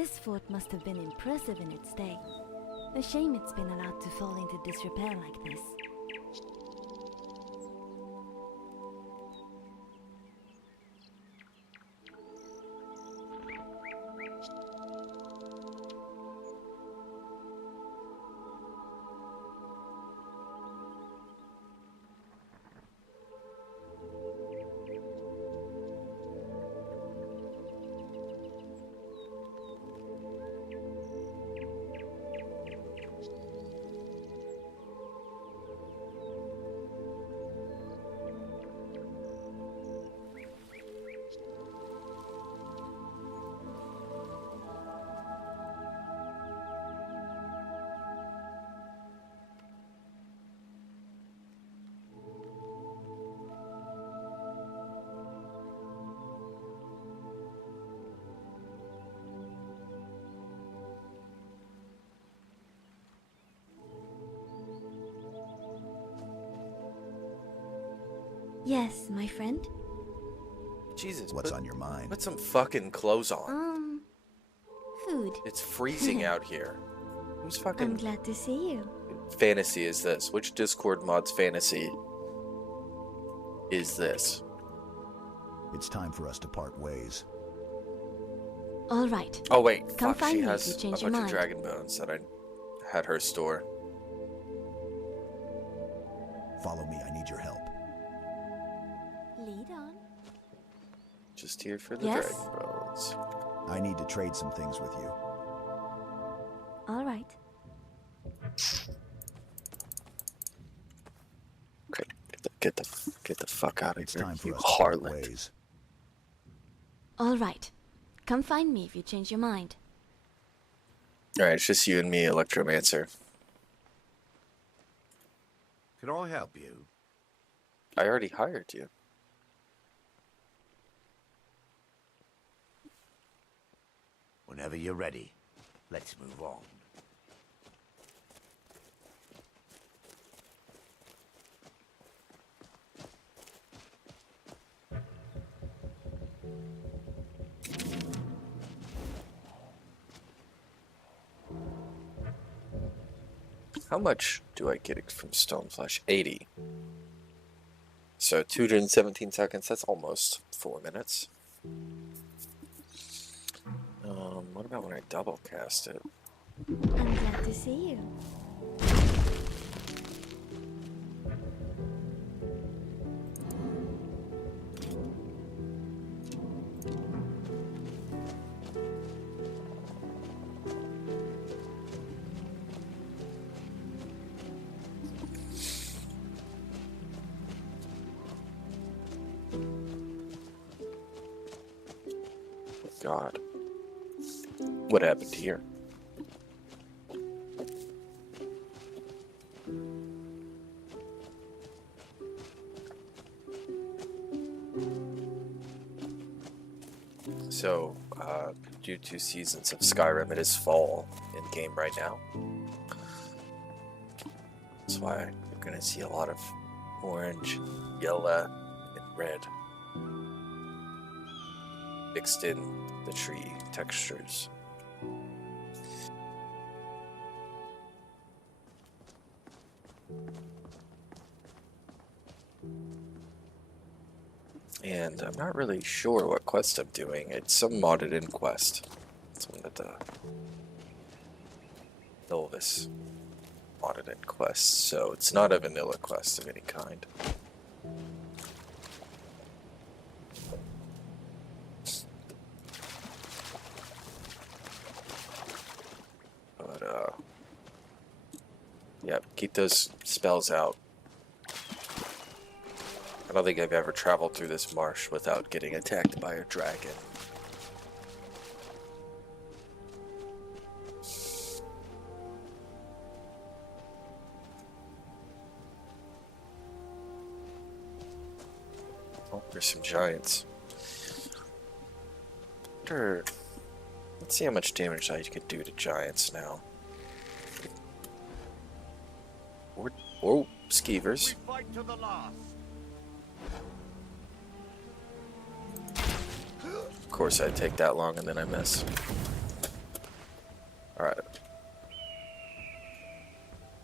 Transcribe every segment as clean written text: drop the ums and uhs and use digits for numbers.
This fort must have been impressive in its day. A shame it's been allowed to fall into disrepair like this. Yes, my friend? Jesus, What's on your mind? put some fucking clothes on. Food. It's freezing out here. Who's I'm fucking glad to see you. fantasy is this? Which Discord mod's fantasy is this? It's time for us to part ways. All right. Oh wait, Come fuck, find she me if has you a change bunch your of mind. dragon bones that I had her store. Follow me, I need your help. Lead on. Just here for the Yes? dragon bones. I need to trade some things with you. All right. Okay, get the fuck out of It's here, time for you us to part harlot. ways. All right. Come find me if you change your mind. Alright, it's just you and me, Electromancer. Can I help you? I already hired you. Whenever you're ready, let's move on. How much do I get from Stoneflesh? 80. So 217 seconds, that's almost 4 minutes. What about when I double cast it? I'm glad to see you. God. What happened here? So, due to seasons of Skyrim, it is fall in game right now. That's why you're gonna see a lot of orange, yellow, and red mixed in the tree textures. And I'm not really sure what quest I'm doing. It's some modded in quest. It's one of the Elvis modded in quests, so it's not a vanilla quest of any kind. But yeah, keep those spells out. I don't think I've ever traveled through this marsh without getting attacked by a dragon. Oh, there's some giants. Let's see how much damage I could do to giants now. Or skeevers. We fight to the last. Of course, I take that long and then I miss. Alright.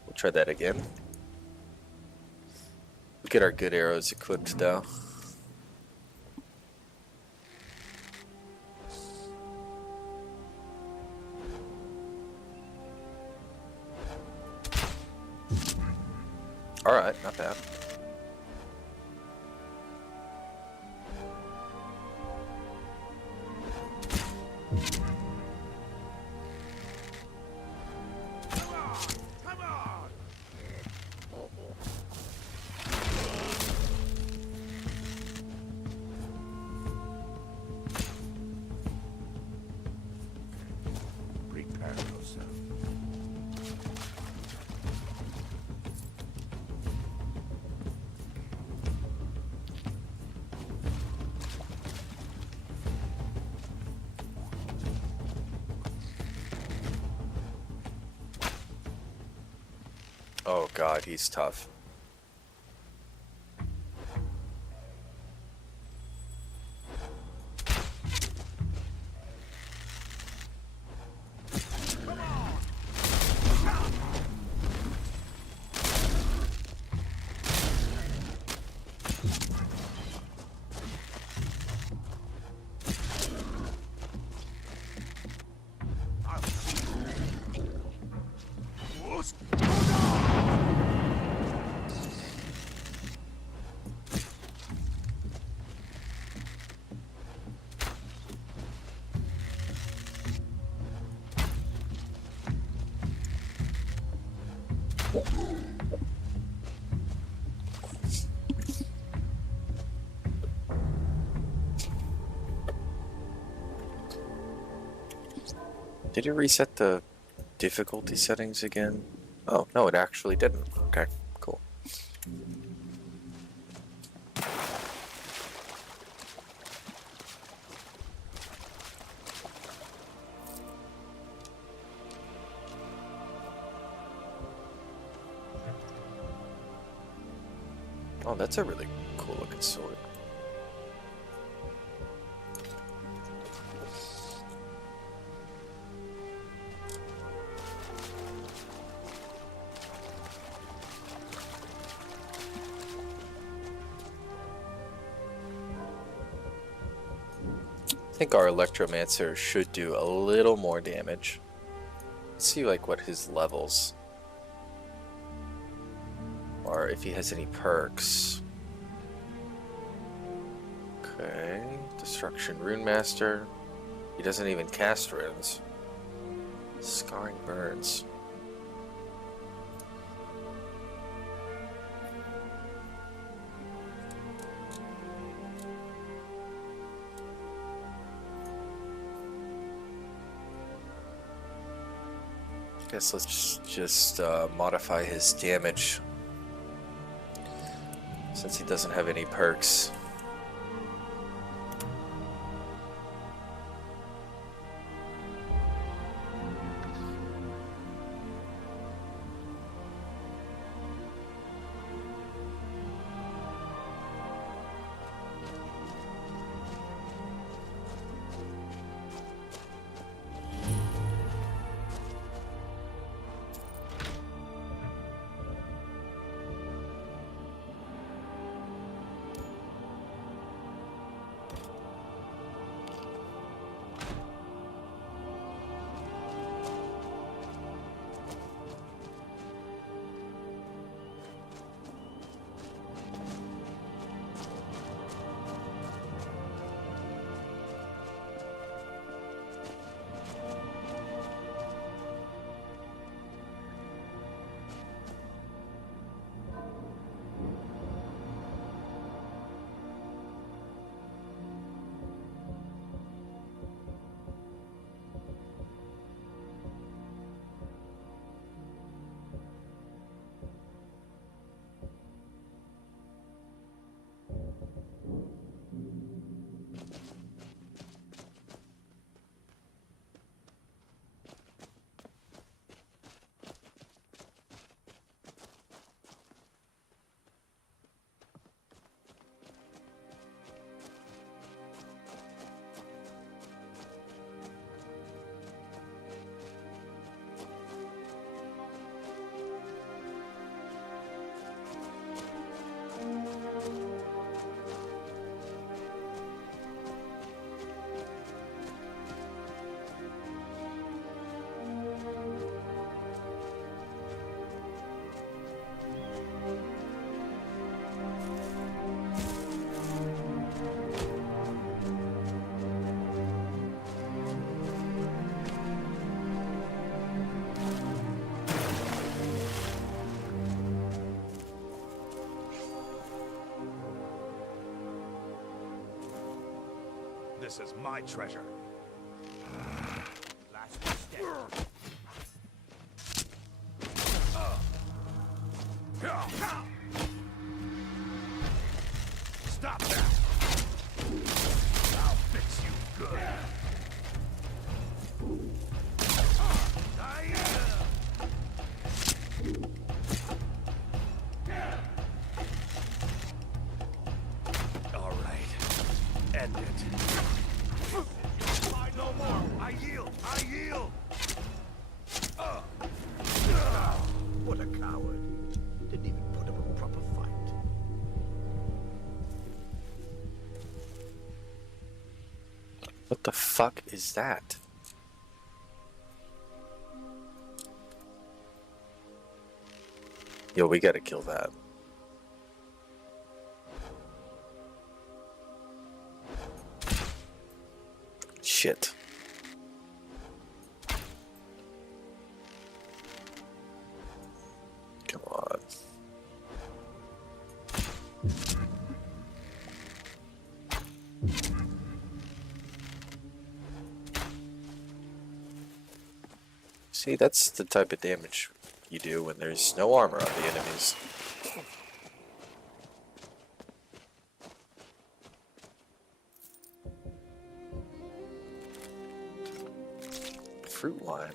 We'll try that again. We'll get our good arrows equipped though. Alright, not bad. Prepare yourself. Oh god, he's tough. Did it reset the difficulty settings again? Oh, no, it actually didn't. Okay, cool. Oh, that's a really cool looking sword. I think our Electromancer should do a little more damage. Let's see like what his levels are, if he has any perks. Okay, Destruction Rune Master. He doesn't even cast runes. Scarring Burns. Guess let's just modify his damage since he doesn't have any perks. this as my treasure. Last step. Stop that! I'll fix you good. All right, end it. No more. I yield. I yield. What a coward. Didn't even put up a proper fight. What the fuck is that? Yo, we gotta kill that. Shit. Come on. See, that's the type of damage you do when there's no armor on the enemies. Fruit lime.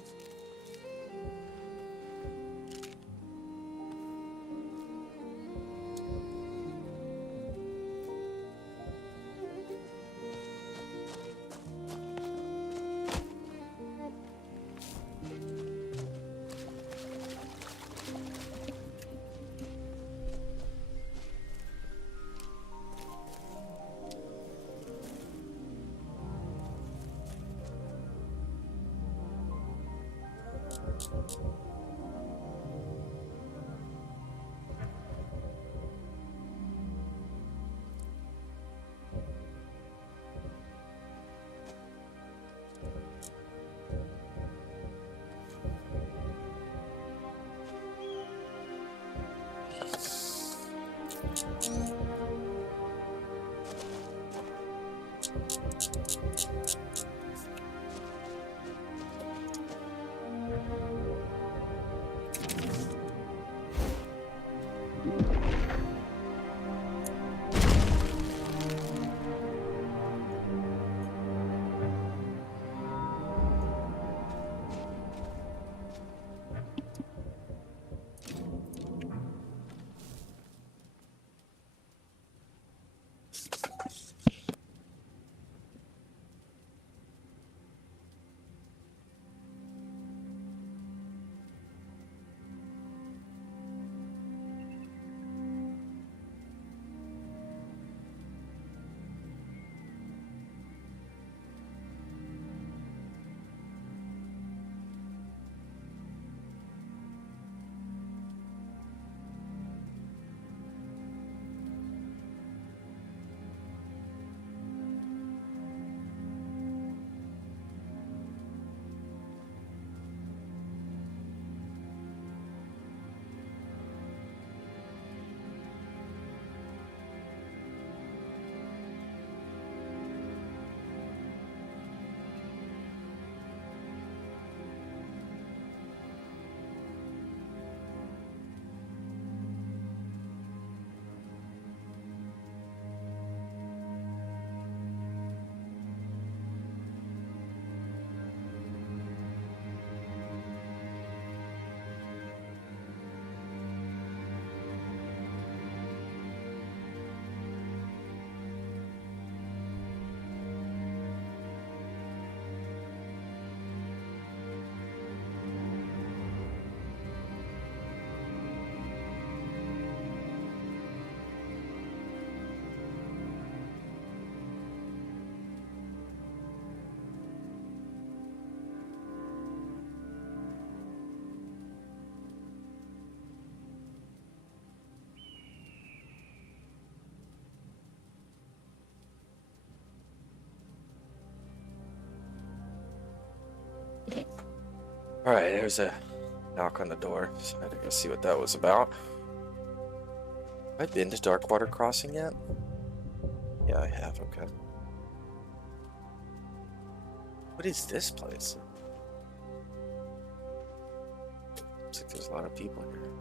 Alright, there's a knock on the door, so I had to go see what that was about. Have I been to Darkwater Crossing yet? Yeah, I have, okay. What is this place? Looks like there's a lot of people here.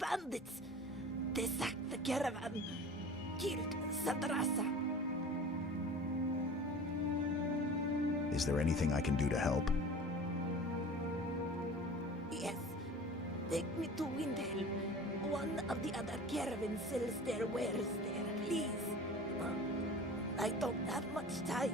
Bandits! They sacked the caravan, killed Sandrasa. Is there anything I can do to help? Yes. Take me to Windhelm. One of the other caravans sells their wares there. Please. I don't have much time.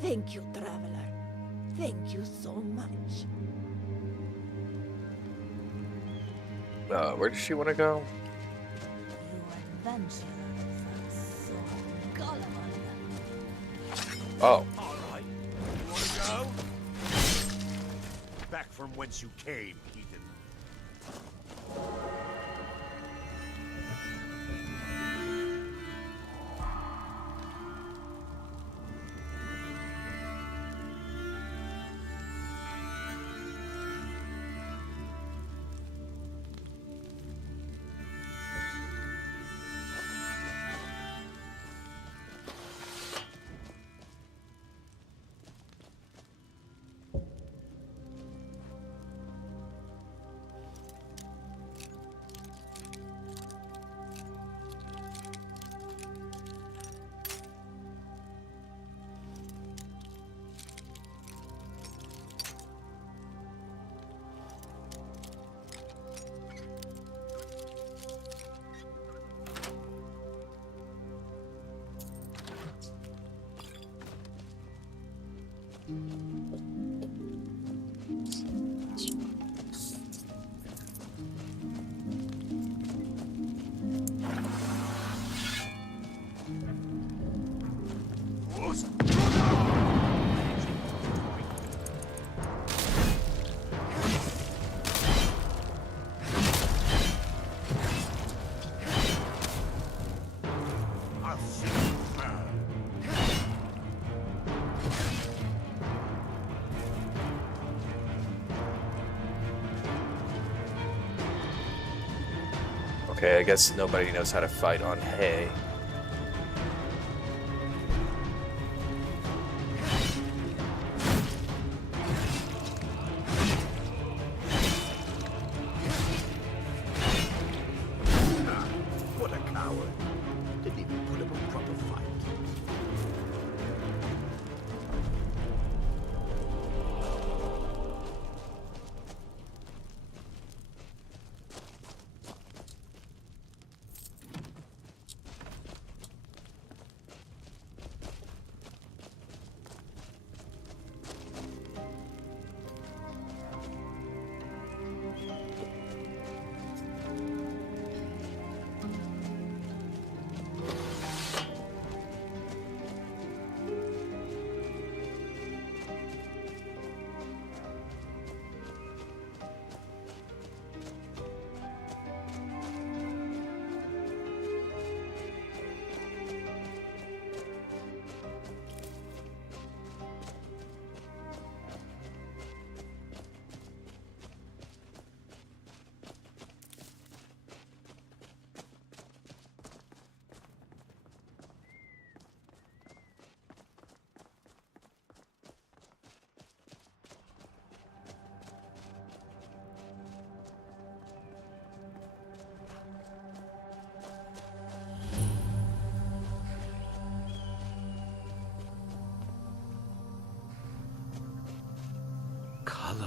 Thank you, traveler. Thank you so much. Where does she want to go? You adventurers are so gullible. Oh, All right. You want to go? Back from whence you came, heathen. okay, I guess nobody knows how to fight on hay.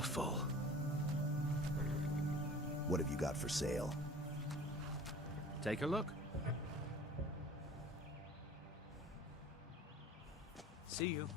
full. What have you got for sale? Take a look. See you.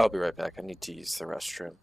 I'll be right back. I need to use the restroom.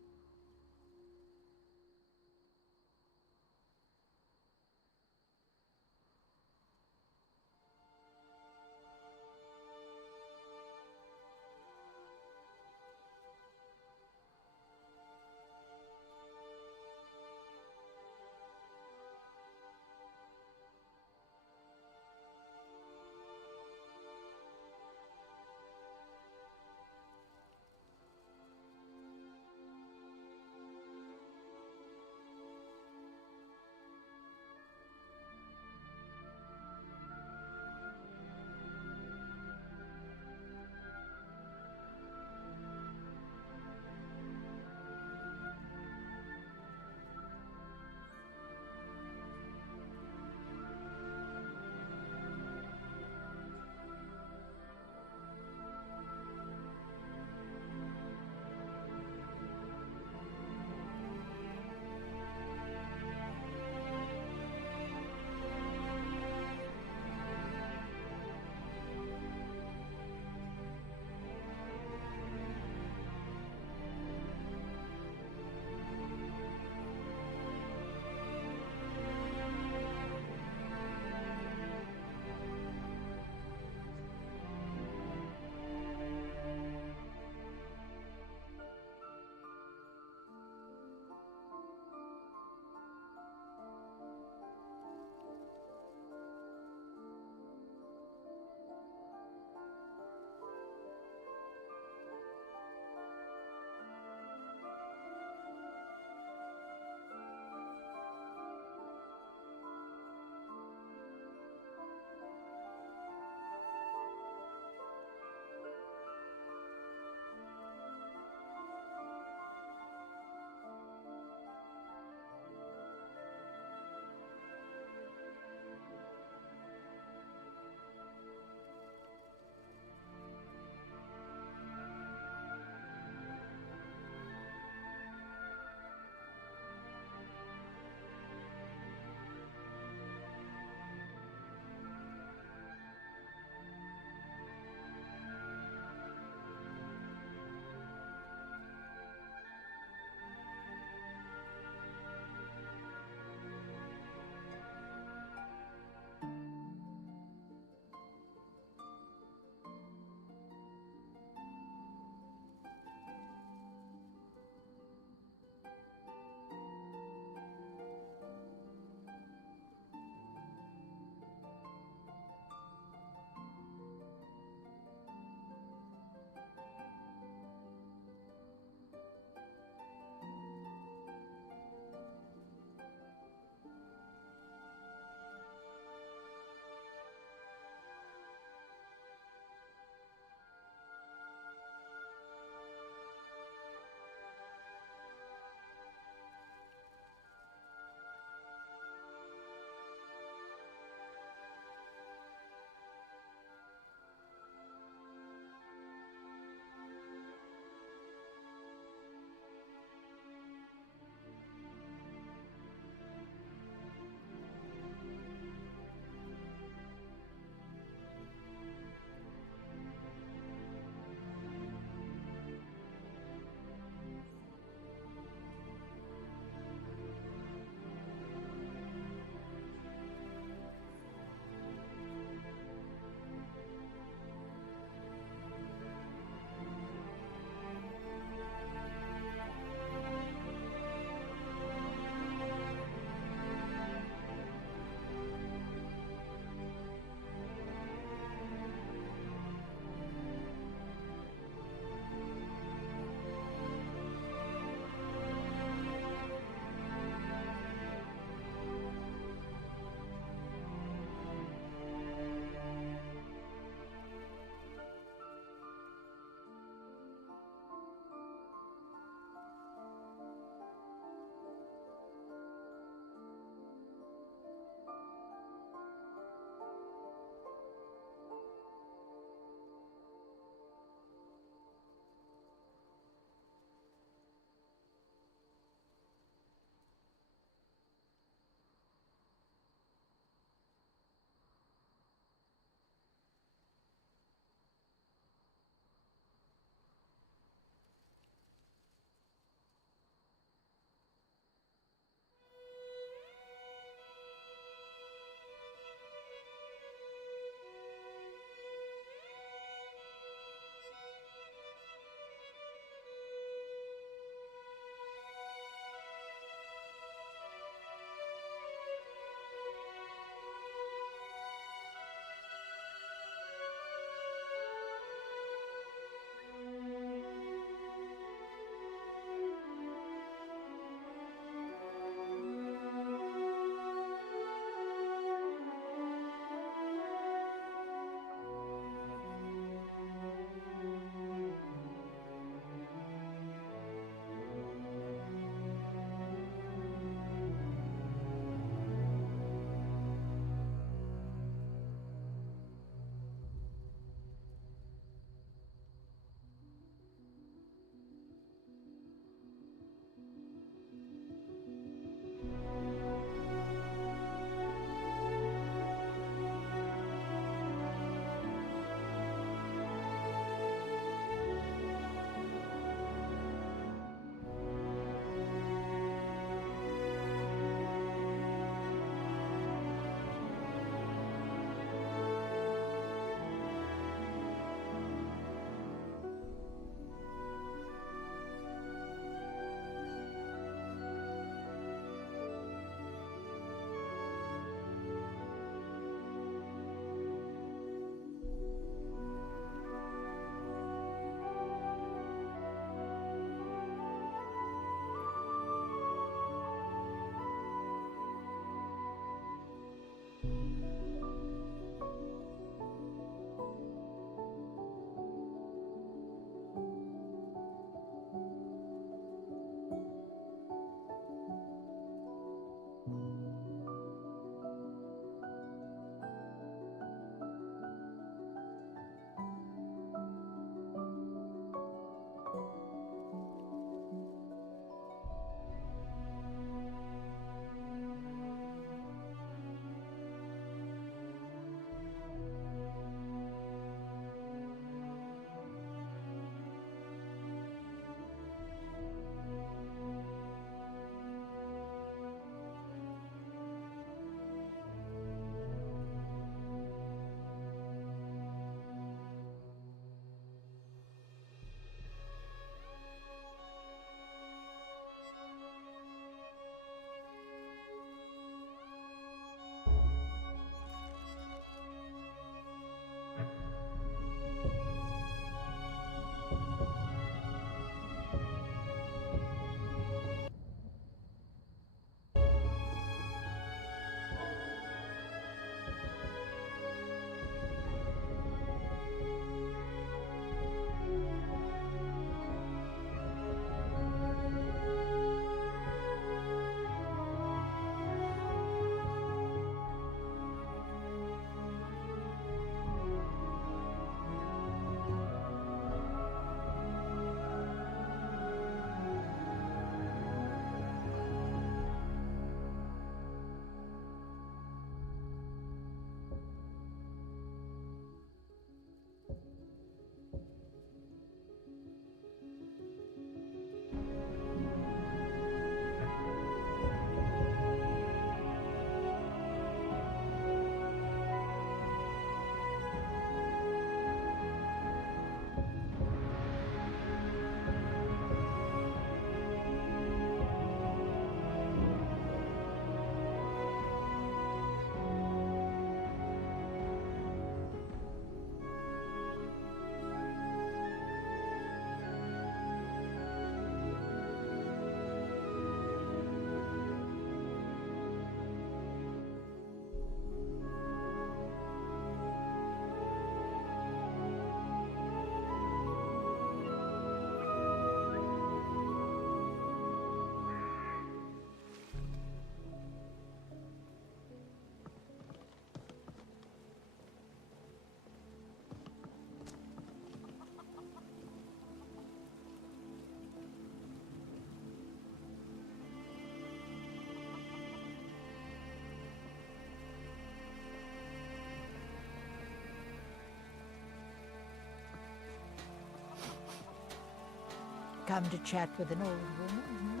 come to chat with an old woman? Hmm?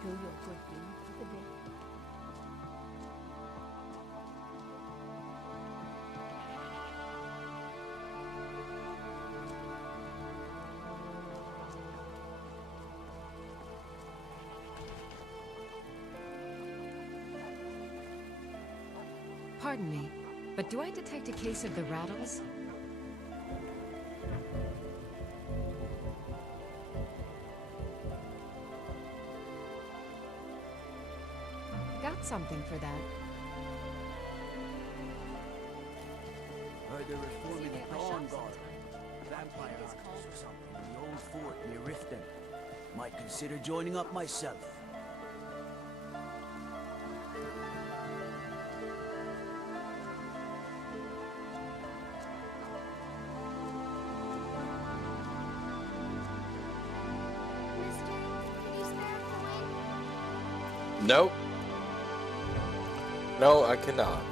Do your good deed for the day. Pardon me, but do I detect a case of the rattles? Got something for that. Heard they're reforming the Dawn Guard. Vampire archers or something in the old fort near Riften. Might consider joining up myself. Nope. No, I cannot.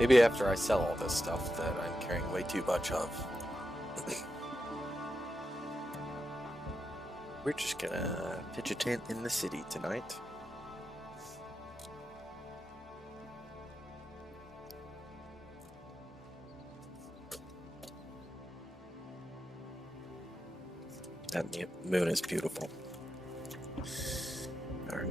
Maybe after I sell all this stuff that I'm carrying way too much of. We're just gonna pitch a tent in the city tonight. That moon is beautiful. Alright.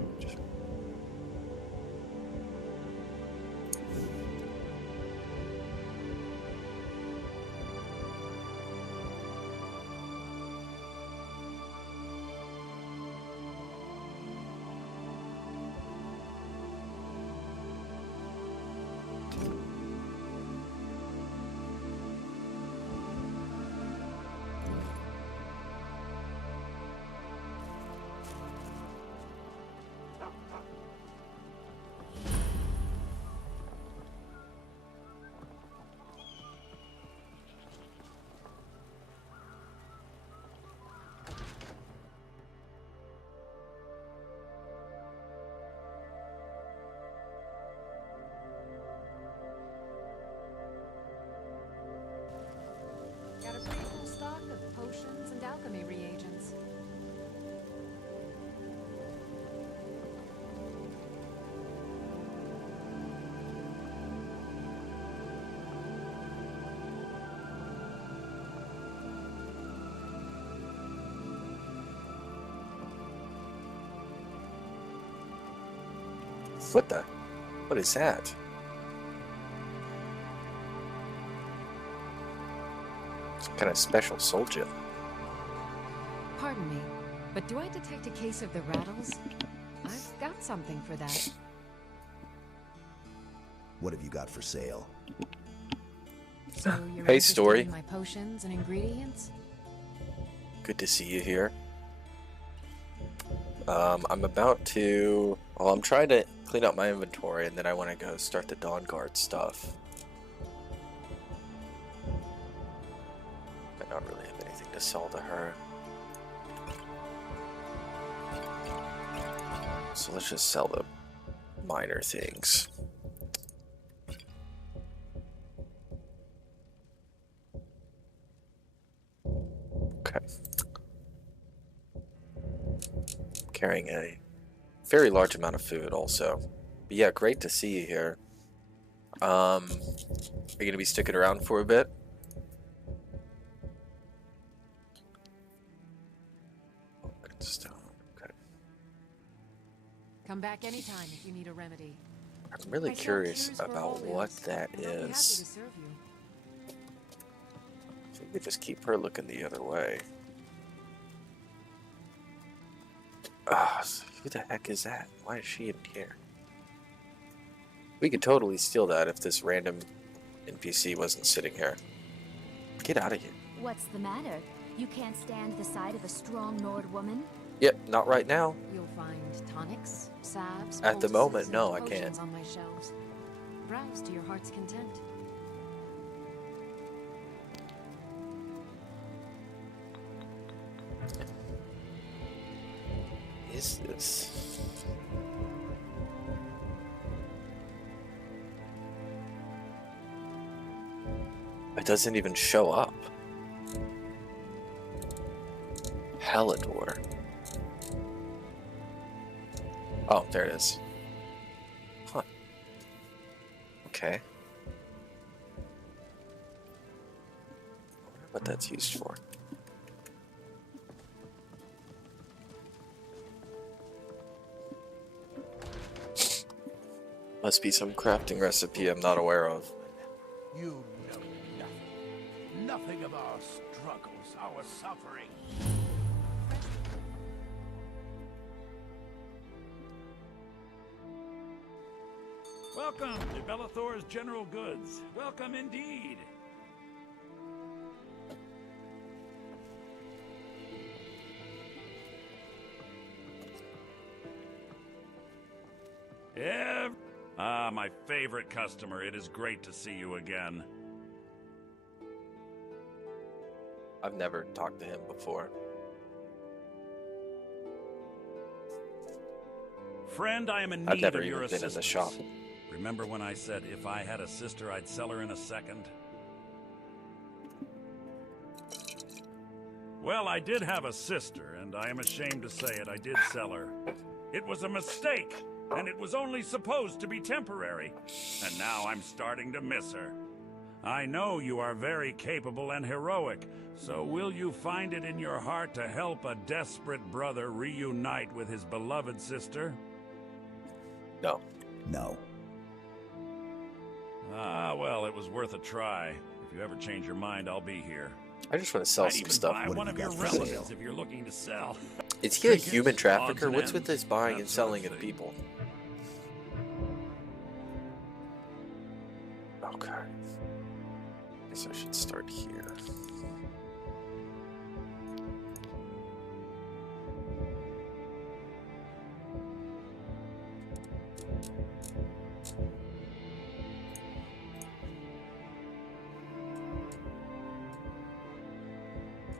Got a pretty full stock of potions and alchemy reagents. What the? What is that? Some kind of special soldier. Pardon me, but do I detect a case of the rattles? I've got something for that. What have you got for sale? So you're Hey, interested Story. in my potions and ingredients? Good to see you here. I'm about to... Well, I'm trying to clean up my inventory, and then I want to go start the Dawn Guard stuff. I don't really have anything to sell to her. So let's just sell the minor things. Okay. Carrying a very large amount of food also. But yeah, great to see you here. Are you gonna be sticking around for a bit? Good stuff. Okay. Come back anytime if you need a remedy. I'm really I sell curious cures for about all what ills, that and I'll be happy to is. serve you. So we could just keep her looking the other way. Ah, who the heck is that? Why is she in here? We could totally steal that if this random NPC wasn't sitting here. Get out of here. What's the matter? You can't stand the sight of a strong Nord woman? Yep, not right now. You'll find tonics, salves, At the poultices, moment, and no, I potions can't. on my shelves. Browse to your heart's content. Is this? It doesn't even show up. Pelador. Oh, there it is. Huh. Okay. I wonder what that's used for. Must be some crafting recipe I'm not aware of. You know nothing. Nothing of our struggles, our suffering. Welcome to Bellathor's General Goods. Welcome indeed. My favorite customer. It is great to see you again. I've never talked to him before. Friend, I am in I've need never of your even been in assistance. the shop. Remember when I said if I had a sister, I'd sell her in a second? Well, I did have a sister, and I am ashamed to say it, I did sell her. It was a mistake, and it was only supposed to be temporary. And now I'm starting to miss her. I know you are very capable and heroic, so will you find it in your heart to help a desperate brother reunite with his beloved sister? No. No. Ah, well, it was worth a try. If you ever change your mind, I'll be here. I just want to sell I'd some even stuff. buy What one have of you your got for sale? relatives if you're looking to sell. Is he a Trinkets, human odds trafficker? and What's with ends, this buying that and sort of selling of thing. people? Okay. Guess I should start here.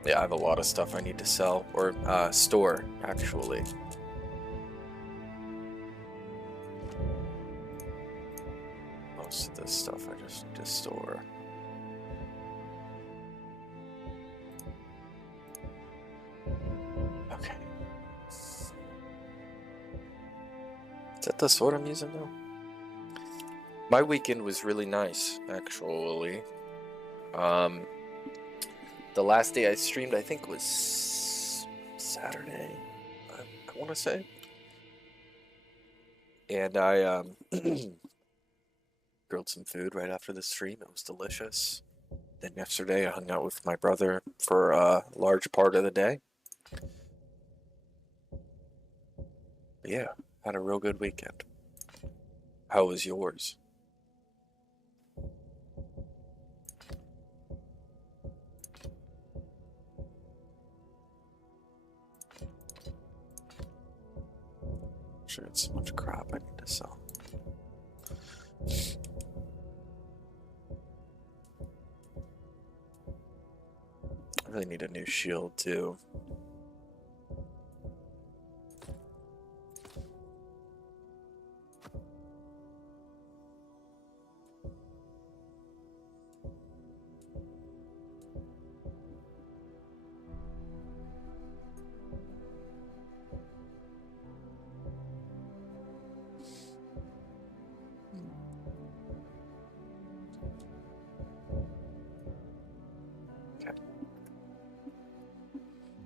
Yeah, I have a lot of stuff I need to sell, or store, actually. Most of this stuff I just need to store. Okay. Is that the sword I'm using now? My weekend was really nice, actually. The last day I streamed, I think, was Saturday, I want to say. And I grilled some food right after the stream. It was delicious. Then yesterday I hung out with my brother for a large part of the day. But yeah, had a real good weekend. How was yours? Sure, it's so much crap I need to sell. I really need a new shield too.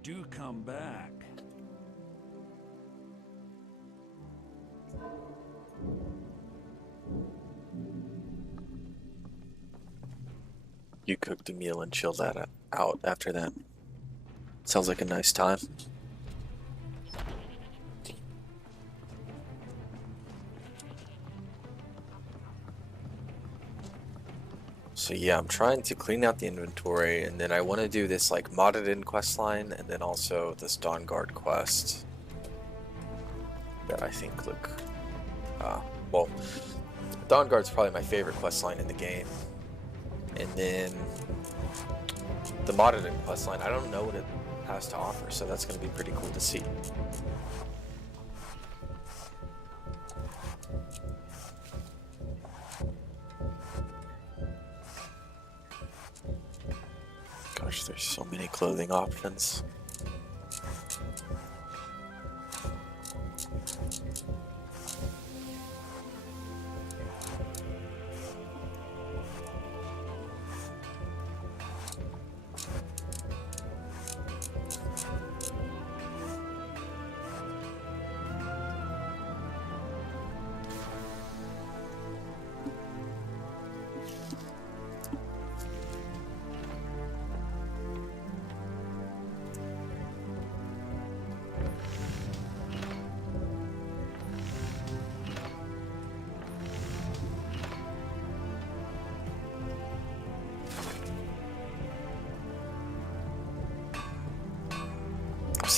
Do come back. You cooked a meal and chilled that out after that. Sounds like a nice time. So yeah, I'm trying to clean out the inventory, and then I want to do this like modded in quest line, and then also this Dawn Guard quest that I think look, well, Dawn Guard's probably my favorite quest line in the game, and then the modded in quest line, I don't know what it has to offer, so that's going to be pretty cool to see. Gosh, there's so many clothing options.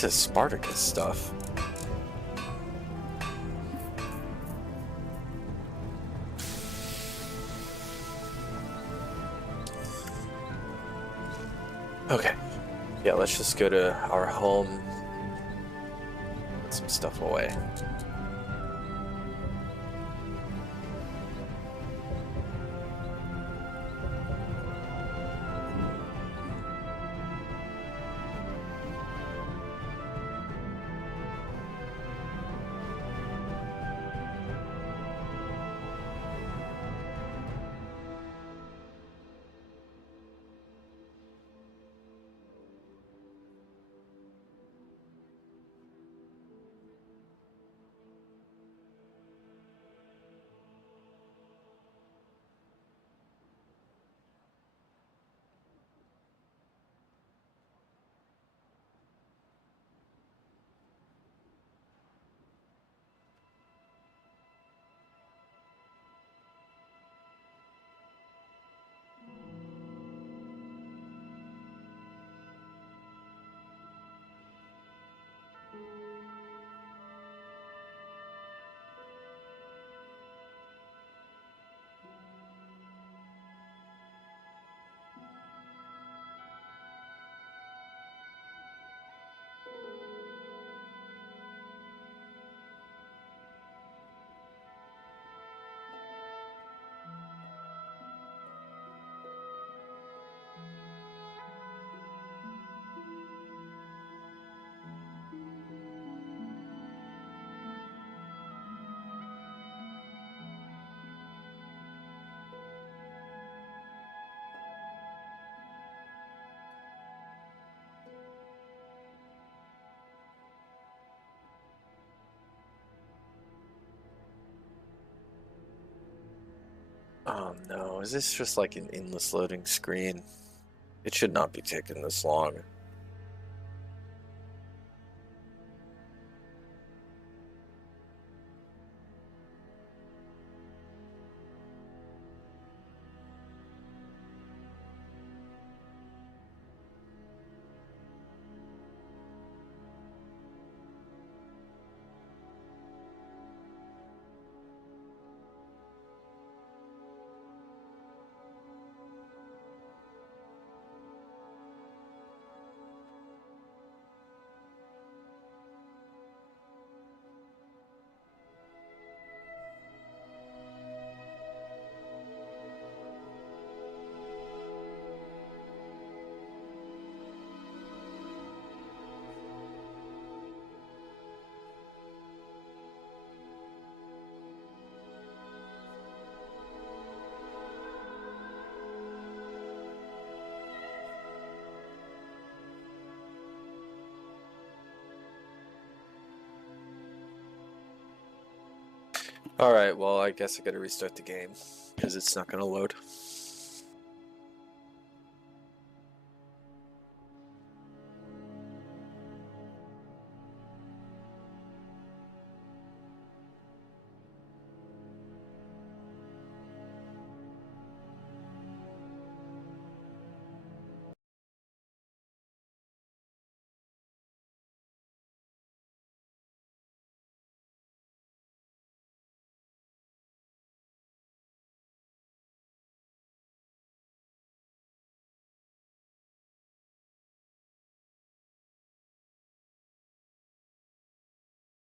This is Spartacus stuff. Okay. Yeah, let's just go to our home. Put some stuff away. Oh no, is this just like an endless loading screen? It should not be taking this long. Alright, well, I guess I gotta restart the game, because it's not gonna load.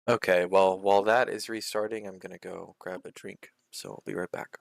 Okay, well, while that is restarting, I'm gonna go grab a drink, so I'll be right back.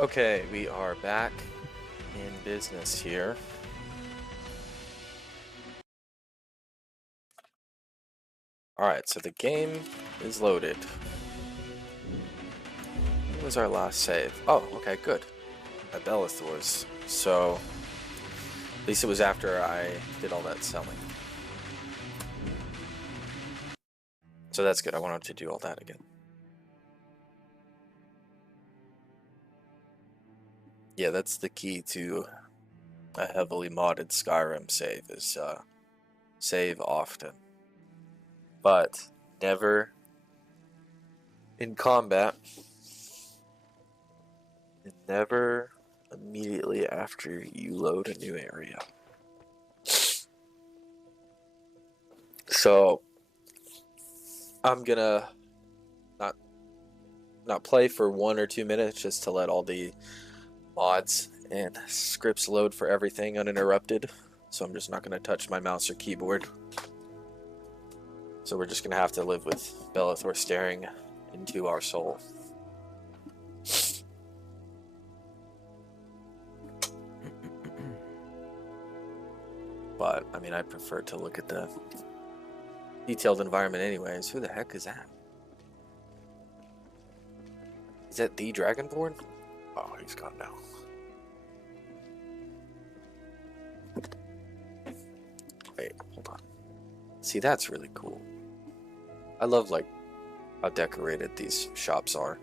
Okay, we are back in business here. Alright, so the game is loaded. What was our last save? Oh, okay, good. At Bellathor's. So, at least it was after I did all that selling. So that's good. I wanted to do all that again. Yeah, that's the key to a heavily modded Skyrim save, is save often. But never in combat, and never immediately after you load a new area. So I'm gonna not play for 1 or 2 minutes just to let all the mods and scripts load for everything uninterrupted. So I'm just not gonna touch my mouse or keyboard. So we're just gonna have to live with Bellathor staring into our soul. But, I mean, I prefer to look at the detailed environment anyways. Who the heck is that? Is that the Dragonborn? Oh, he's gone now. Wait, hold on. See, that's really cool. I love, like, how decorated these shops are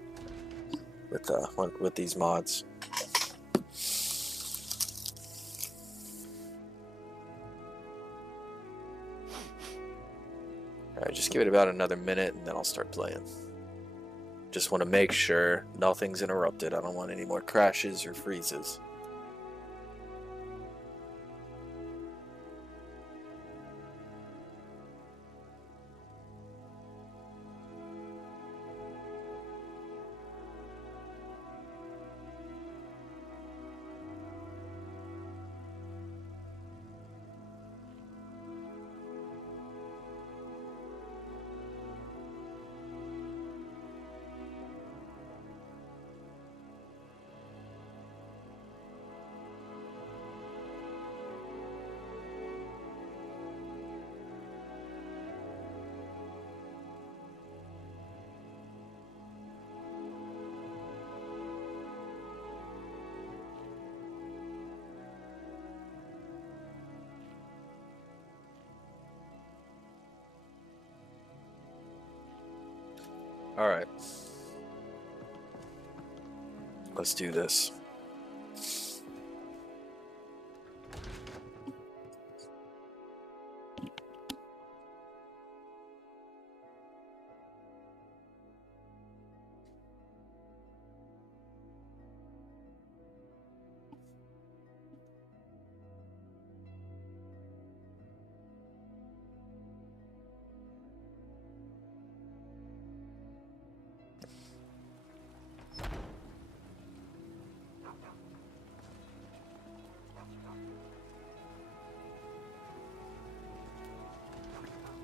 with these mods. Alright, just give it about another minute and then I'll start playing. Just want to make sure nothing's interrupted. I don't want any more crashes or freezes. Alright. Let's do this.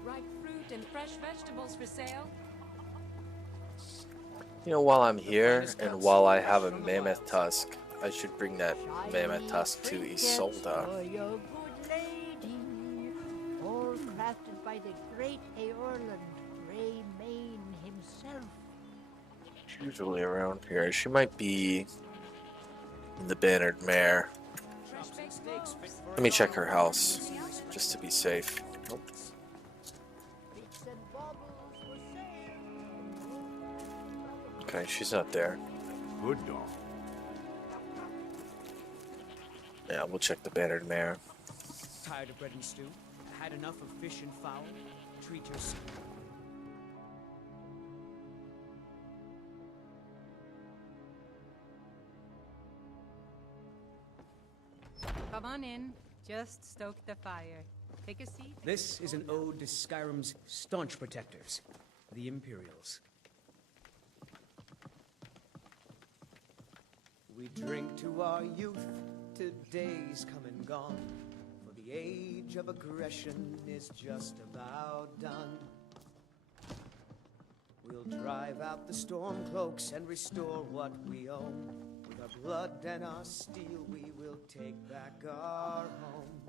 Ripe fruit and fresh vegetables for sale. You know, while I'm here and while I have a mammoth tusk, I should bring that mammoth tusk to Isolda. For your good lady, all crafted by the great Aorlan Greymane himself. She's usually around here. She might be in the Bannered Mare. Let me check her house, just to be safe. Nope. Bits and baubles for sale. Okay, she's not there. Good dog. Yeah, we'll check the Bannered Mare. Tired of bread and stew? Had enough of fish and fowl? Treat yourself. Come on in. Just stoke the fire. Take a seat. This is an ode to Skyrim's staunch protectors, the Imperials. We drink to our youth, to days come and gone, for the age of aggression is just about done. We'll drive out the storm cloaks and restore what we own, with our blood and our steel, we will take back our home.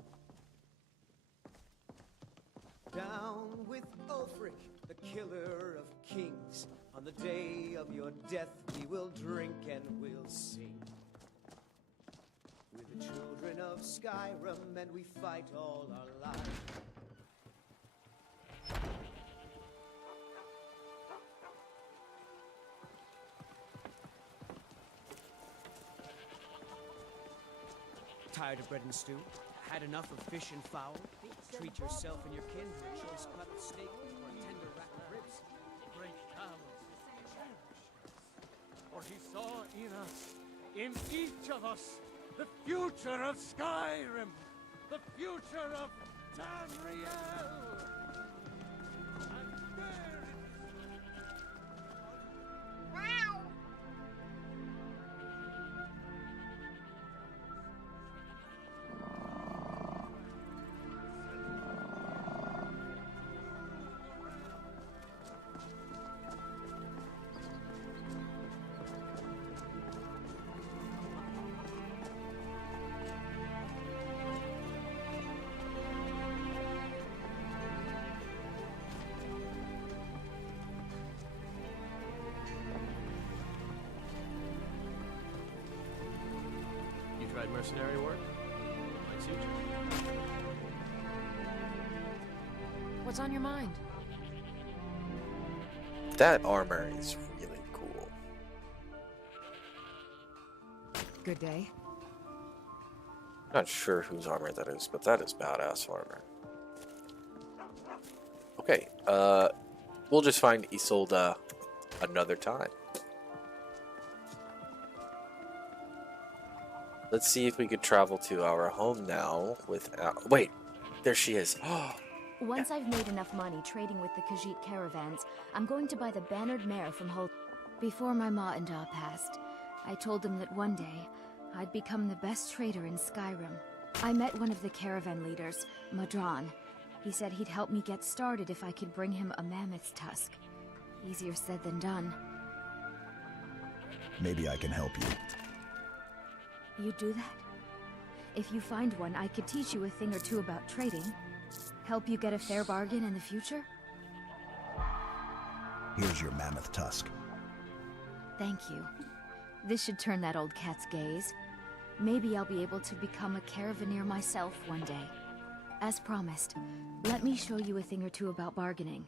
Down with Ulfric, the killer of kings. On the day of your death, we will drink and we'll sing. We're the children of Skyrim, and we fight all our lives. Tired of bread and stew? Had enough of fish and fowl? Treat yourself and your kin to a choice cut of steak or a tender rack of ribs. Great Talos, for he saw in us, in each of us, the future of Skyrim, the future of Tamriel. And there Tried mercenary work? Might suit you. What's on your mind? That armor is really cool. Good day. Not sure whose armor that is, but that is badass armor. Okay, we'll just find Isolde another time. Let's see if we could travel to our home now without... Wait, there she is. Once I've made enough money trading with the Khajiit caravans, I'm going to buy the bannered mare from Holt. Before my ma and Da passed, I told them that one day, I'd become the best trader in Skyrim. I met one of the caravan leaders, Madron. He said he'd help me get started if I could bring him a mammoth's tusk. Easier said than done. Maybe I can help you. You do that? If you find one, I could teach you a thing or two about trading. Help you get a fair bargain in the future? Here's your mammoth tusk. Thank you. This should turn that old cat's gaze. Maybe I'll be able to become a caravaneer myself one day. As promised, let me show you a thing or two about bargaining.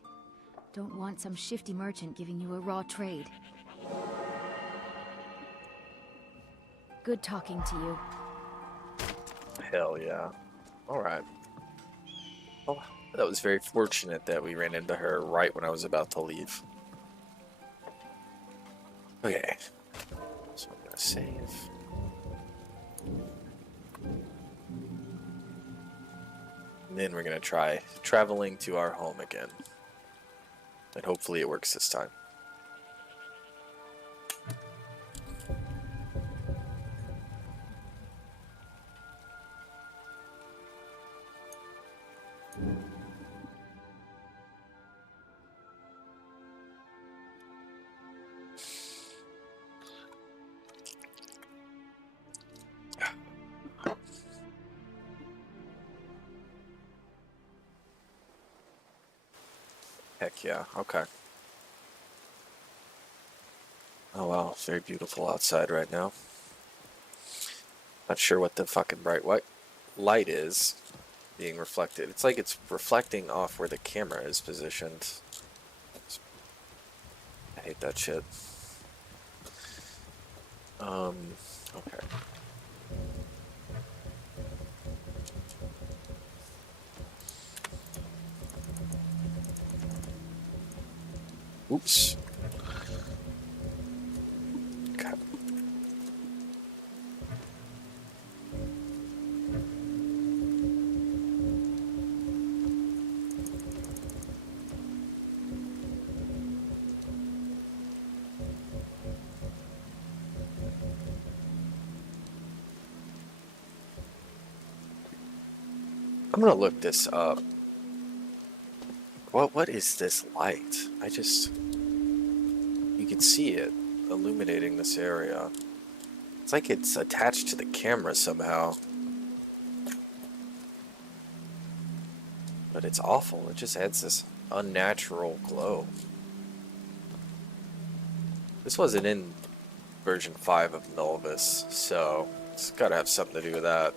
Don't want some shifty merchant giving you a raw trade. Good talking to you. Hell yeah. Alright. Oh, that was very fortunate that we ran into her right when I was about to leave. Okay. So I'm gonna save. And then we're gonna try traveling to our home again. And hopefully it works this time. Heck yeah, okay. Oh wow, it's very beautiful outside right now. Not sure what the fucking bright white light is being reflected. It's like it's reflecting off where the camera is positioned. I hate that shit. Okay. Oops. Okay. I'm gonna look this up. What is this light? You can see it illuminating this area. It's like it's attached to the camera somehow. But it's awful. It just adds this unnatural glow. This wasn't in version 5 of Melvis, so it's gotta have something to do with that.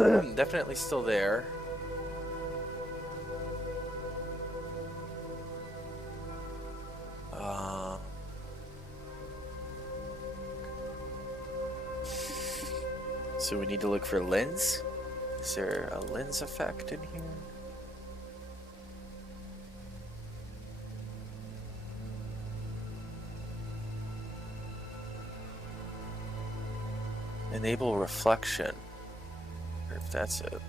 Definitely still there. So we need to look for lens. Is there a lens effect in here? Enable reflection. Or if that's it.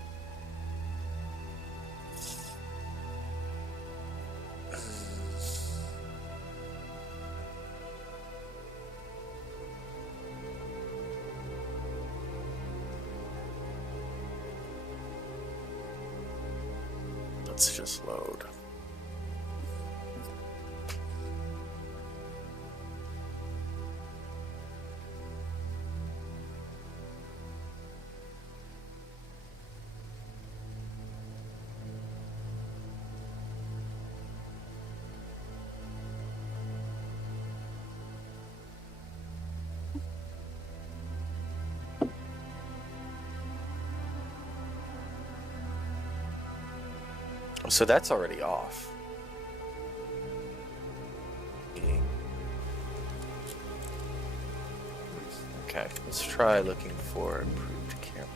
Let's just load. So that's already off. Okay, let's try looking for improved camera.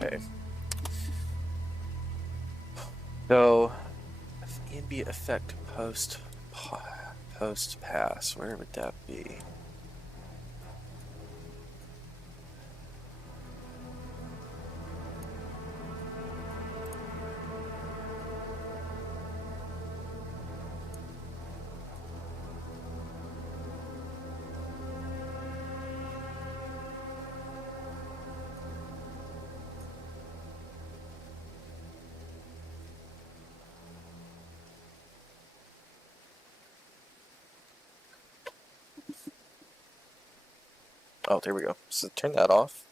Okay. So, ambient effect post pass. Where would that be? Oh, there we go. So turn that off.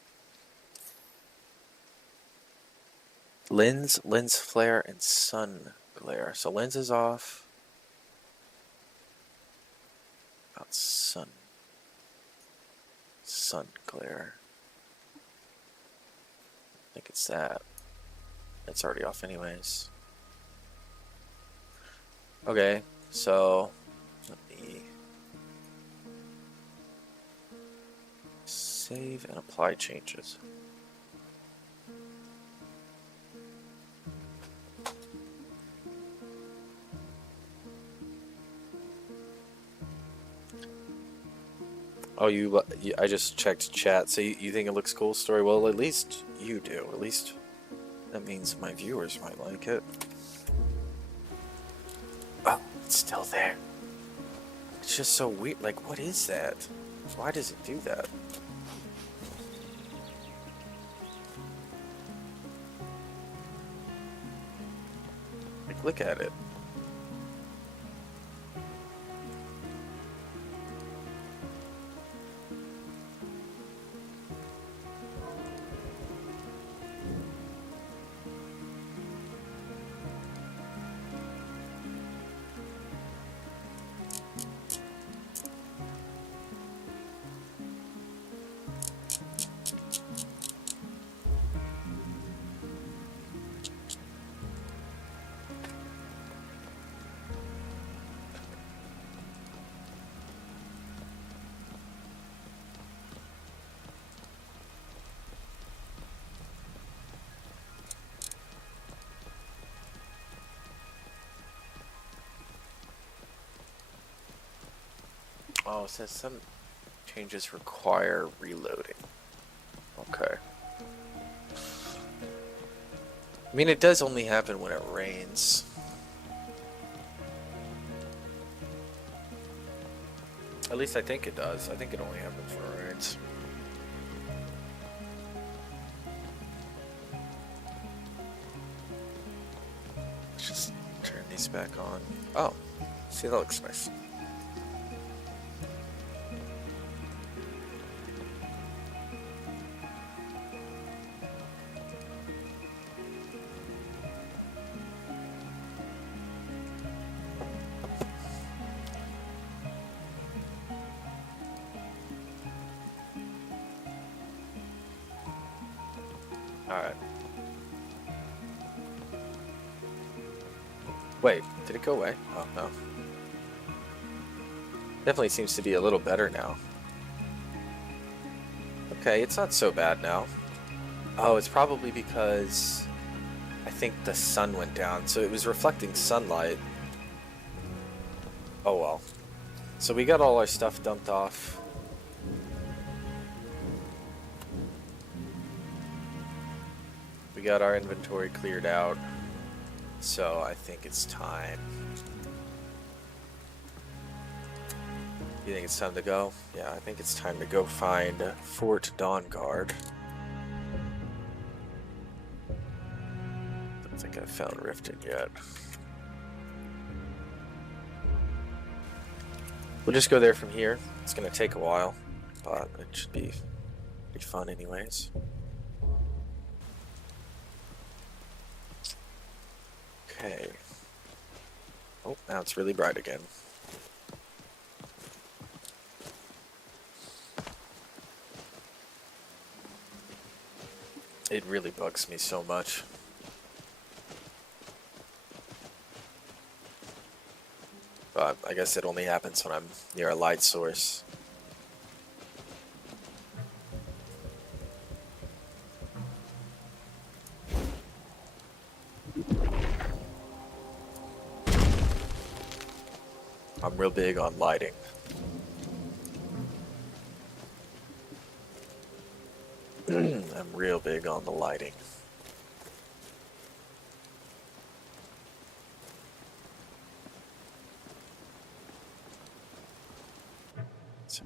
Lens flare, and sun glare. So lens is off. About sun glare. I think it's that. It's already off anyways. Okay, so let me save and apply changes. Oh, I just checked chat. So you think it looks cool, story? Well, at least you do. At least that means my viewers might like it. Oh, it's still there. It's just so weird. Like, what is that? Why does it do that? Like, look at it. Oh, it says some changes require reloading. Okay. I mean, it does only happen when it rains. At least I think it does. I think it only happens when it rains. these back on. Oh, see, that looks nice. Alright. Wait, did it go away? Oh, no. Definitely seems to be a little better now. Okay, it's not so bad now. Oh, it's probably because I think the sun went down, so it was reflecting sunlight. Oh well. So we got all our stuff dumped off. We got our inventory cleared out. So I think it's time. You think it's time to go? Yeah, I think it's time to go find Fort Dawnguard. Don't think I've found Riften yet. We'll just go there from here. It's gonna take a while, but it should be pretty fun anyways. Okay. Oh, now it's really bright again. It really bugs me so much. But I guess it only happens when I'm near a light source. I'm real big on lighting. I'm real big on the lighting. So,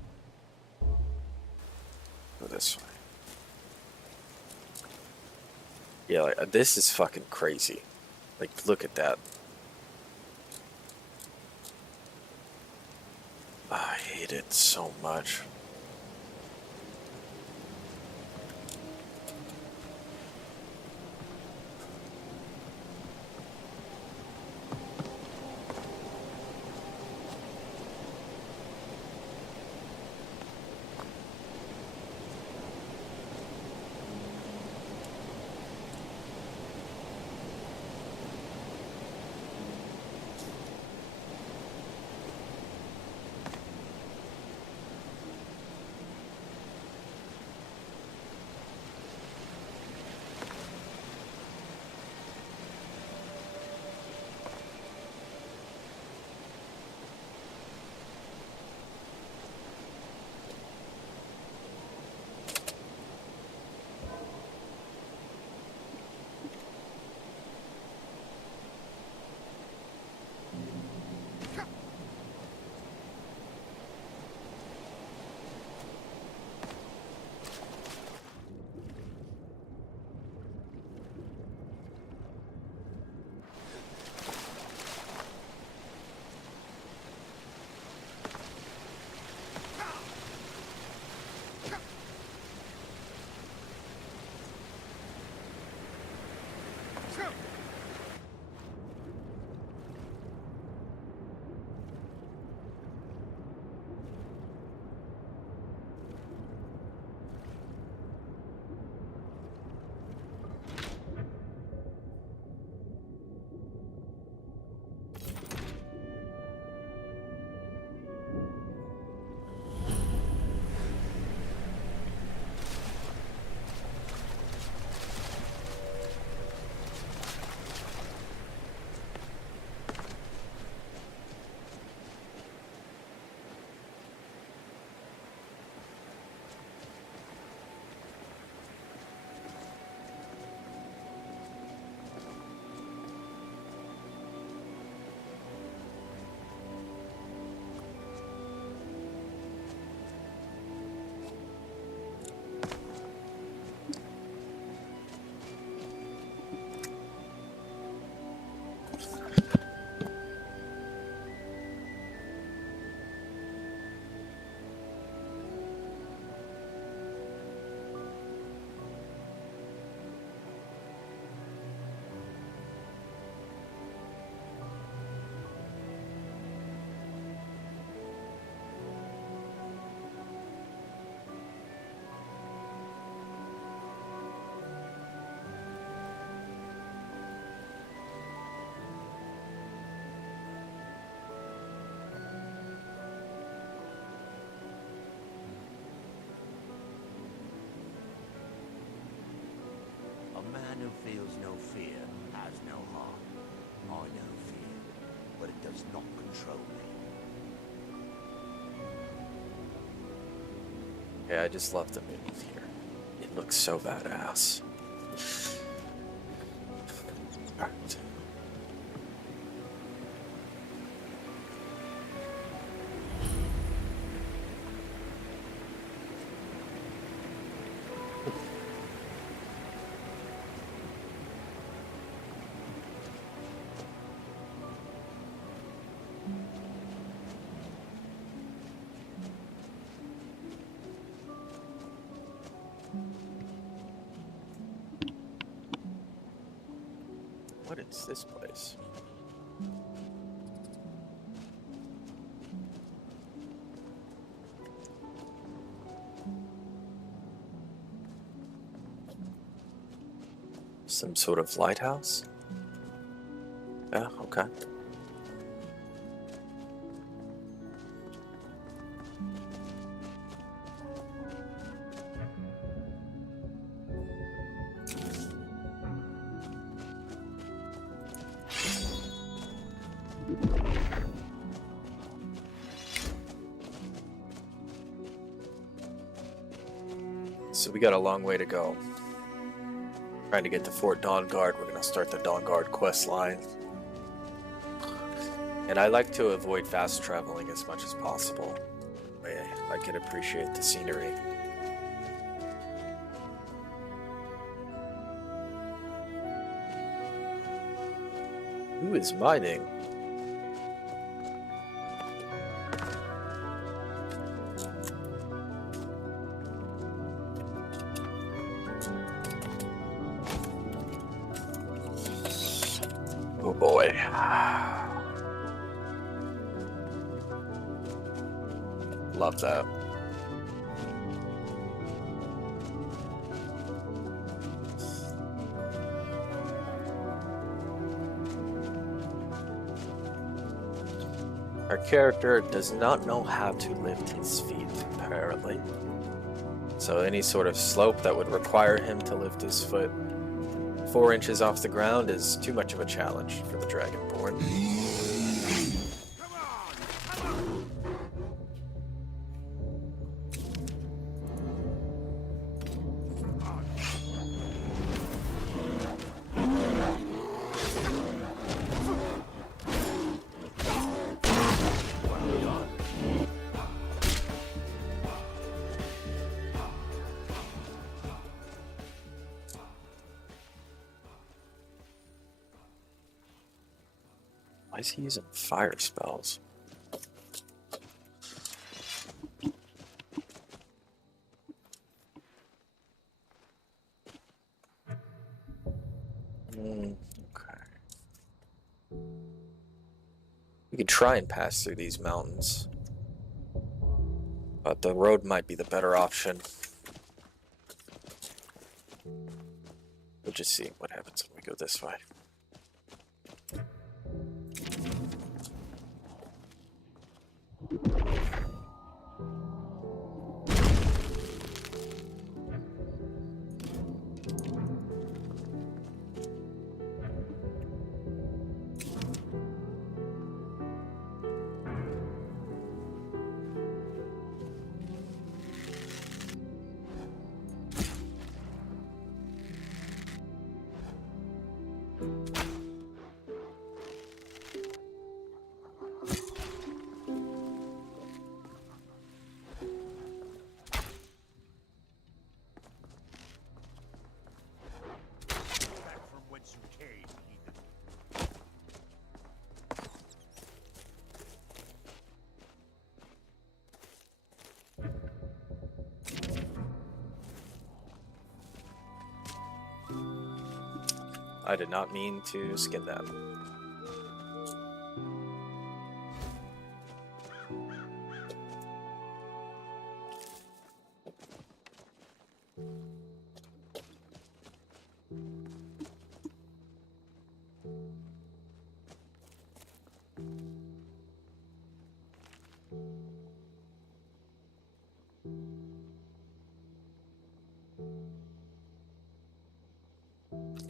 go this way. Yeah, like, this is fucking crazy. Like, look at that. I hate it so much. feels no fear, has no heart. I know fear, but it does not control me. Yeah, I just love the movie here. It looks so badass. Alright. What is this place? Some sort of lighthouse? Yeah, okay. So we got a long way to go. Trying to get to Fort Dawnguard. We're gonna start the Dawnguard quest line. And I like to avoid fast traveling as much as possible. I can appreciate the scenery. Who is mining? Oh boy. Love that. Our character does not know how to lift his feet, apparently. So any sort of slope that would require him to lift his foot 4 inches off the ground is too much of a challenge for the Dragonborn. Why is he using fire spells? Okay. We could try and pass through these mountains, but the road might be the better option. We'll just see what happens when we go this way. I did not mean to skin that.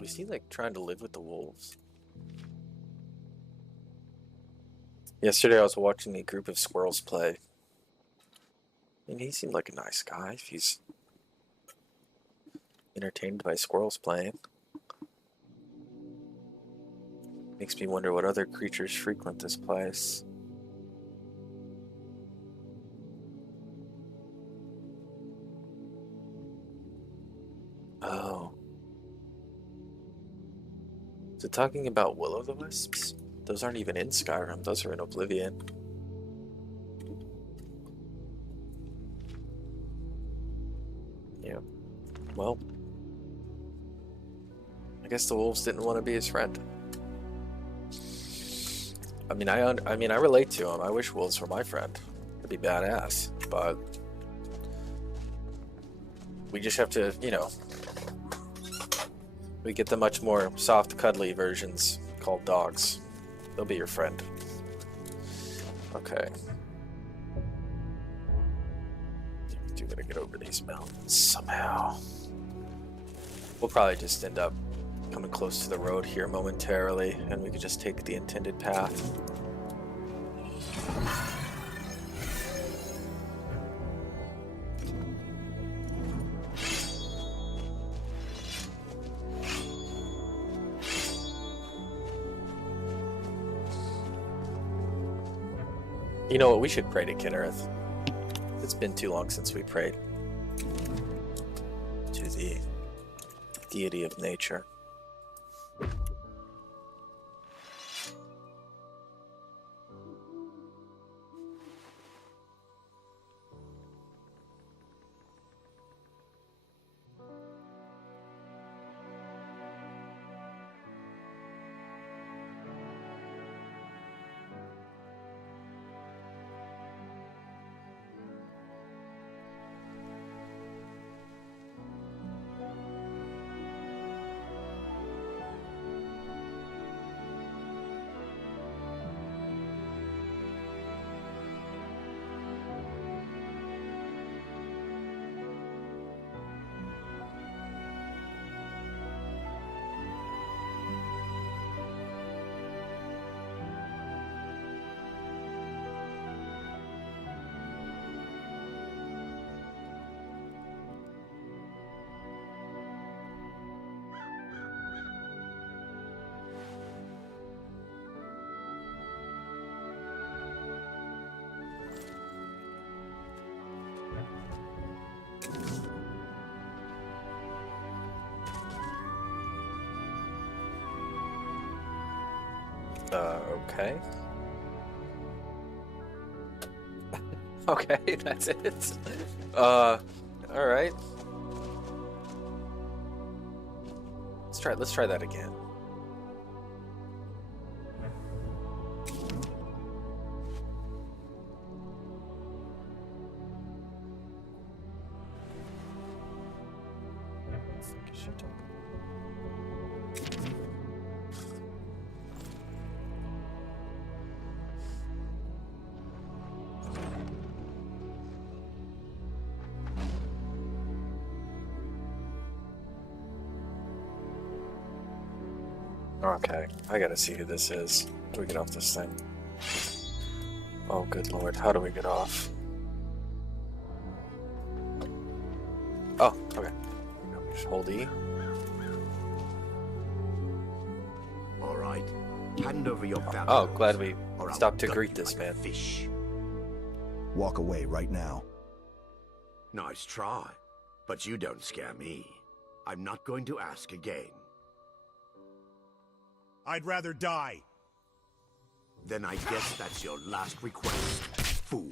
Was he like trying to live with the wolves? Yesterday I was watching a group of squirrels play. And he seemed like a nice guy if he's entertained by squirrels playing. Makes me wonder what other creatures frequent this place. Oh. Is it talking about will-o'-the-wisps? Those aren't even in Skyrim, those are in Oblivion. Yeah. Well, I guess the wolves didn't want to be his friend. I mean, I relate to him. I wish wolves were my friend. It'd be badass, but we just have to, you know, we get the much more soft, cuddly versions called dogs. They'll be your friend. Okay. Do gotta get over these mountains somehow. We'll probably just end up coming close to the road here momentarily, and we could just take the intended path. You know what? We should pray to Kinnereth. It's been too long since we prayed to the deity of nature. Okay. Okay, that's it. Alright. Let's try that again. Okay, I gotta see who this is. How do we get off this thing? Oh, good lord, how do we get off? Oh, okay. Just hold E. All right, hand over your valuables. Oh, glad we or I'll stopped to gut greet you this like a man. Fish. Walk away right now. Nice try, but you don't scare me. I'm not going to ask again. I'd rather die. Then I guess that's your last request, fool.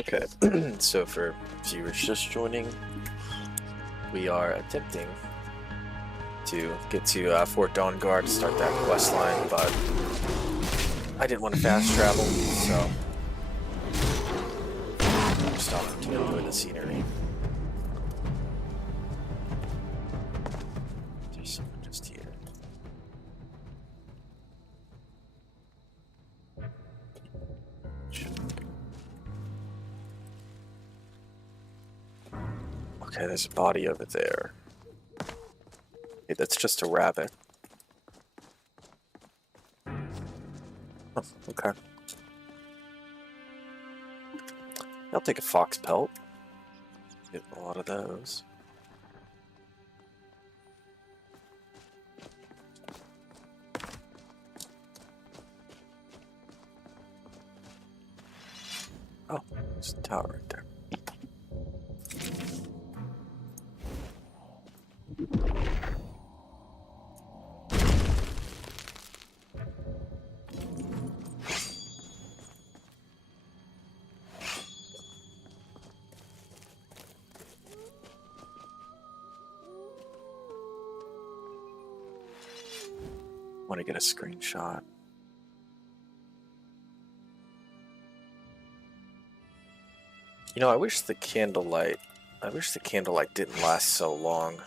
Okay, so for viewers just joining, we are attempting to get to Fort Dawnguard to start that quest line, but I didn't want to fast travel, so I'm stopping to enjoy the scenery. There's someone just here. Okay, there's a body over there. Okay, that's just a rabbit. Oh, okay. I'll take a fox pelt. Get a lot of those. Oh, there's a tower right there. Want to get a screenshot. You know, I wish the candlelight didn't last so long.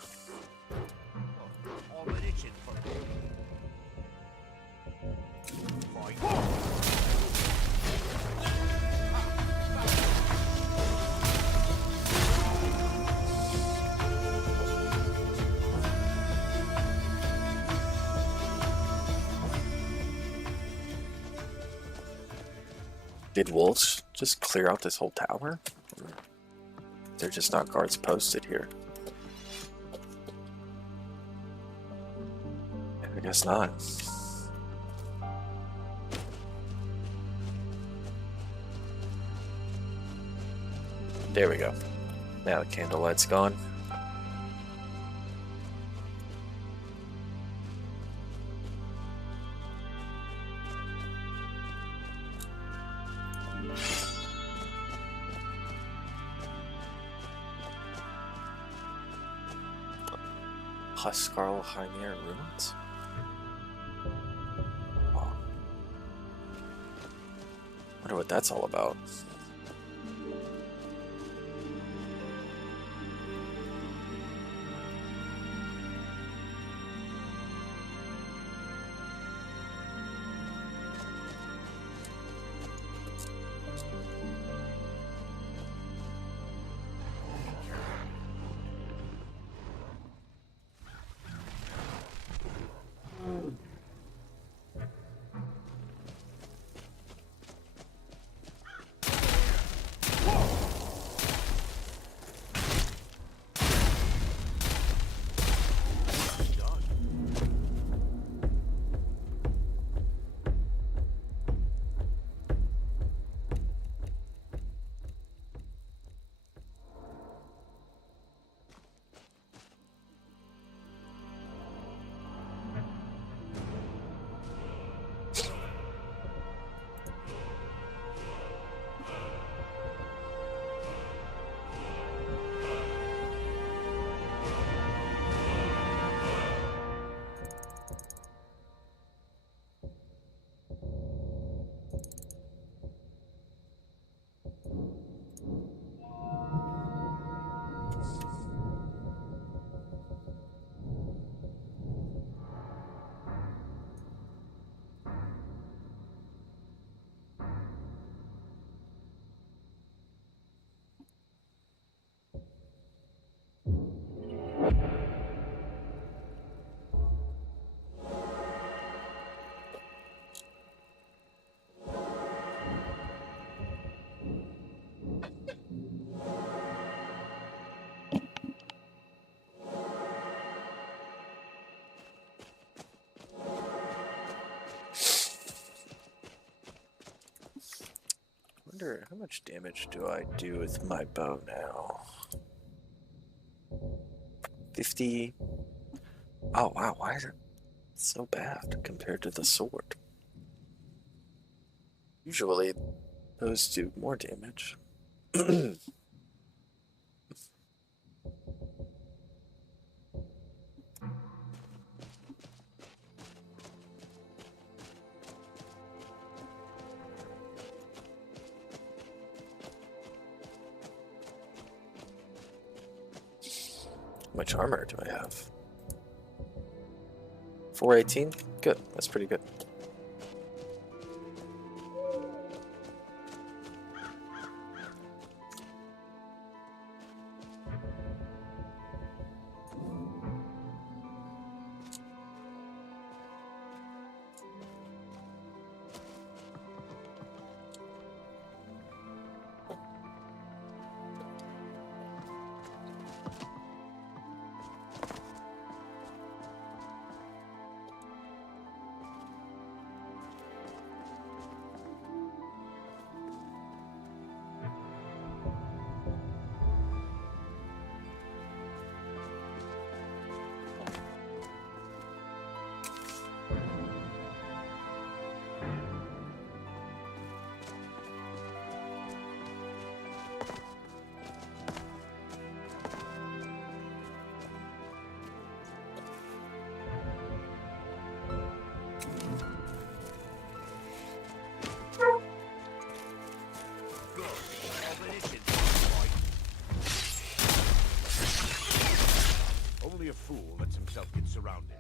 Did wolves just clear out this whole tower? They're just not guards posted here. I guess not. There we go. Now the candlelight's gone. Huskarl Chimera Ruins? Oh. Wonder what that's all about. How much damage do I do with my bow now? 50. Oh wow, why is it so bad compared to the sword? Usually those do more damage. How much armor do I have? 418? Good. That's pretty good. Only a fool lets himself get surrounded.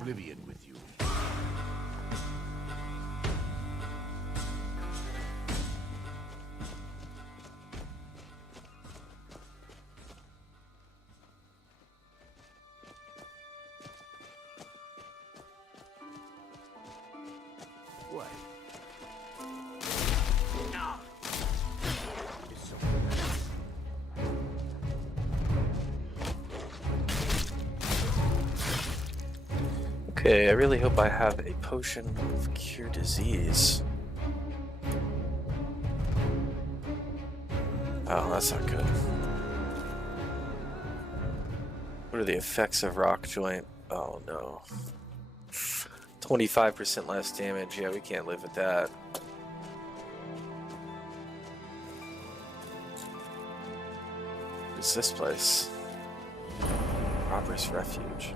Oblivion with you. What? No. It's so Okay, I really hope I have a potion of cure disease. Oh, that's not good. What are the effects of rock joint? Oh no. 25% less damage. Yeah, we can't live with that. What's this place? Robber's Refuge.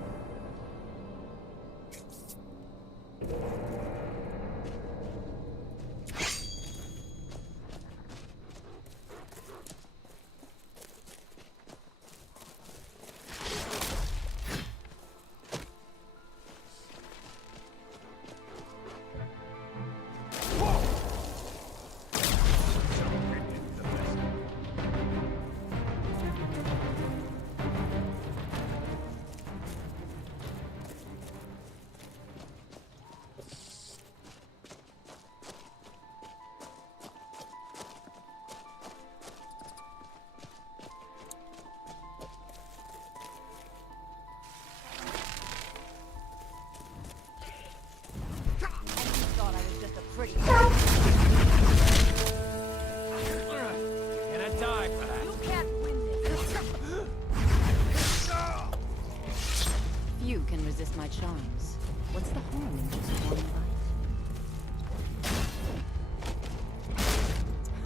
Few can resist my charms. What's the harm in just one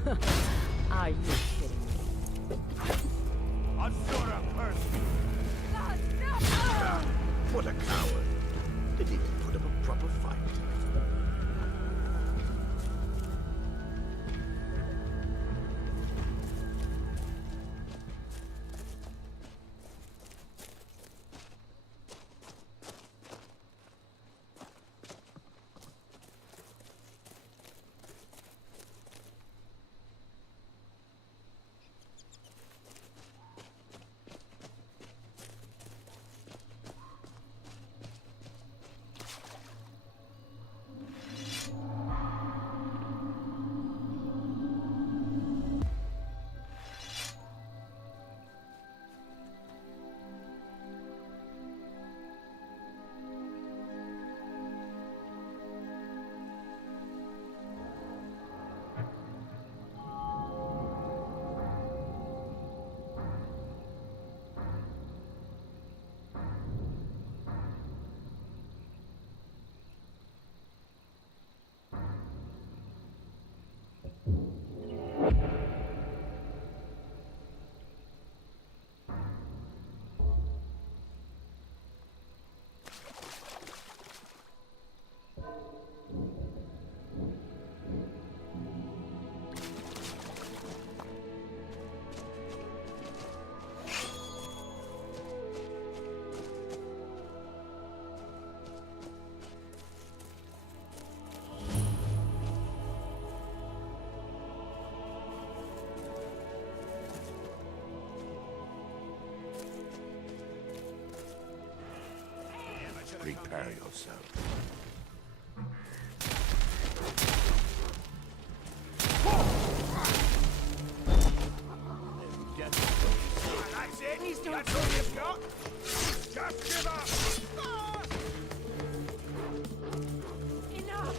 bite? Are you kidding me? Asura person! What a coward! Didn't even put up a proper fight. Prepare yourself. That's it. That's all you've got. Just give up. Enough!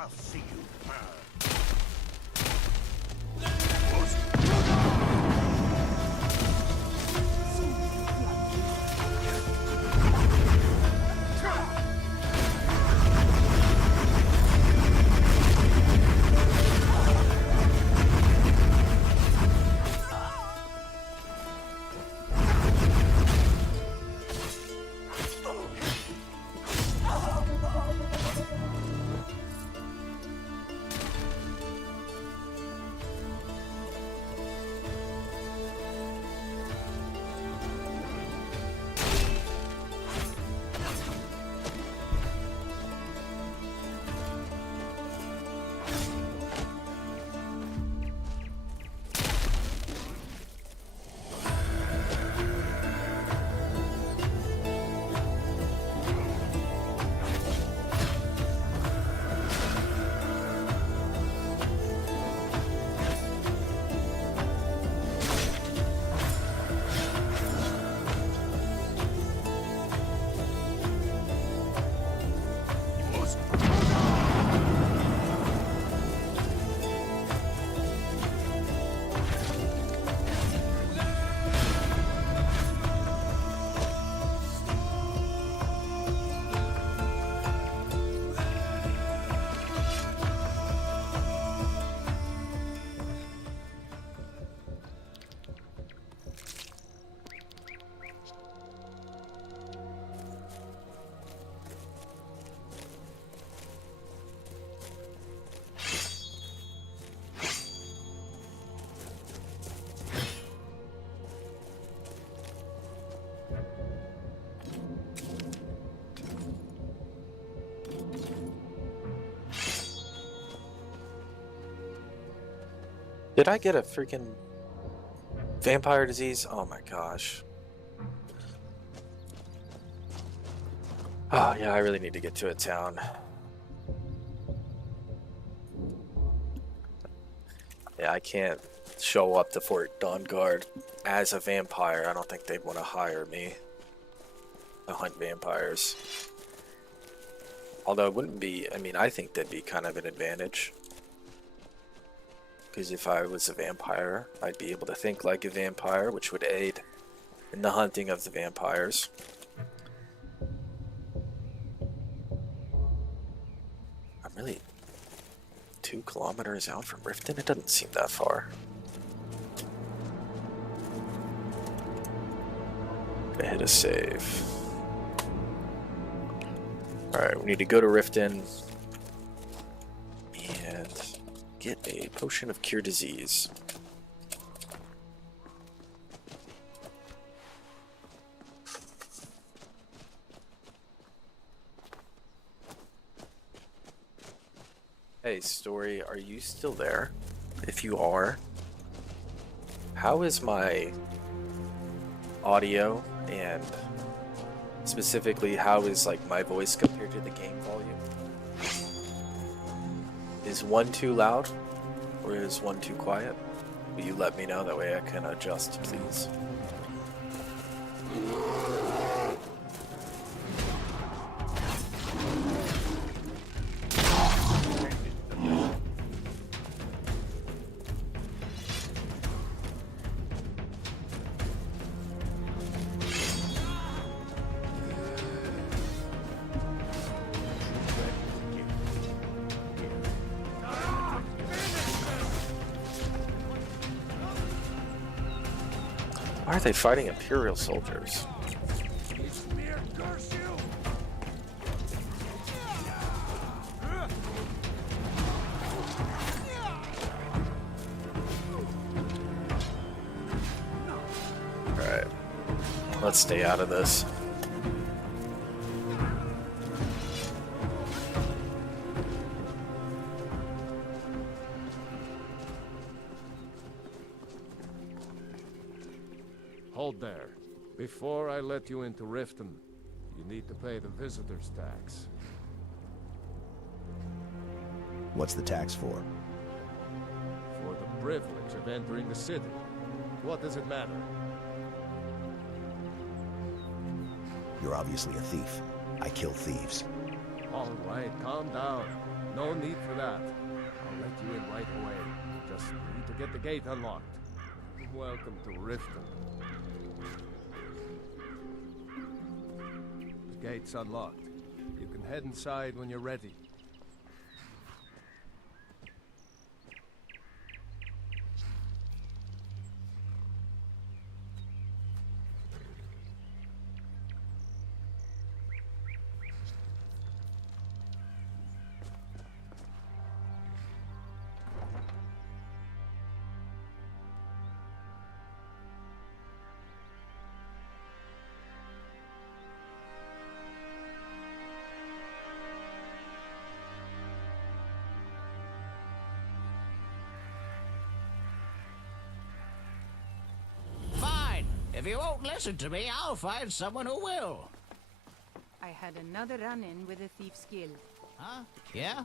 I'll see you burn. Did I get a freaking vampire disease? Oh my gosh. Oh yeah, I really need to get to a town. Yeah, I can't show up to Fort Dawnguard as a vampire. I don't think they'd want to hire me to hunt vampires. Although it wouldn't be, I mean, I think that'd be kind of an advantage. Because if I was a vampire, I'd be able to think like a vampire, which would aid in the hunting of the vampires. I'm really 2 kilometers out from Riften? It doesn't seem that far. Gonna hit a save. Alright, we need to go to Riften and get a potion of cure disease. Hey, Story, are you still there? If you are, how is my audio, and specifically how is like my voice compared to the game volume? Is one too loud or is one too quiet? Will you let me know, that way I can adjust, please? Why are they fighting Imperial soldiers? Alright. Let's stay out of this. Hold there. Before I let you into Riften, you need to pay the visitor's tax. What's the tax for? For the privilege of entering the city. What does it matter? You're obviously a thief. I kill thieves. All right, calm down. No need for that. I'll let you in right away. Just need to get the gate unlocked. Welcome to Riften. The gate's unlocked. You can head inside when you're ready. If you won't listen to me, I'll find someone who will. I had another run-in with a Thieves' Guild. Huh? Yeah?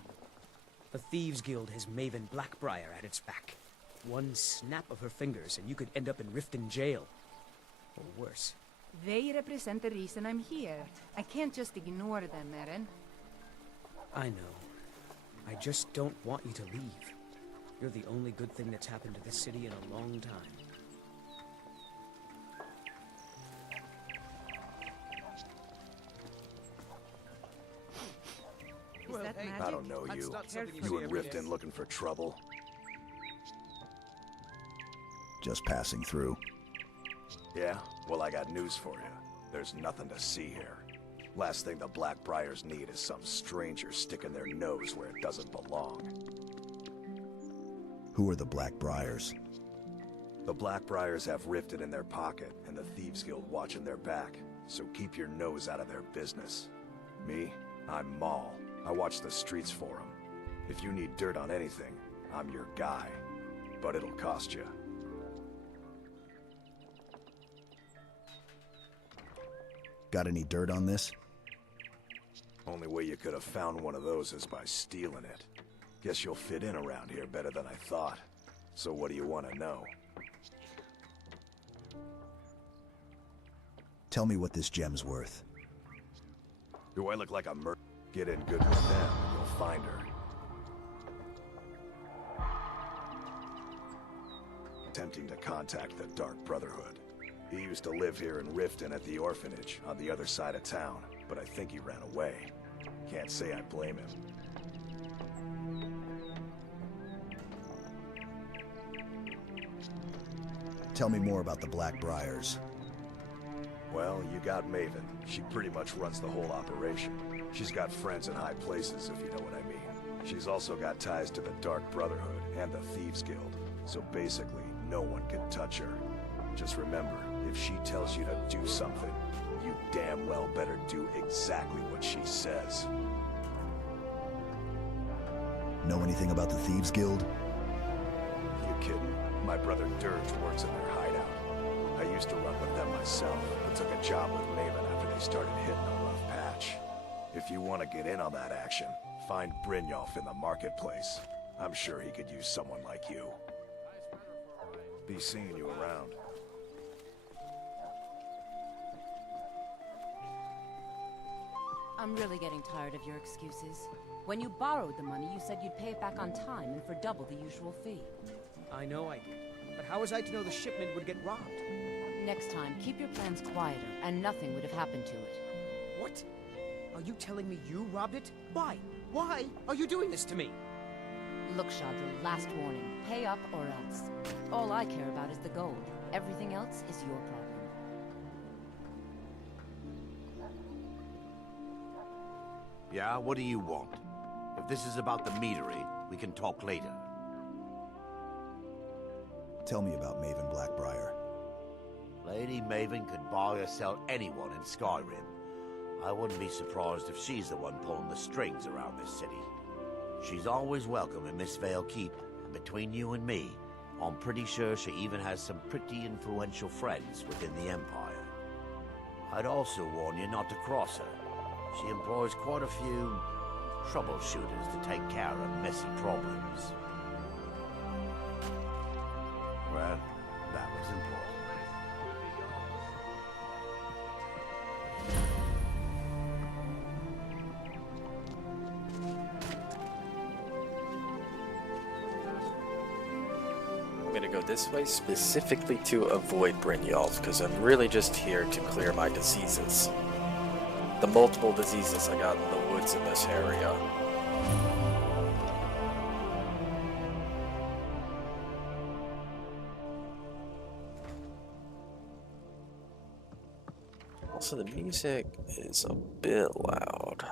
The Thieves Guild has Maven Blackbriar at its back. One snap of her fingers and you could end up in Riften jail. Or worse. They represent the reason I'm here. I can't just ignore them, Eren. I know. I just don't want you to leave. You're the only good thing that's happened to this city in a long time. Is that magic? I don't know you. You in Riften looking for trouble? Just passing through. Yeah? Well, I got news for you. There's nothing to see here. Last thing the Blackbriars need is some stranger sticking their nose where it doesn't belong. Who are the Blackbriars? The Blackbriars have Riften in their pocket, and the Thieves Guild watching their back, so keep your nose out of their business. Me? I'm Maul. I watch the streets for them. If you need dirt on anything, I'm your guy. But it'll cost you. Got any dirt on this? Only way you could have found one of those is by stealing it. Guess you'll fit in around here better than I thought. So what do you want to know? Tell me what this gem's worth. Do I look like a Get in good with them, and you'll find her. Attempting to contact the Dark Brotherhood. He used to live here in Riften at the orphanage, on the other side of town, but I think he ran away. Can't say I blame him. Tell me more about the Black Briars. Well, you got Maven. She pretty much runs the whole operation. She's got friends in high places, if you know what I mean. She's also got ties to the Dark Brotherhood and the Thieves Guild. So basically, no one can touch her. Just remember, if she tells you to do something, you damn well better do exactly what she says. Know anything about the Thieves Guild? You kidding? My brother Dirge works in their hideout. I used to run with them myself, but took a job with Maven after they started hitting a rough patch. If you want to get in on that action, find Brynjolf in the marketplace. I'm sure he could use someone like you. Be seeing you around. I'm really getting tired of your excuses. When you borrowed the money, you said you'd pay it back on time and for double the usual fee. I know I did. But how was I to know the shipment would get robbed? Next time, keep your plans quieter, and nothing would have happened to it. What? Are you telling me you robbed it? Why? Why are you doing this to me? Look, Shadra, last warning. Pay up or else. All I care about is the gold. Everything else is your problem. Yeah, what do you want? If this is about the meadery, we can talk later. Tell me about Maven Blackbriar. Lady Maven could buy or sell anyone in Skyrim. I wouldn't be surprised if she's the one pulling the strings around this city. She's always welcome in Mistveil Keep, and between you and me, I'm pretty sure she even has some pretty influential friends within the Empire. I'd also warn you not to cross her. She employs quite a few troubleshooters to take care of messy problems. Well, that was important. I'm gonna go this way specifically to avoid Brynjolf, because I'm really just here to clear my diseases. The multiple diseases I got in the woods in this area. Also, the music is a bit loud.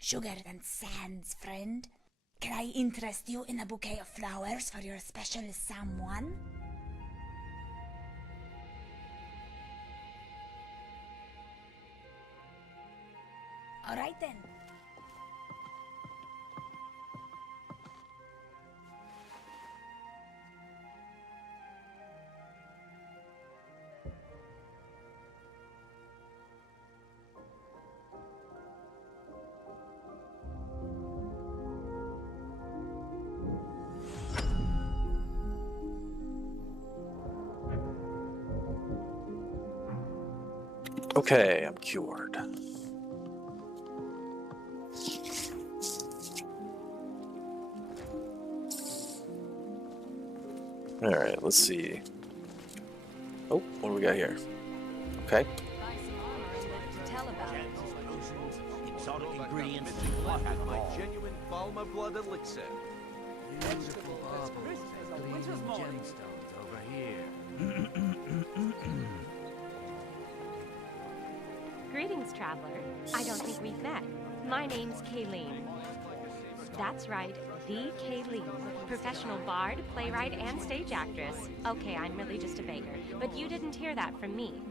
Sugar and sands, friend. Can I interest you in a bouquet of flowers for your special someone? All right then. Okay, I'm cured. Alright, let's see. Oh, what do we got here? Okay. Exotic ingredients. My genuine Falma blood elixir. Beautiful marbles, gleaming gemstones over here. Greetings, traveler. I don't think we've met. My name's Kayleen. That's right, the Kayleen. Professional bard, playwright, and stage actress. Okay, I'm really just a beggar, but you didn't hear that from me.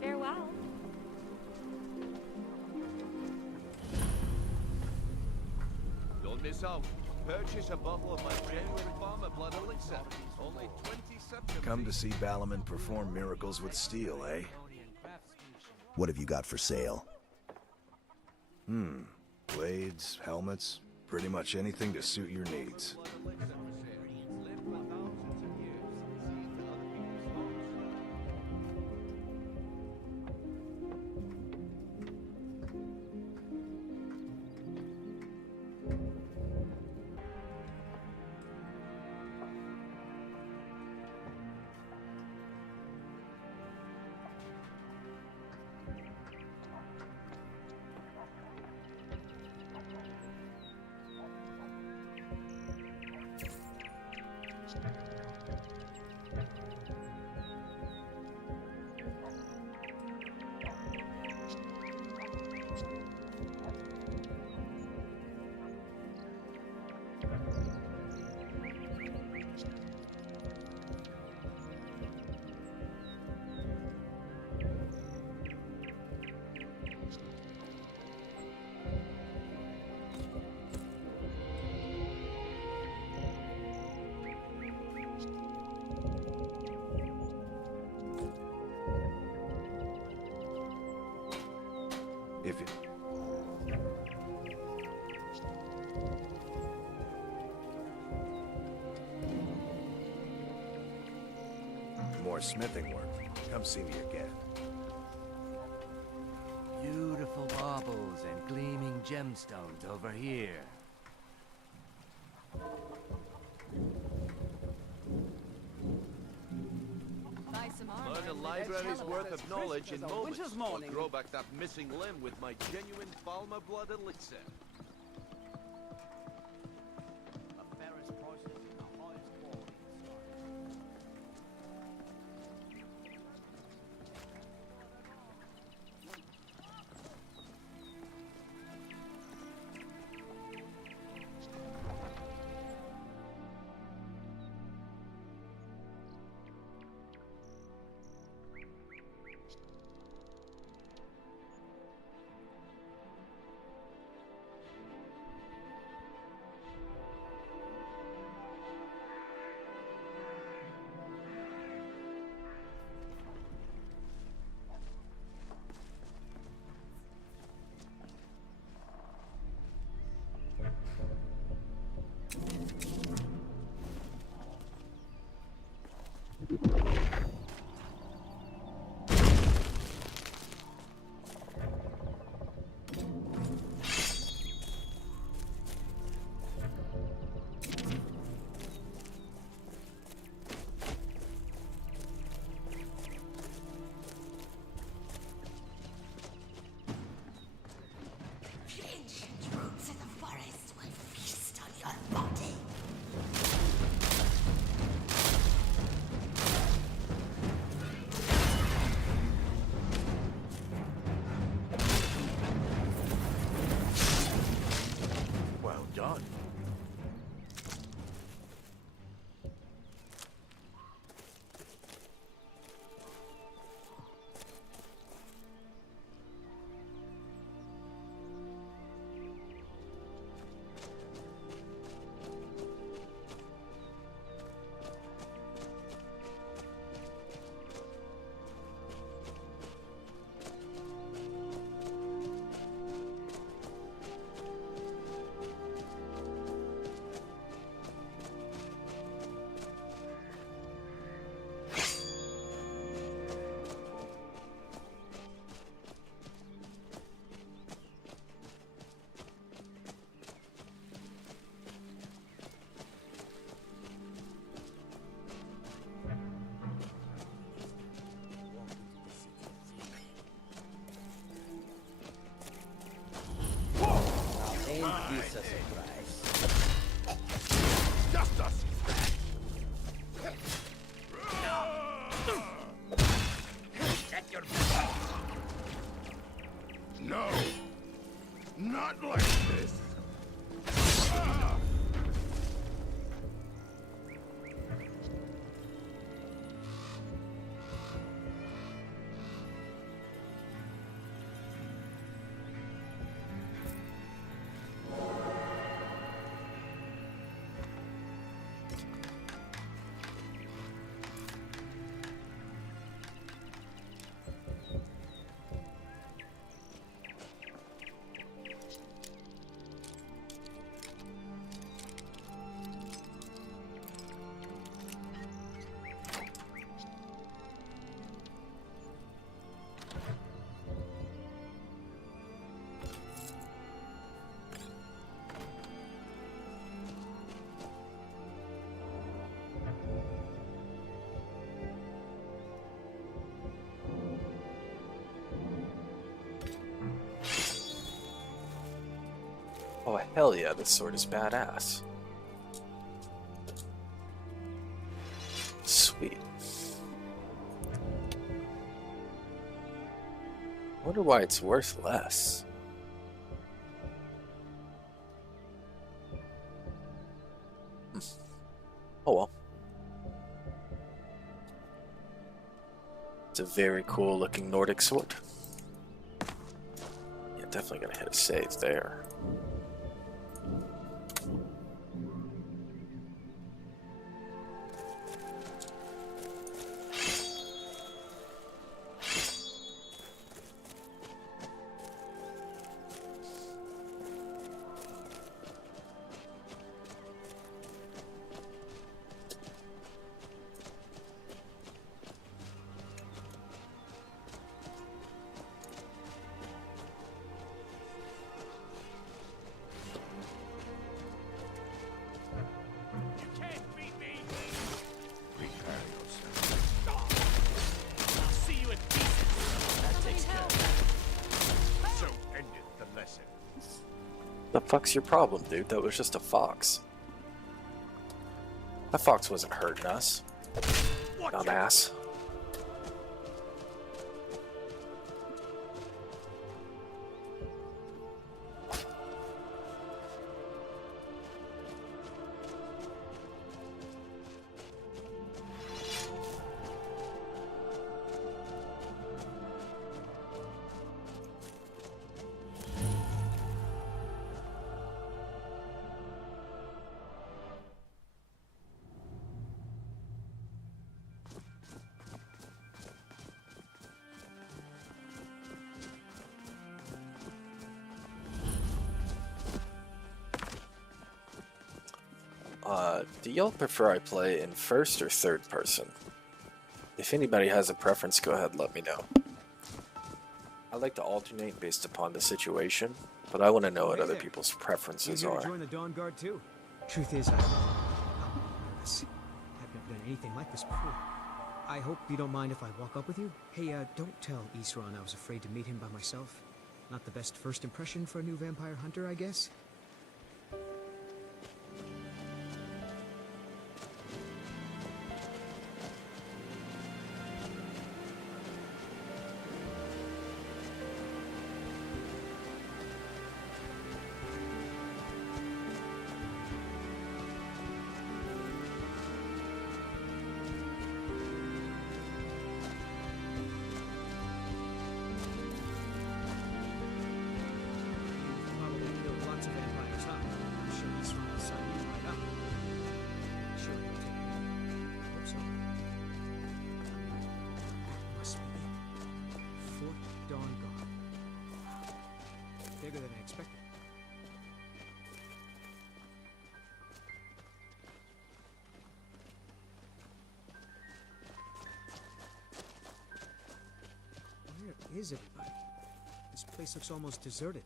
Farewell. miss out. Purchase a bottle of my genuine farmer blood elixir. Only 27. Come to see Balaman perform miracles with steel, eh? What have you got for sale? Blades, helmets, pretty much anything to suit your needs. If you... More smithing work. Come see me again. Beautiful baubles and gleaming gemstones over here. Learn a library's worth of knowledge in moments, or grow back that missing limb with my genuine Falmer blood elixir. This a surprise. Just us! Check your... No! Not like this! Oh, hell yeah, this sword is badass. Sweet. Wonder why it's worth less. Oh well. It's a very cool looking Nordic sword. Yeah, definitely gonna hit a save there. The fuck's your problem, dude? That was just a fox. That fox wasn't hurting us. Dumbass. Do y'all prefer I play in first or third person? If anybody has a preference, go ahead and let me know. I like to alternate based upon the situation, but I want to know what other people's preferences are. Join the Dawn Guard too. Truth is, I'm nervous. I've never done anything like this before. I hope you don't mind if I walk up with you. Hey, don't tell Isran I was afraid to meet him by myself. Not the best first impression for a new vampire hunter, I guess. Bigger than I expected. Where is everybody? This place looks almost deserted.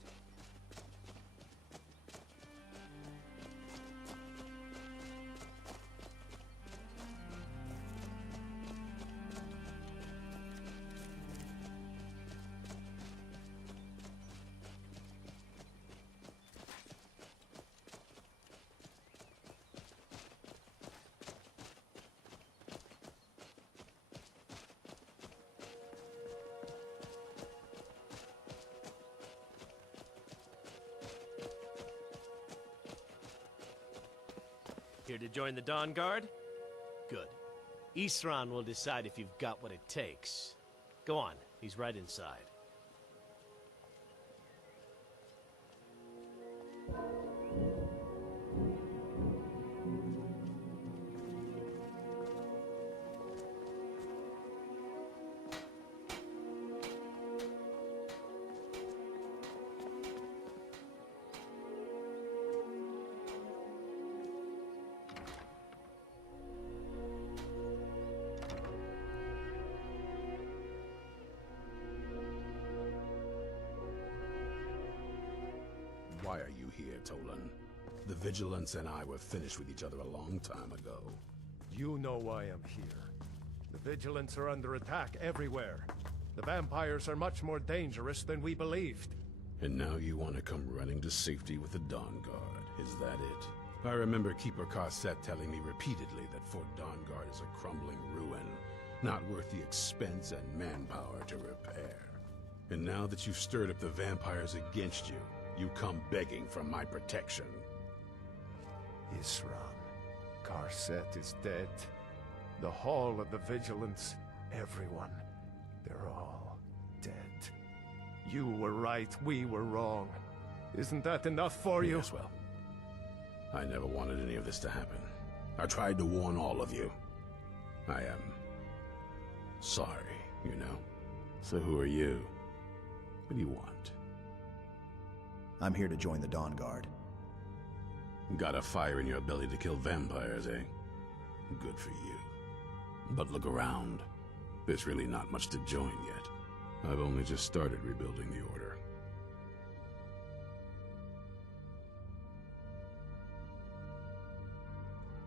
Here to join the Dawn Guard? Good. Isran will decide if you've got what it takes. Go on, he's right inside. Why are you here, Tolan? The Vigilance and I were finished with each other a long time ago. You know why I'm here. The Vigilants are under attack everywhere. The vampires are much more dangerous than we believed. And now you want to come running to safety with the Dawn Guard, is that it? I remember Keeper Carset telling me repeatedly that Fort Dawn Guard is a crumbling ruin, not worth the expense and manpower to repair. And now that you've stirred up the vampires against you, you come begging for my protection. Isran, Carset is dead. The Hall of the Vigilance, everyone, they're all dead. You were right, we were wrong. Isn't that enough for you? Yes, well, I never wanted any of this to happen. I tried to warn all of you. I am sorry, you know. So who are you? What do you want? I'm here to join the Dawn Guard. Got a fire in your belly to kill vampires, eh? Good for you. But look around. There's really not much to join yet. I've only just started rebuilding the Order.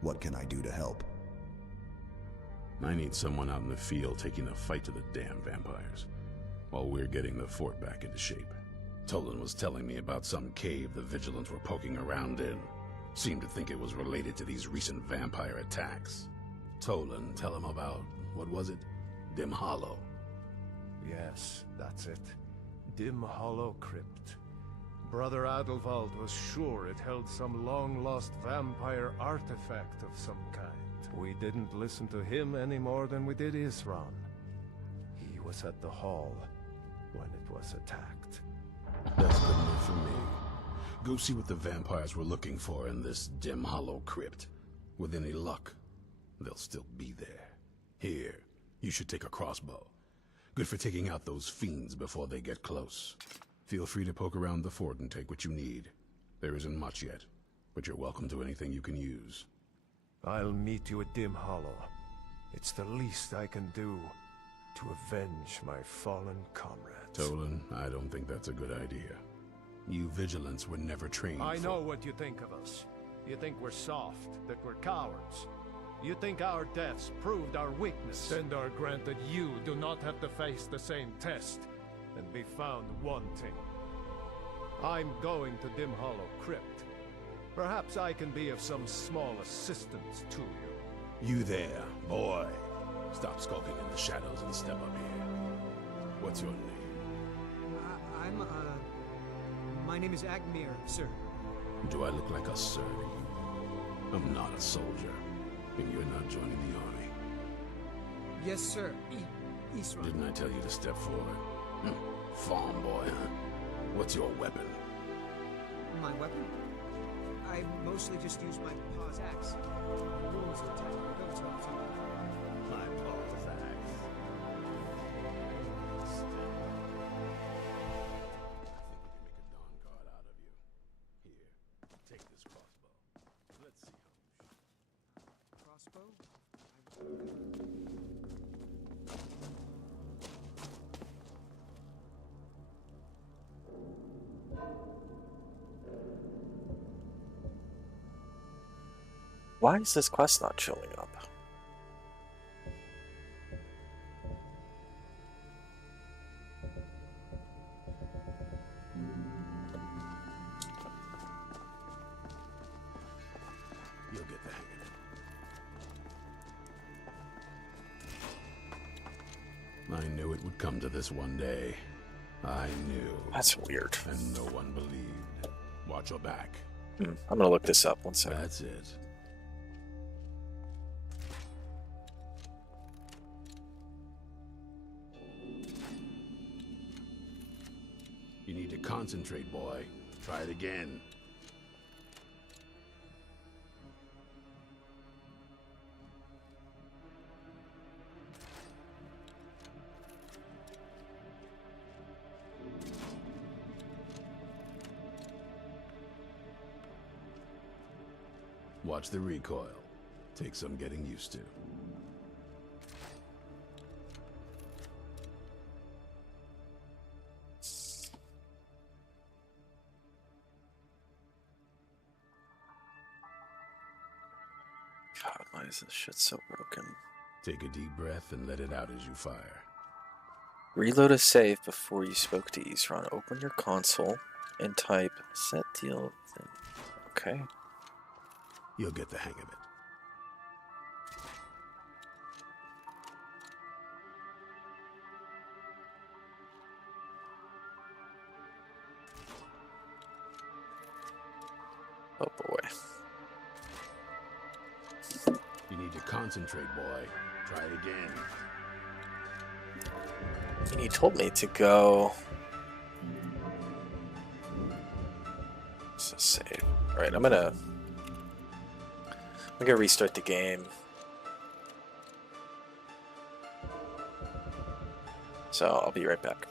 What can I do to help? I need someone out in the field taking the fight to the damn vampires, while we're getting the fort back into shape. Tolan was telling me about some cave the Vigilants were poking around in. Seemed to think it was related to these recent vampire attacks. Tolan, tell him about, what was it? Dim Hollow. Yes, that's it. Dim Hollow Crypt. Brother Adelwald was sure it held some long-lost vampire artifact of some kind. We didn't listen to him any more than we did Isran. He was at the hall when it was attacked. That's good enough for me. Go see what the vampires were looking for in this Dim Hollow Crypt. With any luck, they'll still be there. Here, you should take a crossbow. Good for taking out those fiends before they get close. Feel free to poke around the fort and take what you need. There isn't much yet, but you're welcome to anything you can use. I'll meet you at Dim Hollow. It's the least I can do to avenge my fallen comrades. Tolan, I don't think that's a good idea. You Vigilants were never trained I know what you think of us. You think we're soft, that we're cowards. You think our deaths proved our weakness. And are granted you do not have to face the same test and be found wanting. I'm going to Dim Hollow Crypt. Perhaps I can be of some small assistance to you. You there, boy. Stop skulking in the shadows and step up here. What's your name? My name is Agmir, sir. Do I look like a sir to you? I'm not a soldier, and you're not joining the army. Yes, sir. Isran. Didn't I tell you to step forward? Farm boy, huh? What's your weapon? My weapon? I mostly just use my paw's axe. Wolves are attacking my goats all the time. My paw's axe. Still. Take this crossbow. Let's see how you shoot. Crossbow? Why is this quest not showing up? You'll get the hang of it. I knew it would come to this one day. I knew. That's weird. And no one believed. Watch your back. I'm gonna look this up. One second. That's it. You need to concentrate, boy. Try it again. Watch the recoil. Take some getting used to. God, why is this shit so broken? Take a deep breath and let it out as you fire. Reload a save before you spoke to Isran. Open your console and type set deal. Okay. You'll get the hang of it. Oh boy. You need to concentrate, boy. Try again. And he told me to go. So save. All right, I'm gonna restart the game. So I'll be right back.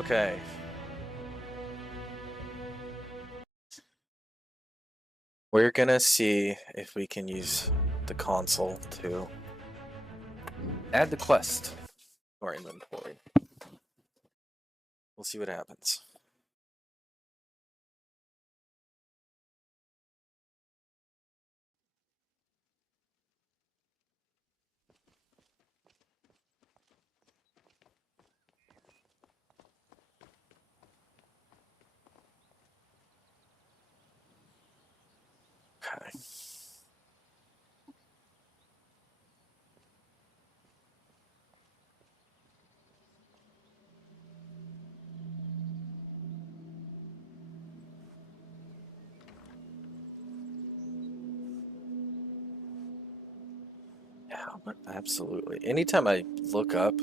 Okay. We're gonna see if we can use the console to add the quest to our inventory. We'll see what happens. Okay. Yeah, absolutely. Anytime I look up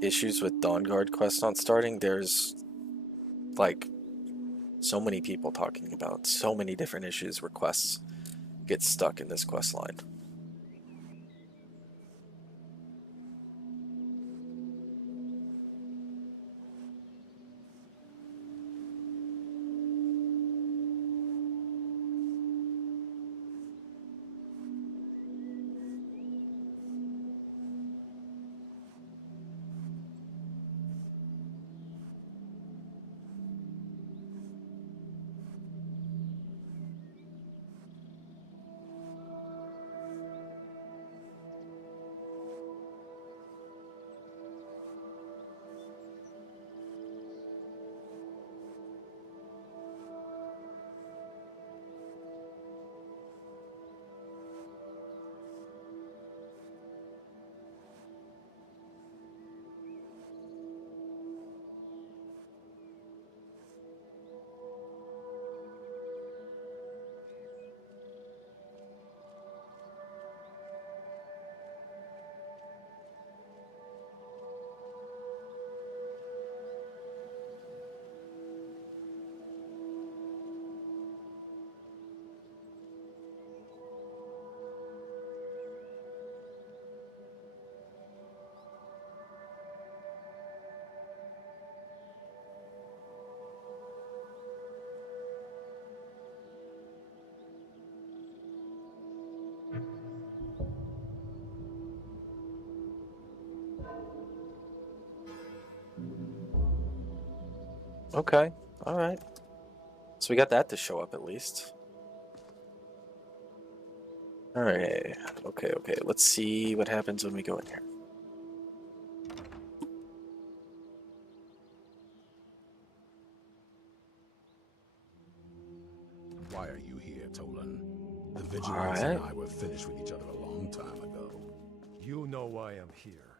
issues with Dawn Guard quest not starting, there's like so many people talking about so many different issues where quests get stuck in this quest line. Okay, all right. So we got that to show up at least. All right. Okay. Let's see what happens when we go in here. Why are you here, Tolan? The Vigilants and I were finished with each other a long time ago. You know why I'm here.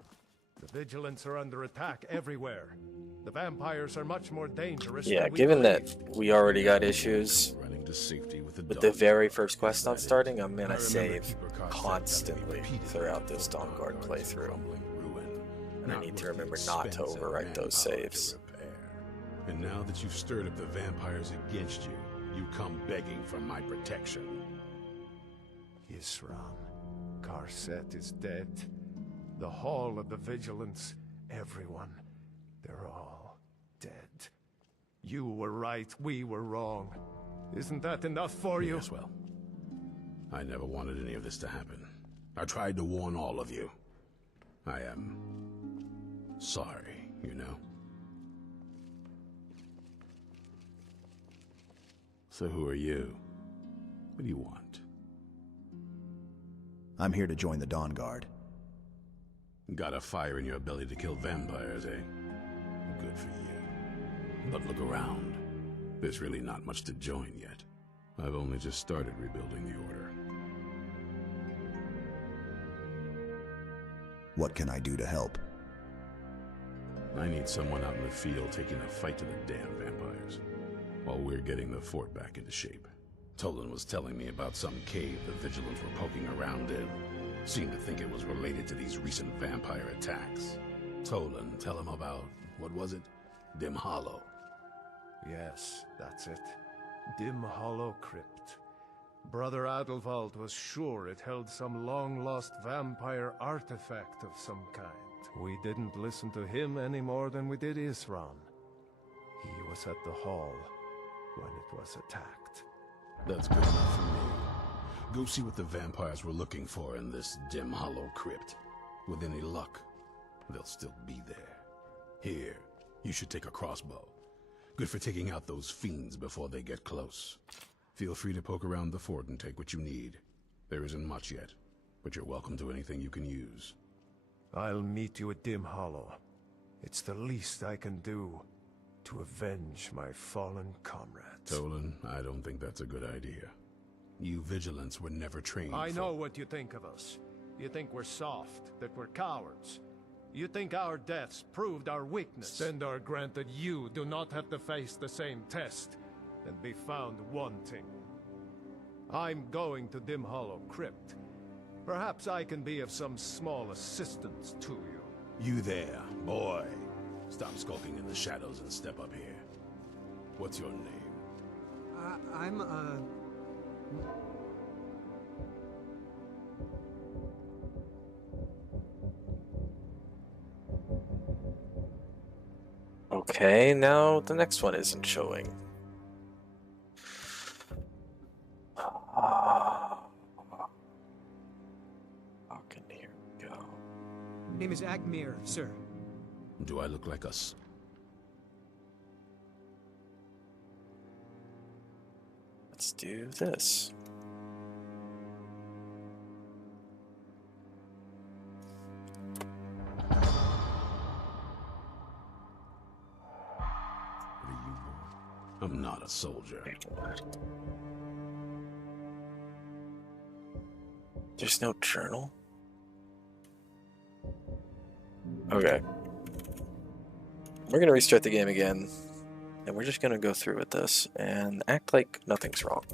The Vigilants are under attack everywhere. The vampires are much more dangerous Yeah, than we given that believed. we already got issues Running to safety with with the very first quest not starting, I'm gonna save constantly throughout this Dawn Guard playthrough. And I need to remember not to overwrite those saves. And now that you've stirred up the vampires against you, you come begging for my protection. Isram, Karset is dead. The Hall of the Vigilance, everyone, they're all dead. You were right, we were wrong. Isn't that enough for you? Yes, well, I never wanted any of this to happen. I tried to warn all of you. I am sorry, you know? So who are you? What do you want? I'm here to join the Dawn Guard. Got a fire in your belly to kill vampires, eh? Good for you. But look around. There's really not much to join yet. I've only just started rebuilding the Order. What can I do to help? I need someone out in the field taking a fight to the damn vampires, while we're getting the fort back into shape. Tolan was telling me about some cave the Vigilants were poking around in. Seemed to think it was related to these recent vampire attacks. Tolan, tell him about, what was it? Dim Hollow. Yes, that's it. Dim Hollow Crypt. Brother Adelwald was sure it held some long-lost vampire artifact of some kind. we didn't listen to him any more than we did Isran. He was at the hall when it was attacked. That's good enough for me. Go see what the vampires were looking for in this dim hollow crypt. With any luck, they'll still be there. Here, you should take a crossbow. Good for taking out those fiends before they get close. Feel free to poke around the fort and take what you need. There isn't much yet, but you're welcome to anything you can use. I'll meet you at Dim Hollow. It's the least I can do to avenge my fallen comrades. Tolan, I don't think that's a good idea. You vigilants were never trained I for... know what you think of us. You think we're soft, that we're cowards. You think our deaths proved our weakness. And are granted you do not have to face the same test and be found wanting. I'm going to Dim Hollow Crypt. Perhaps I can be of some small assistance to you. You there, boy. Stop skulking in the shadows and step up here. What's your name? I'm, Okay, now the next one isn't showing. Fucking here we go. Name is Agmir, sir. Do I look like us? Let's do this. I'm not a soldier. There's no journal? Okay. We're gonna restart the game again, and we're just gonna go through with this and act like nothing's wrong.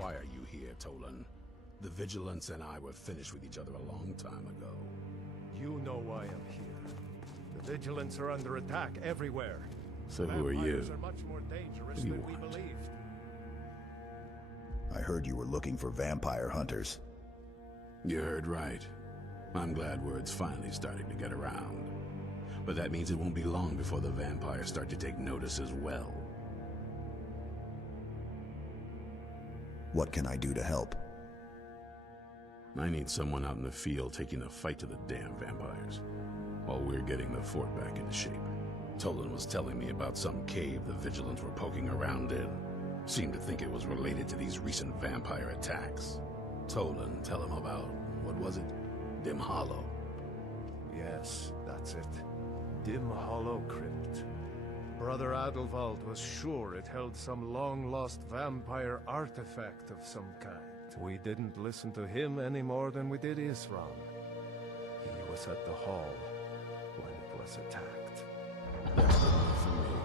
Why are you here, Tolan? The Vigilance and I were finished with each other a long time ago. You know why I'm here. The Vigilants are under attack everywhere. So who are you? Vampires are much more dangerous What do you than we want? believed. I heard you were looking for vampire hunters. You heard right. I'm glad word's finally starting to get around. But that means it won't be long before the vampires start to take notice as well. What can I do to help? I need someone out in the field taking the fight to the damn vampires, while we're getting the fort back into shape. Tolan was telling me about some cave the Vigilants were poking around in. Seemed to think it was related to these recent vampire attacks. Tolan, tell him about, what was it? Dim Hollow. Yes, that's it. Dim Hollow Crypt. Brother Adelwald was sure it held some long-lost vampire artifact of some kind. We didn't listen to him any more than we did Isran. He was at the hall when it was attacked. That's good enough for me.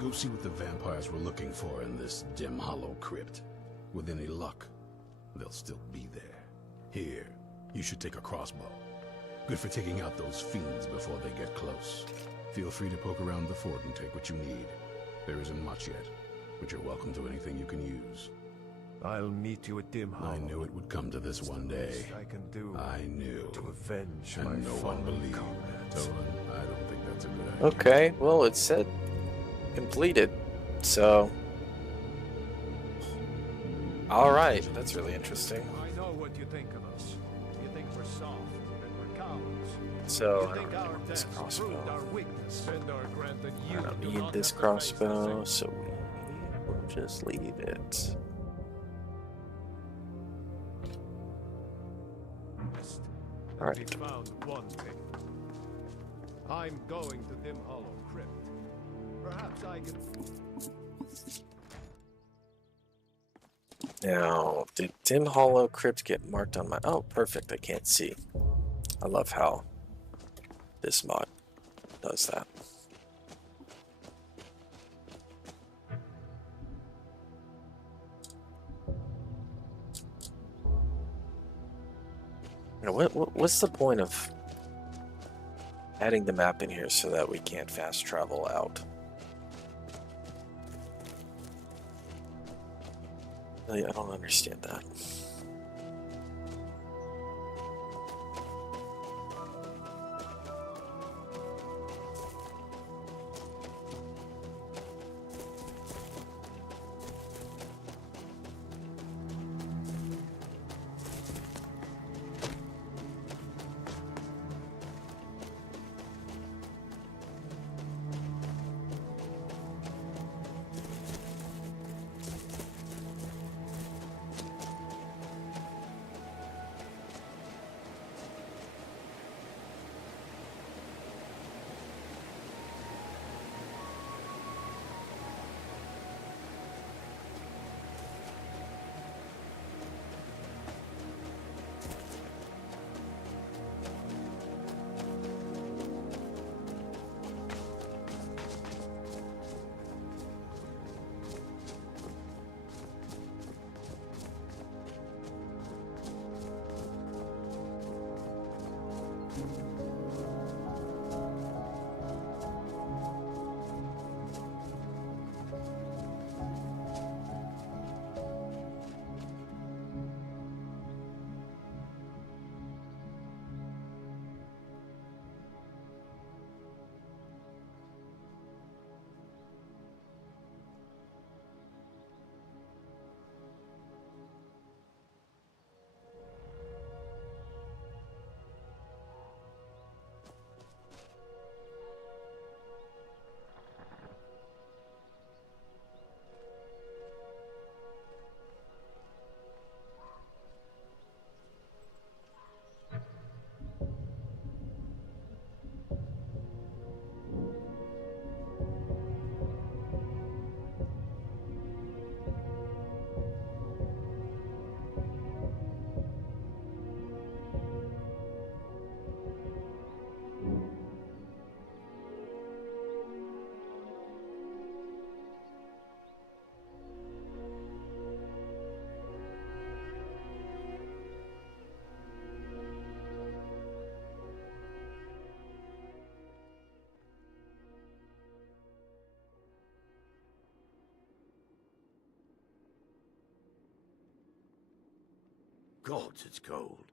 Go see what the vampires were looking for in this Dim Hollow Crypt. With any luck, they'll still be there. Here, you should take a crossbow. Good for taking out those fiends before they get close. Feel free to poke around the fort and take what you need. There isn't much yet, but you're welcome to anything you can use. I'll meet you at Dim Hollow. I knew it would come to this one day. I can do I knew. to avenge and my no one fallen believed. comrades. Tolan, I don't think that's a good idea. Okay, well, it said completed, so... Alright, that's really interesting. I know what you think of us. You think we're soft, and we're cowards. So, You I don't think really our want this deaths crossbow. proved our weakness and are granted you I don't do need not this have to face the crossbow, same so we'll just leave it. quest. Alright. We found one thing. I'm going to Dim Hollow Crypt. Perhaps I can... Now, did Dim Hollow Crypt get marked on my... Oh, perfect, I can't see. I love how this mod does that. Now, what's the point of adding the map in here so that we can't fast travel out? I don't understand that. gods, it's cold.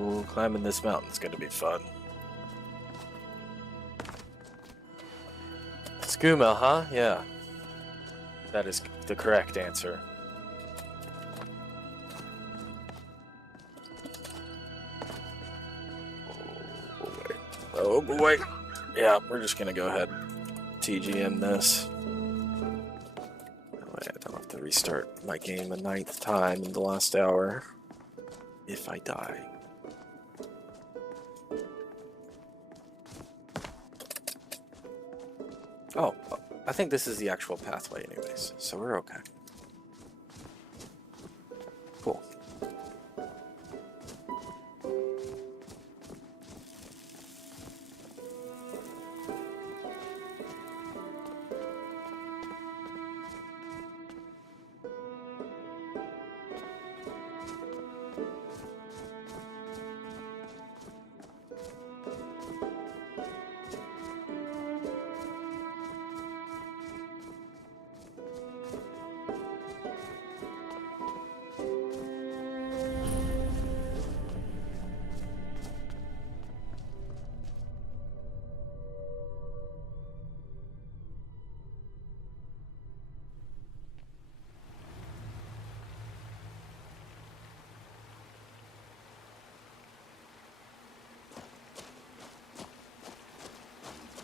Ooh, climbing this mountain's gonna be fun. Skooma, huh? Yeah. That is the correct answer. Oh boy. Yeah, we're just gonna go ahead and TGM this. That way I don't have to restart my game a 9th time in the last hour. If I die. Oh, I think this is the actual pathway anyways, so we're okay. Cool.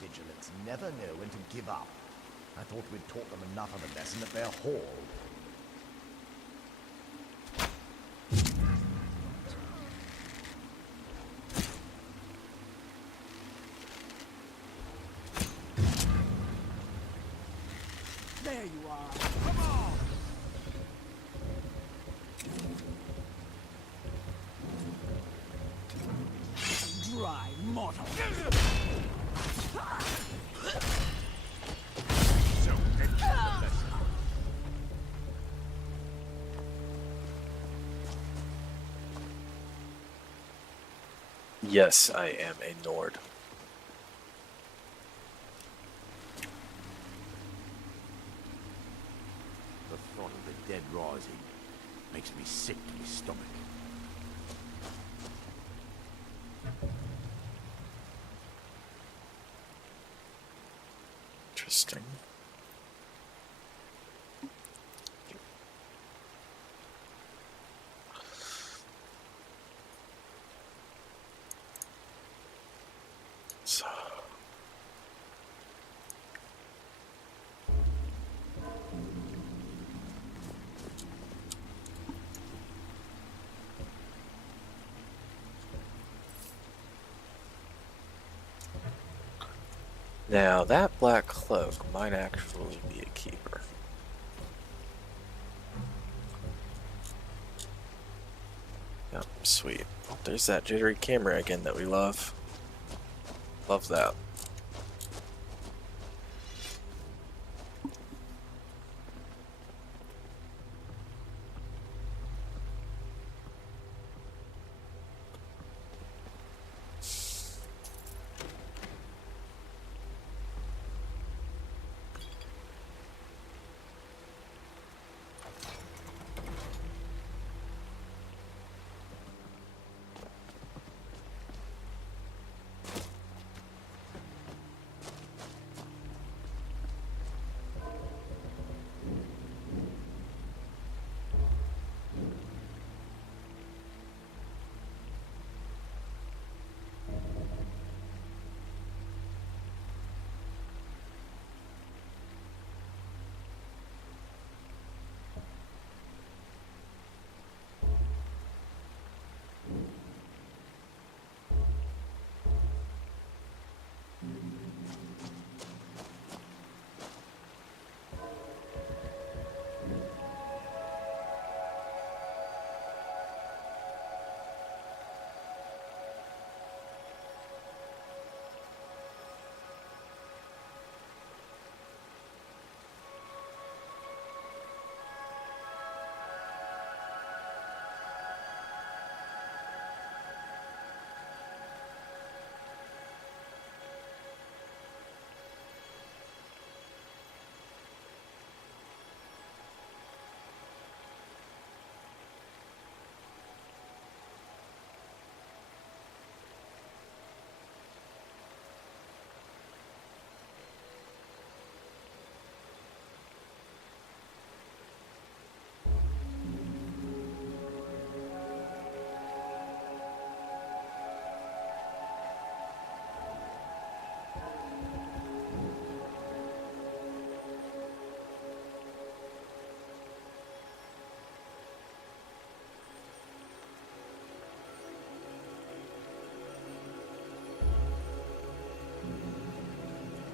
Vigilants never know when to give up. I thought we'd taught them enough of a lesson at their hall. There you are. Come on! Dry mortal. Yes, I am a Nord. The thought of the dead rising makes me sick to my stomach. Interesting. So. Now, that black cloak might actually be a keeper. Yep, sweet. Oh, there's that jittery camera again that we love. Love that.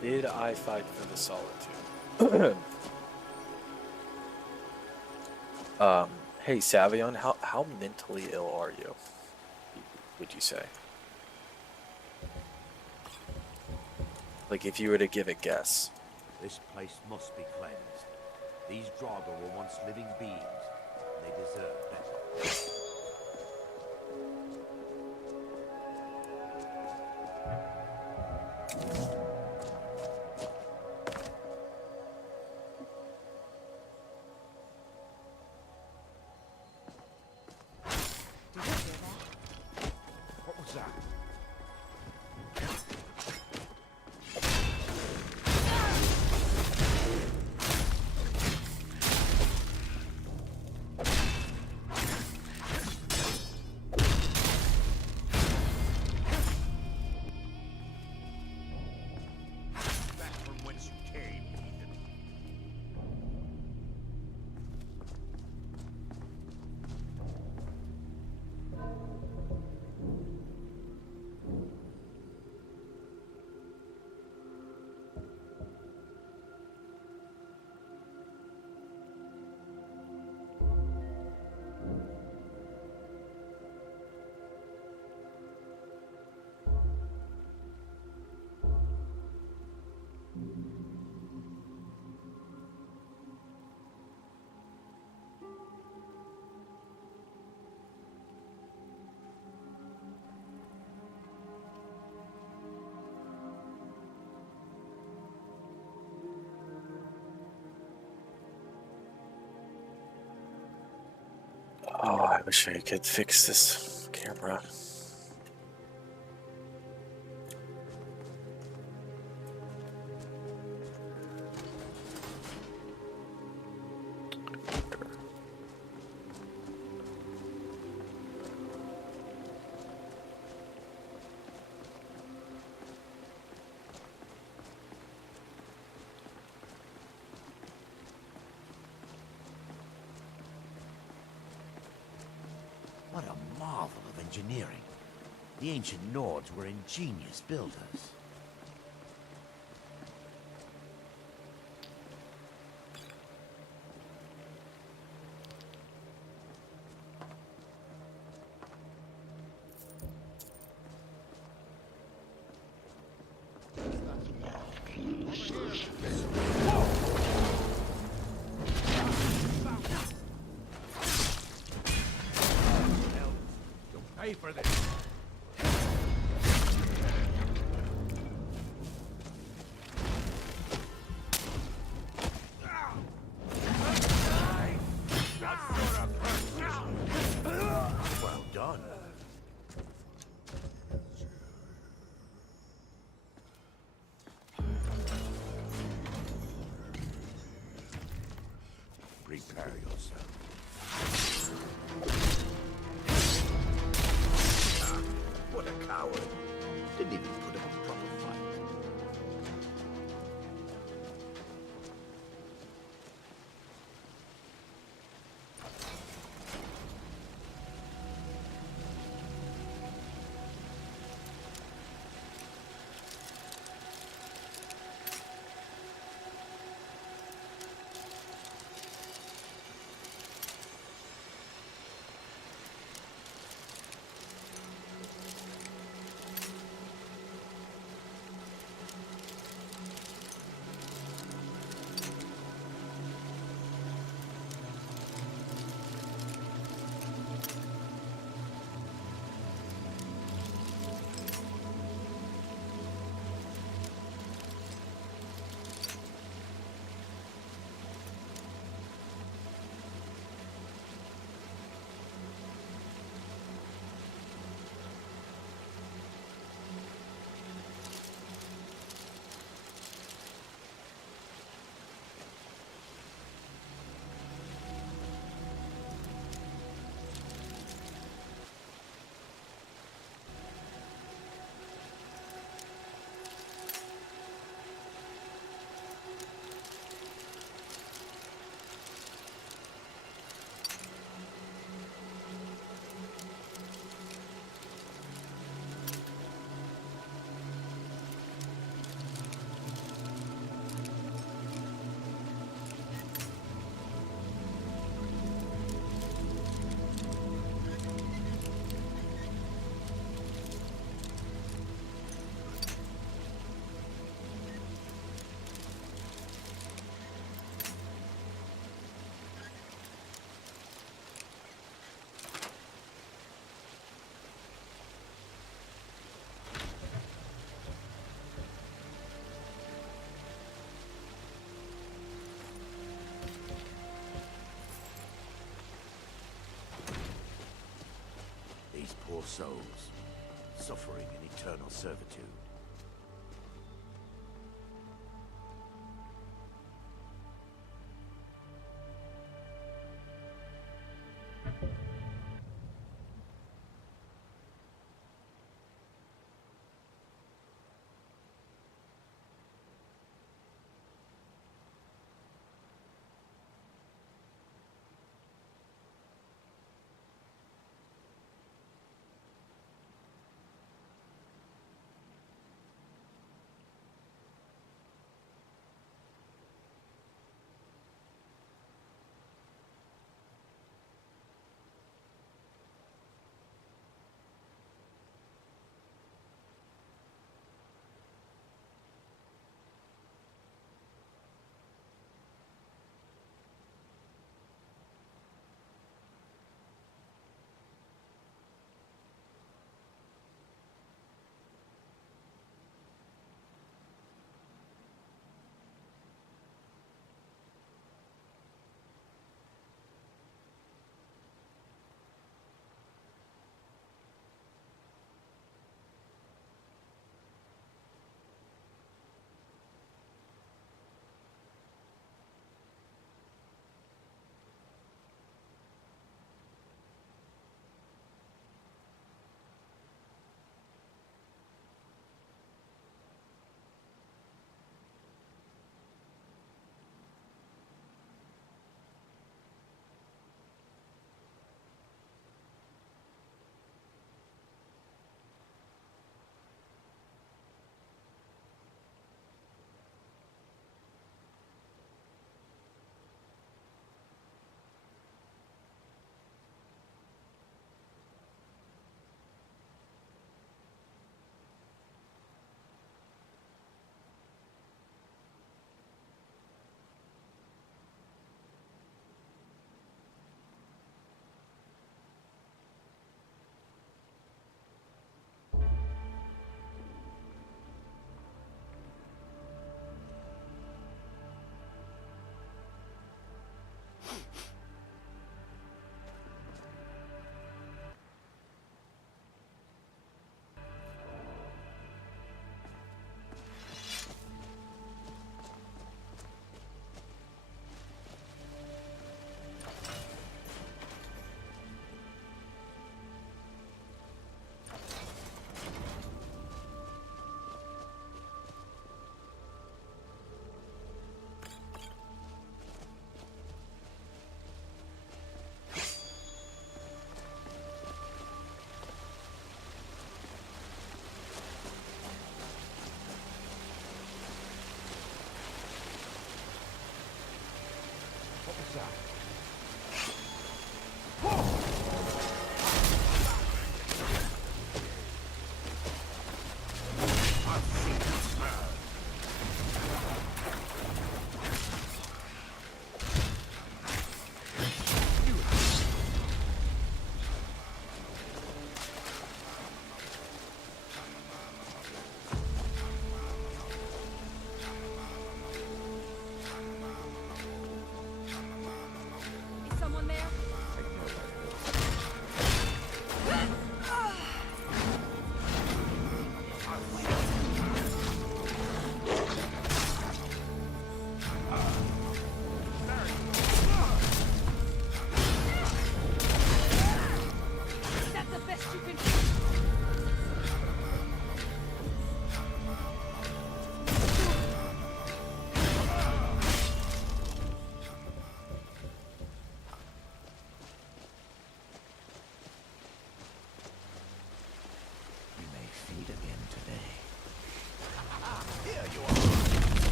Did I fight for the solitude? Hey Savion, how mentally ill are you? Would you say? Like if you were to give a guess. This place must be cleansed. These Draugr were once living beings. They deserve better. What was that? Back from whence you came, heathen. Oh, I wish I could fix this camera. What a marvel of engineering. The ancient Nords were ingenious builders. Pay for this. Well done. Prepare yourself. What a coward. Didn't even put up a proper fight. poor souls, suffering in eternal servitude.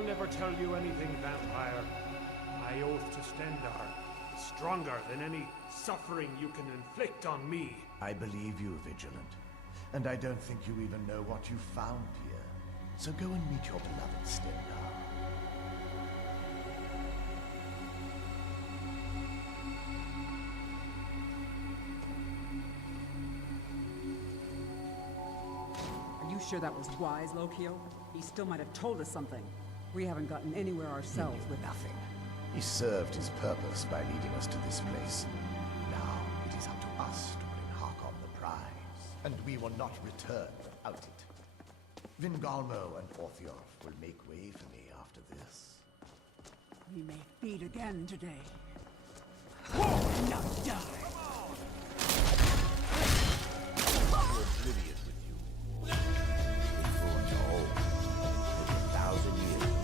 I'll never tell you anything, vampire. I oath to Stendar, stronger than any suffering you can inflict on me. I believe you, Vigilant. And I don't think you even know what you found here. So go and meet your beloved Stendar. Are you sure that was wise, Lokio? He still might have told us something. We haven't gotten anywhere ourselves with nothing. He served his purpose by leading us to this place. Now it is up to us to bring Harkon the prize, and we will not return without it. Vingalmo and Orthiorf will make way for me after this. We may feed again today. Now die! Oblivion with you. Influence all. Maybe 1,000 years ago.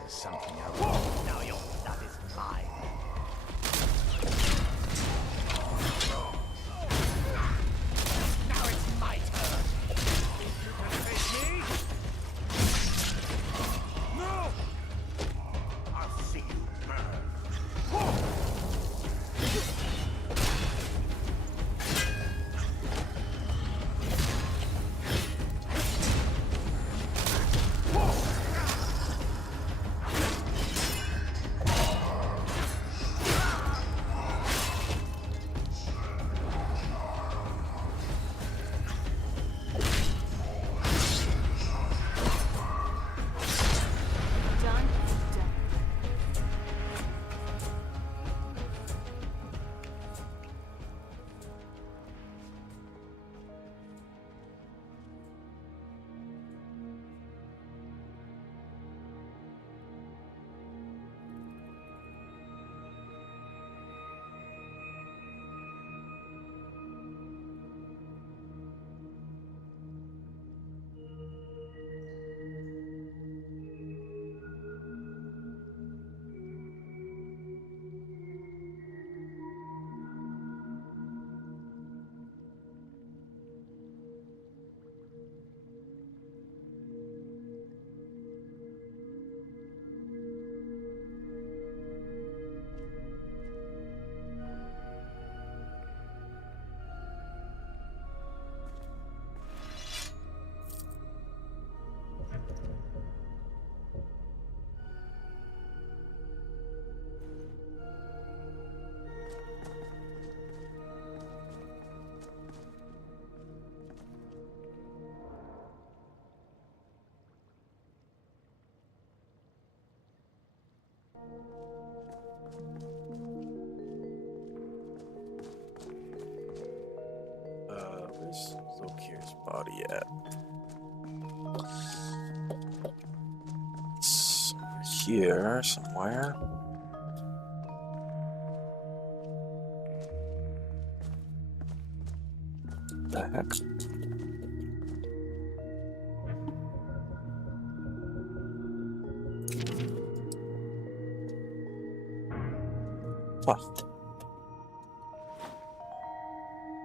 There's something else. Now your blood is mine. Now it's my turn. You can face me? No! I'll see you burn. Done. Where's Lokir's body at? It's over here somewhere. The heck? Huh.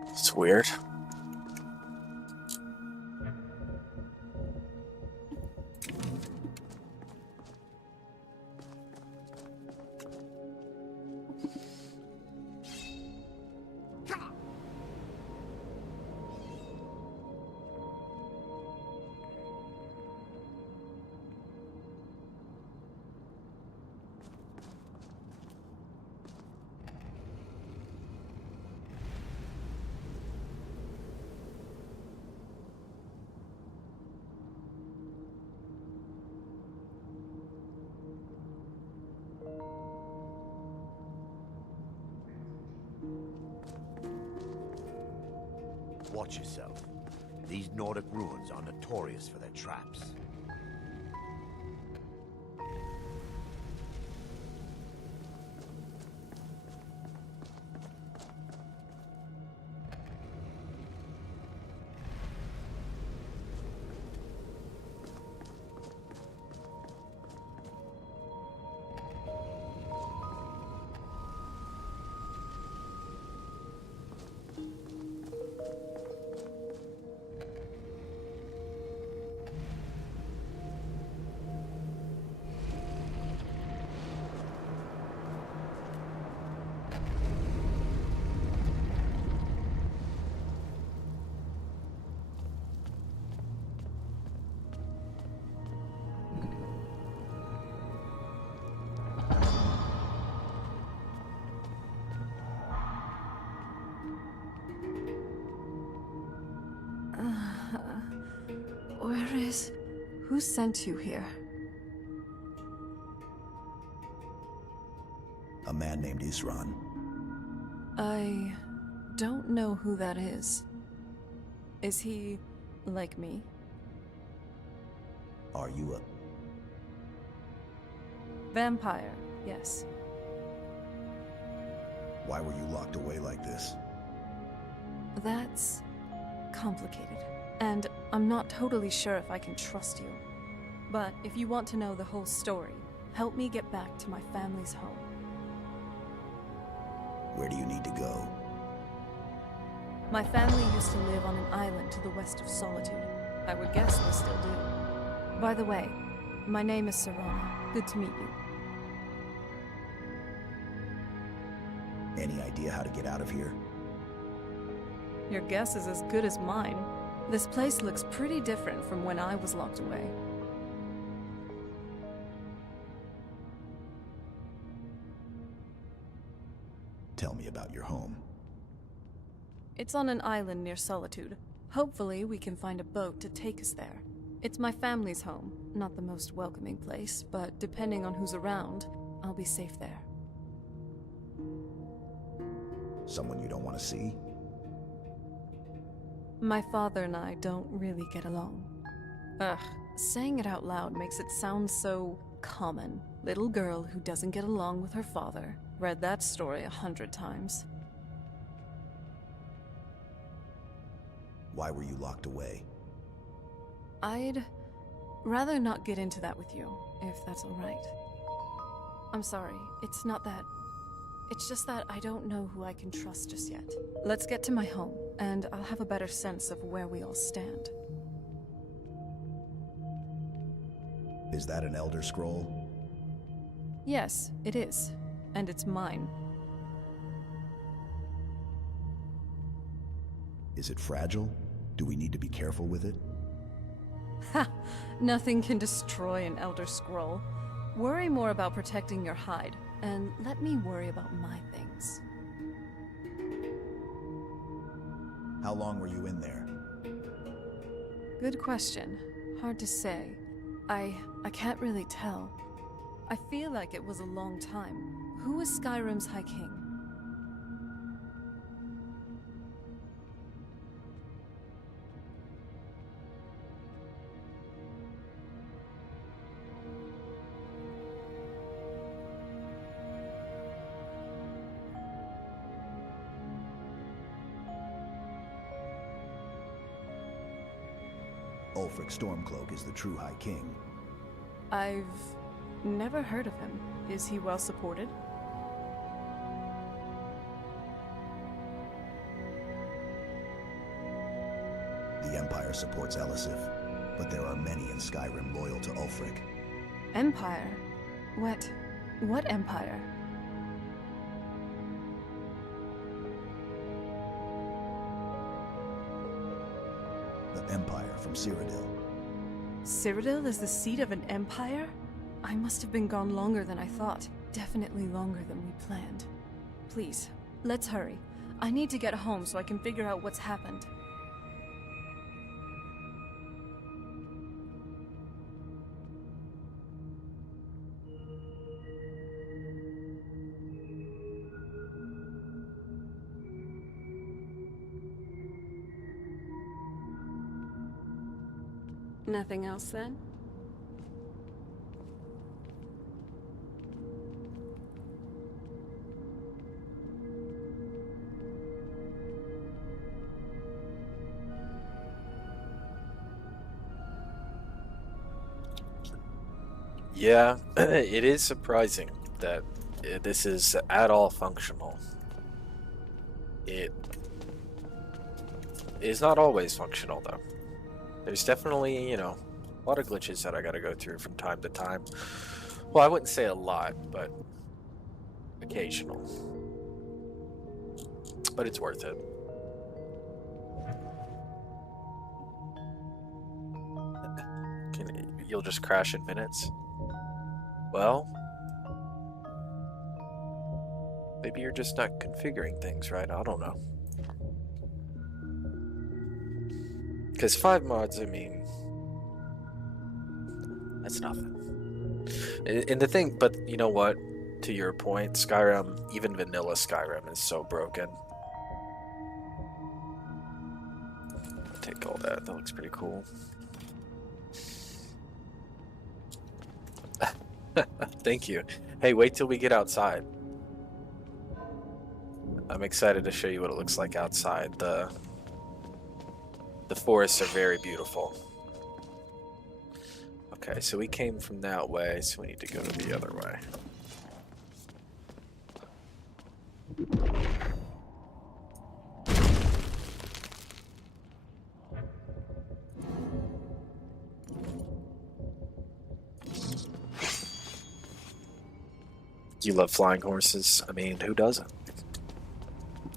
It's weird. Watch yourself. These Nordic ruins are notorious for their traps. Who sent you here? A man named Isran. I don't know who that is. Is he like me? Are you a... Vampire, yes. Why were you locked away like this? That's complicated. And I'm not totally sure if I can trust you. But if you want to know the whole story, help me get back to my family's home. Where do you need to go? My family used to live on an island to the west of Solitude. I would guess they still do. By the way, my name is Serana. Good to meet you. Any idea how to get out of here? Your guess is as good as mine. This place looks pretty different from when I was locked away. Tell me about your home. It's on an island near Solitude. Hopefully, we can find a boat to take us there. It's my family's home. Not the most welcoming place, but depending on who's around, I'll be safe there. Someone you don't want to see? My father and I don't really get along. Ugh, saying it out loud makes it sound so common. Little girl who doesn't get along with her father. Read that story 100 times. Why were you locked away? I'd rather not get into that with you, if that's alright. I'm sorry, it's not that. It's just that I don't know who I can trust just yet. Let's get to my home, and I'll have a better sense of where we all stand. Is that an Elder Scroll? Yes, it is. And it's mine. Is it fragile? Do we need to be careful with it? Ha! Nothing can destroy an Elder Scroll. Worry more about protecting your hide, and let me worry about my things. How long were you in there? Good question. Hard to say. I can't really tell. I feel like it was a long time. Who is Skyrim's High King? Ulfric Stormcloak is the true High King. I've never heard of him. Is he well supported? The Empire supports Elisif, but there are many in Skyrim loyal to Ulfric. Empire? What empire? The Empire from Cyrodiil. Cyrodiil is the seat of an empire? I must have been gone longer than I thought. Definitely longer than we planned. Please, let's hurry. I need to get home so I can figure out what's happened. Nothing else then? Yeah, it is surprising that this is at all functional. It is not always functional, though. There's definitely, a lot of glitches that I gotta go through from time to time. Well, I wouldn't say a lot, but occasional. But it's worth it. You'll just crash in minutes? Well, maybe you're just not configuring things right. I don't know. Because 5 mods, I mean, That's nothing. And the thing, but you know what? To your point, Skyrim, even vanilla Skyrim, is so broken. Take all that. That looks pretty cool. Thank you. Hey, wait till we get outside. I'm excited to show you what it looks like outside. The forests are very beautiful. Okay, so we came from that way, so we need to go the other way. You love flying horses? I mean, who doesn't?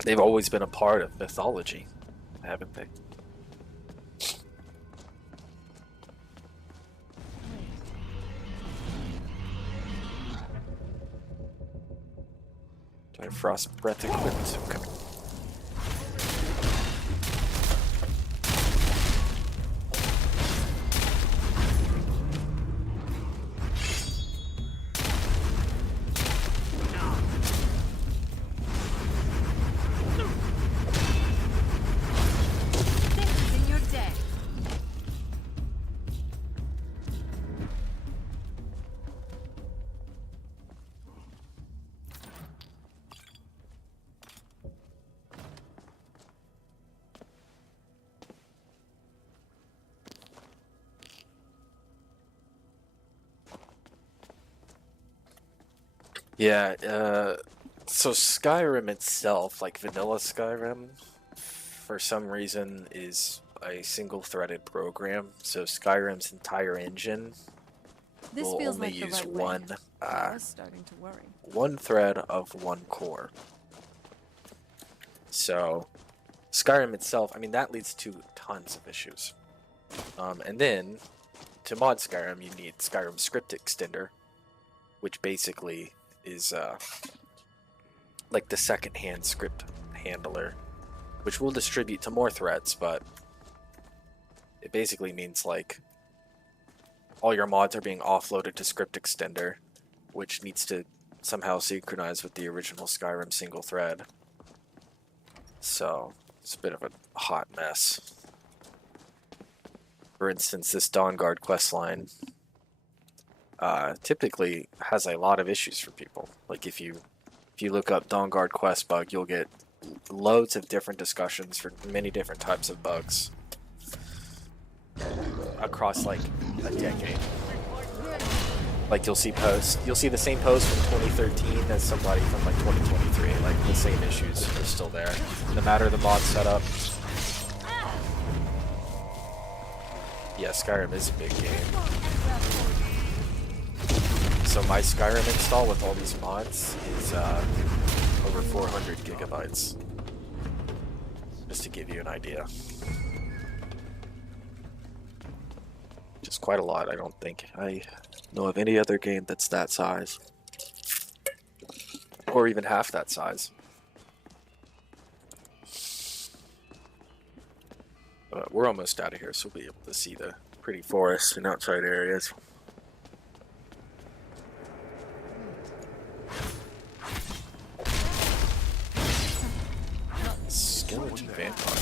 They've always been a part of mythology, haven't they? Do I have frost breath equipped? Okay. Yeah, so Skyrim itself, like vanilla Skyrim, for some reason is a single-threaded program. So Skyrim's entire engine This will feels only like the use right way. one, I was starting to worry. one thread of one core. So Skyrim itself, I mean, that leads to tons of issues. And then to mod Skyrim, you need Skyrim Script Extender, which basically is like the second-hand script handler, which will distribute to more threads, but it basically means like all your mods are being offloaded to Script Extender, which needs to somehow synchronize with the original Skyrim single thread. So it's a bit of a hot mess. For instance, this Dawnguard questline typically has a lot of issues for people. Like if you look up Dawnguard quest bug, you'll get loads of different discussions for many different types of bugs across like a decade. Like you'll see the same post from 2013 as somebody from like 2023. Like the same issues are still there, no matter the mod setup. Yeah, Skyrim is a big game. So my Skyrim install with all these mods is over 400 gigabytes. Just to give you an idea. Just quite a lot. I don't think I know of any other game that's that size. Or even half that size. But we're almost out of here, so we'll be able to see the pretty forests and outside areas. Skeleton vampire.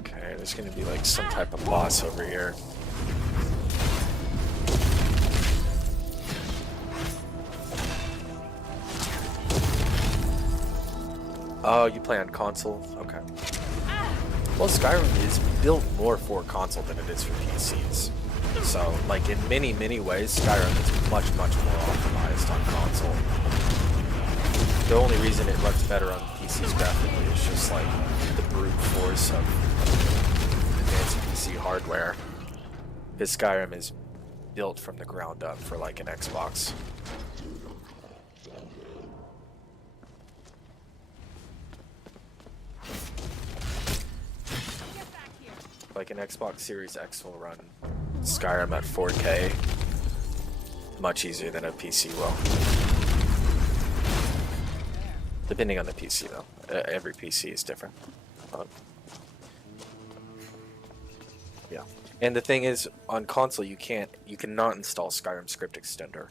Okay, there's gonna be like some type of boss over here. Oh, you play on console? Okay. Well, Skyrim is built more for console than it is for PCs. So, like, in many, many ways, Skyrim is much, much more optimized on console. The only reason it runs better on PCs graphically is just, like, the brute force of advanced PC hardware. Because Skyrim is built from the ground up for, like, an Xbox. Like an Xbox Series X will run Skyrim at 4K much easier than a PC will. Depending on the PC though. Every PC is different. And the thing is, on console, you cannot install Skyrim script extender.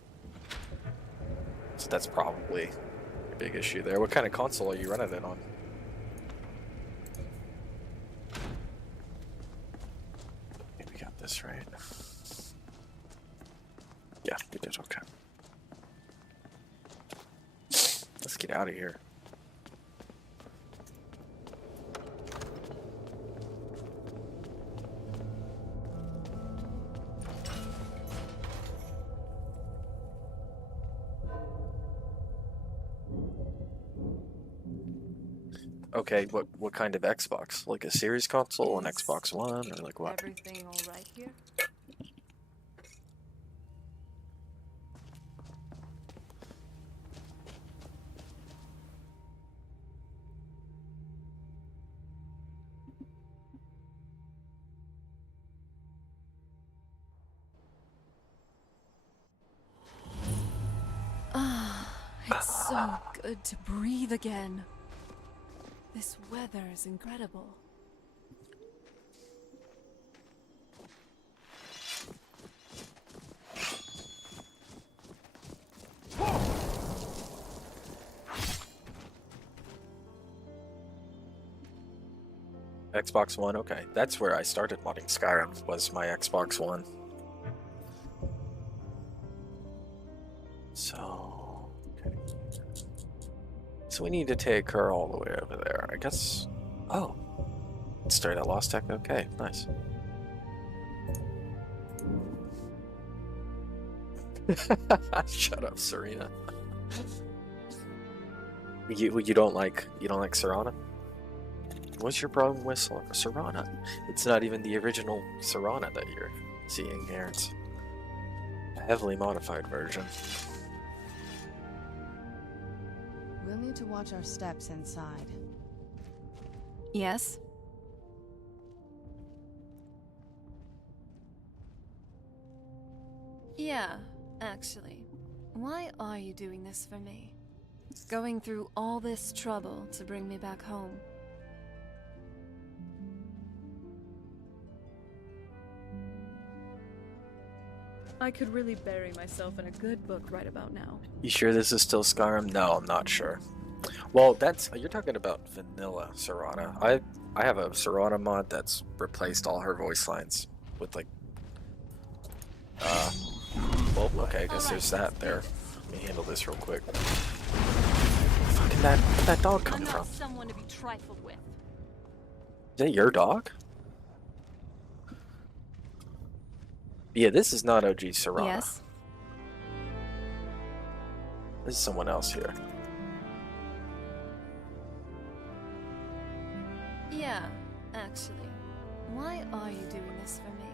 So that's probably a big issue there. What kind of console are you running it on? Okay, we got this right. Yeah, we did okay. Let's get out of here. Okay, what kind of Xbox? Like a series console, an Xbox One, or like what? Everything all right here? Ah, it's so good to breathe again. This weather is incredible. Xbox One, okay. That's where I started modding Skyrim, was my Xbox One. So, okay. So we need to take her all the way over there. I guess, oh. Start at Lost Tech, okay, nice. Shut up, Serena. You don't like Serana? What's your problem with Serana? It's not even the original Serana that you're seeing here. It's a heavily modified version. We'll need to watch our steps inside. Yes? Yeah, actually. Why are you doing this for me? Going through all this trouble to bring me back home? I could really bury myself in a good book right about now. You sure this is still Skyrim? No, I'm not sure. Well, you're talking about vanilla Serana. I have a Serana mod that's replaced all her voice lines with like well, okay, I guess there's that there. Let me handle this real quick. Fucking where'd that dog come from? Someone to be trifled with. Is that your dog? Yeah, this is not OG Serana. Yes. This is someone else here. Yeah, actually. Why are you doing this for me?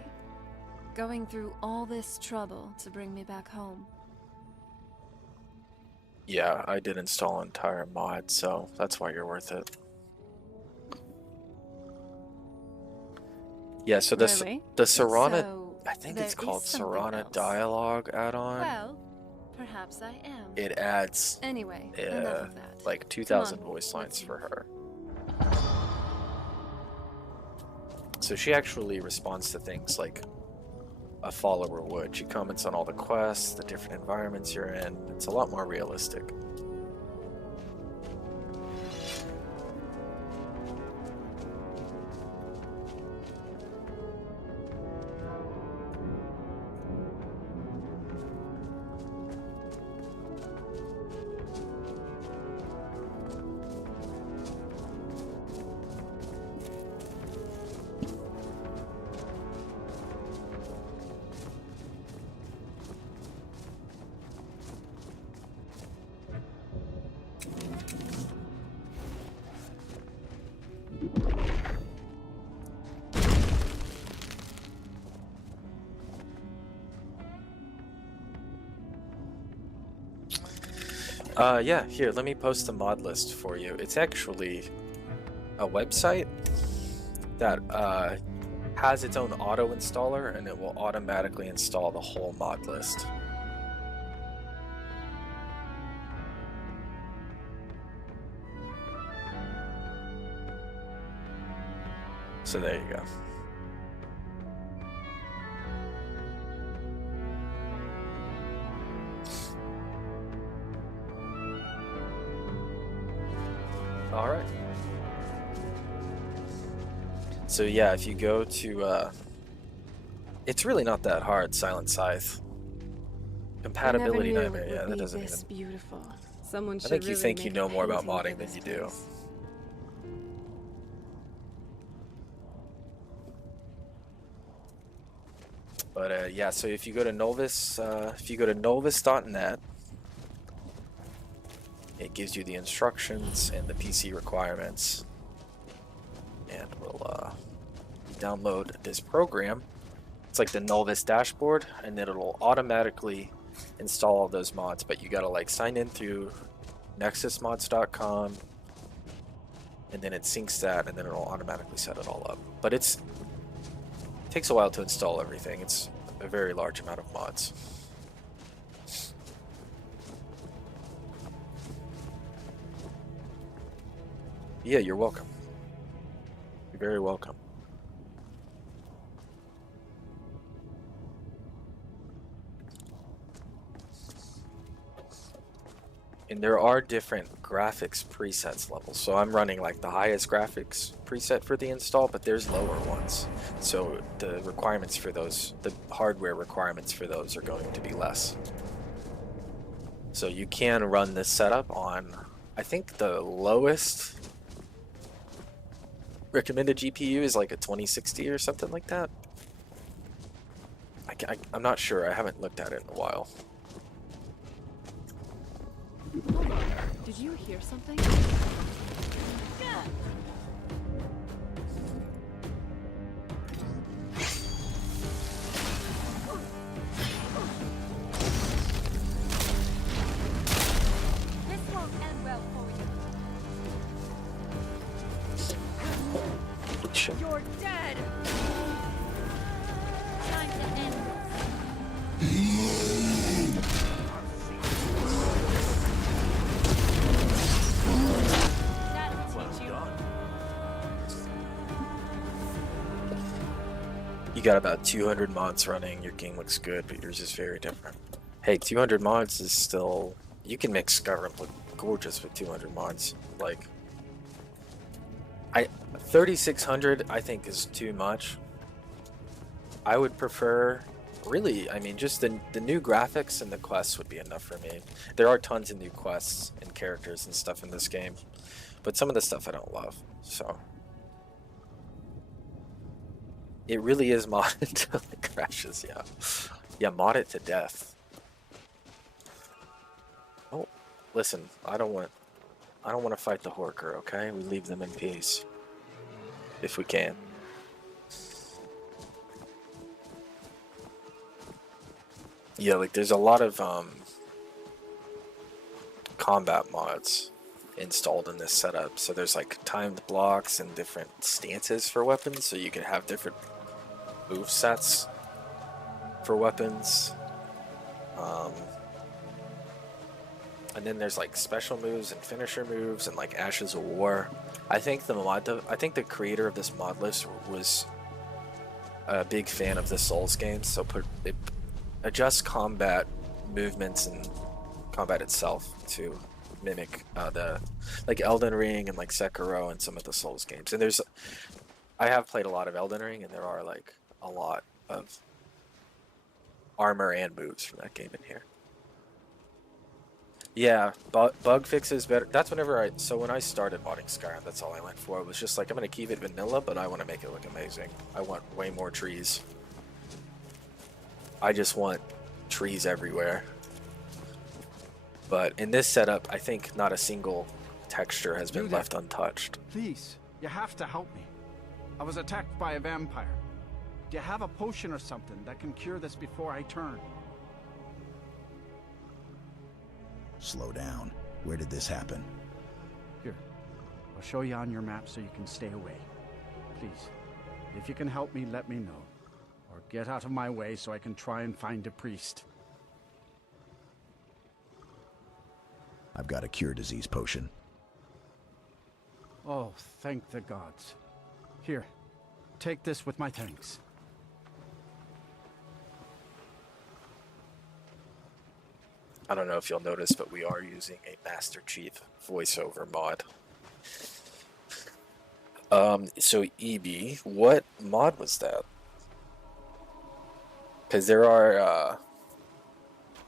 Going through all this trouble to bring me back home? Yeah, I did install an entire mod, so that's why you're worth it. Yeah, so the Serana, So, I think there it's called is something Serana else. Dialogue add-on. Well, perhaps I am. It adds Anyway, enough of that. like 2,000 voice lines for her. So she actually responds to things like a follower would. She comments on all the quests, the different environments you're in. It's a lot more realistic. Yeah, here, let me post the mod list for you. It's actually a website that has its own auto installer, and it will automatically install the whole mod list. So there you go. All right. So yeah, if you go to, it's really not that hard. Silent Scythe. Compatibility nightmare. Yeah, that doesn't even. Beautiful. Someone I should think you really think make you a know more about painting modding for than this you do. place. But yeah, so if you go to Novus, novus.net, it gives you the instructions and the PC requirements, and we'll download this program. It's like the Novus dashboard, and then it'll automatically install all those mods. But you gotta like sign in through nexusmods.com, and then it syncs that, and then it'll automatically set it all up. But it takes a while to install everything. It's a very large amount of mods. Yeah, you're welcome. You're very welcome. And there are different graphics presets levels. So I'm running like the highest graphics preset for the install, but there's lower ones. So the requirements for those, the hardware requirements for those are going to be less. So you can run this setup on, I think the lowest recommended GPU is like a 2060 or something like that. I'm not sure. I haven't looked at it in a while. Hold on. Did you hear something? This won't end well for you. You're dead. Time to end You got about 200 mods running. Your game looks good, but yours is very different. Hey, 200 mods is still... You can make Skyrim look gorgeous with 200 mods. Like... 3600 I think is too much. I would prefer... Really, I mean, just the new graphics and the quests would be enough for me. There are tons of new quests and characters and stuff in this game. But some of the stuff I don't love, so... It really is modded until it crashes, yeah. Yeah, mod it to death. Oh, listen, I don't want to fight the Horker, okay? We leave them in peace. If we can. Yeah, like there's a lot of combat mods installed in this setup. So there's like timed blocks and different stances for weapons, so you can have different move sets for weapons. And then there's like special moves and finisher moves and like Ashes of War. I think the creator of this mod list was a big fan of the Souls games, so it adjusts combat movements and combat itself to mimic the like Elden Ring and like Sekiro and some of the Souls games. And I have played a lot of Elden Ring, and there are like a lot of armor and moves from that game in here. Yeah, bug fixes better. That's when I started modding Skyrim, that's all I went for. It was just like, I'm going to keep it vanilla, but I want to make it look amazing. I want way more trees. I just want trees everywhere. But in this setup, I think not a single texture has been left untouched. Please, you have to help me. I was attacked by a vampire. Do you have a potion or something that can cure this before I turn? Slow down. Where did this happen? Here, I'll show you on your map so you can stay away. Please, if you can help me, let me know. Or get out of my way so I can try and find a priest. I've got a cure disease potion. Oh, thank the gods. Here, take this with my thanks. I don't know if you'll notice, but we are using a Master Chief voiceover mod. So EB, what mod was that? Because there are,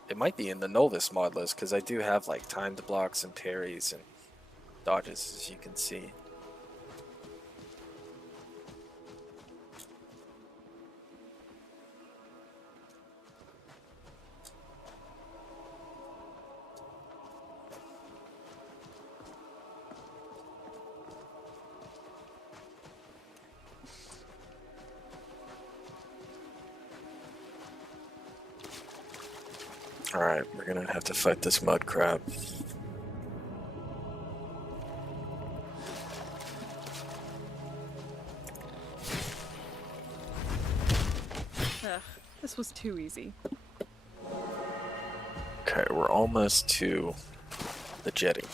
it might be in the Novus mod list, because I do have, like, timed blocks and parries and dodges, as you can see. Alright, we're gonna have to fight this mud crab. Ugh, this was too easy. Okay, we're almost to the jetty.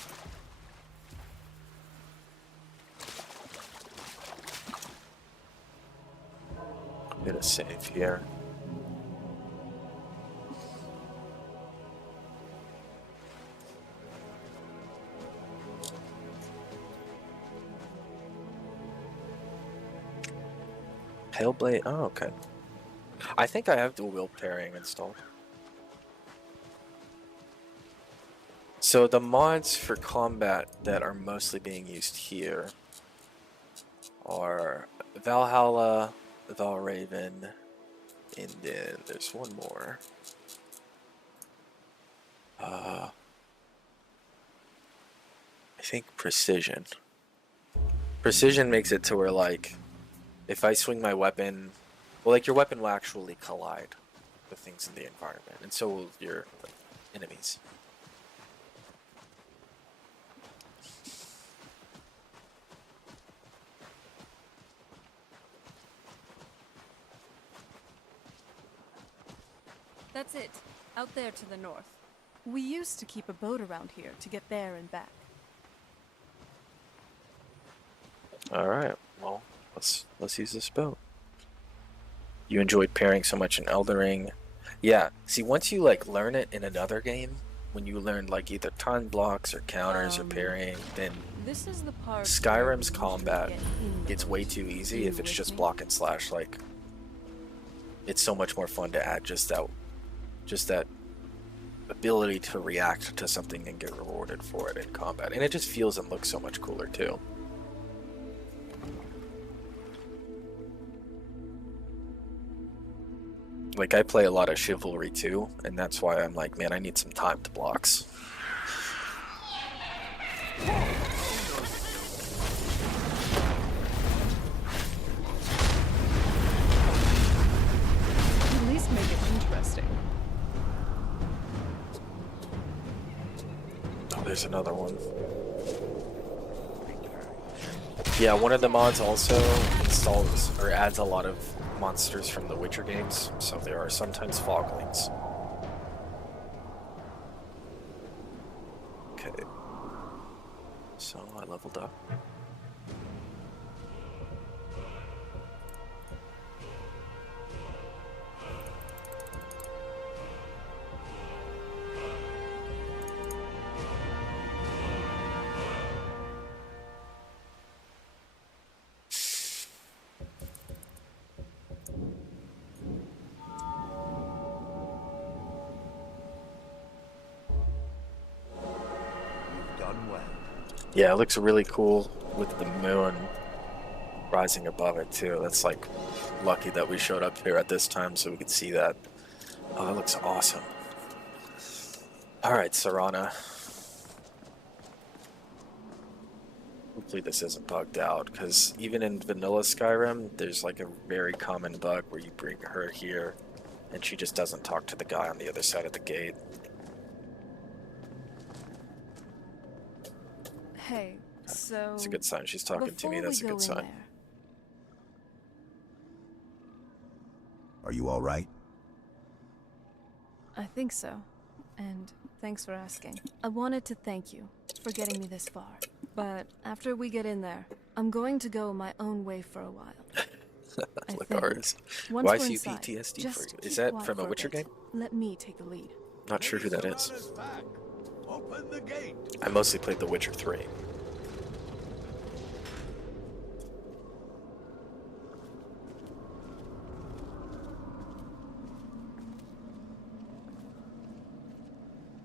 I'm gonna save here. Hellblade, oh okay. I think I have dual wheel pairing installed. So the mods for combat that are mostly being used here are Valhalla, Valraven, and then there's one more. I think Precision. Precision makes it to where, like, if I swing my weapon, well, like, your weapon will actually collide with things in the environment, and so will your enemies. That's it. Out there to the north. We used to keep a boat around here to get there and back. Alright, well, let's use this boat. You enjoyed pairing so much in Elden Ring. Yeah, see, once you, like, learn it in another game, when you learn, like, either time blocks or counters or pairing, then This is the part Skyrim's combat gets way too easy if it's just block and slash. Like, it's so much more fun to add just that ability to react to something and get rewarded for it in combat. And it just feels and looks so much cooler, too. Like, I play a lot of Chivalry too, and that's why I'm like, man, I need some timed blocks. At least make it interesting. Oh, there's another one. Yeah, one of the mods also installs or adds a lot of monsters from the Witcher games, so there are sometimes foglings. Okay. So I leveled up. Yeah, it looks really cool with the moon rising above it too. That's like lucky that we showed up here at this time so we could see that. Oh, that looks awesome. Alright, Serana. Hopefully this isn't bugged out, because even in vanilla Skyrim, there's like a very common bug where you bring her here and she just doesn't talk to the guy on the other side of the gate. Hey, so... It's a good sign. She's talking to me. That's a good sign. Are you all right? I think so. And thanks for asking. I wanted to thank you for getting me this far. But after we get in there, I'm going to go my own way for a while. Like ours. Why is PTSD for you? Is that from a Witcher game? Let me take the lead. Not sure who that is. Open the gate. I mostly played The Witcher 3.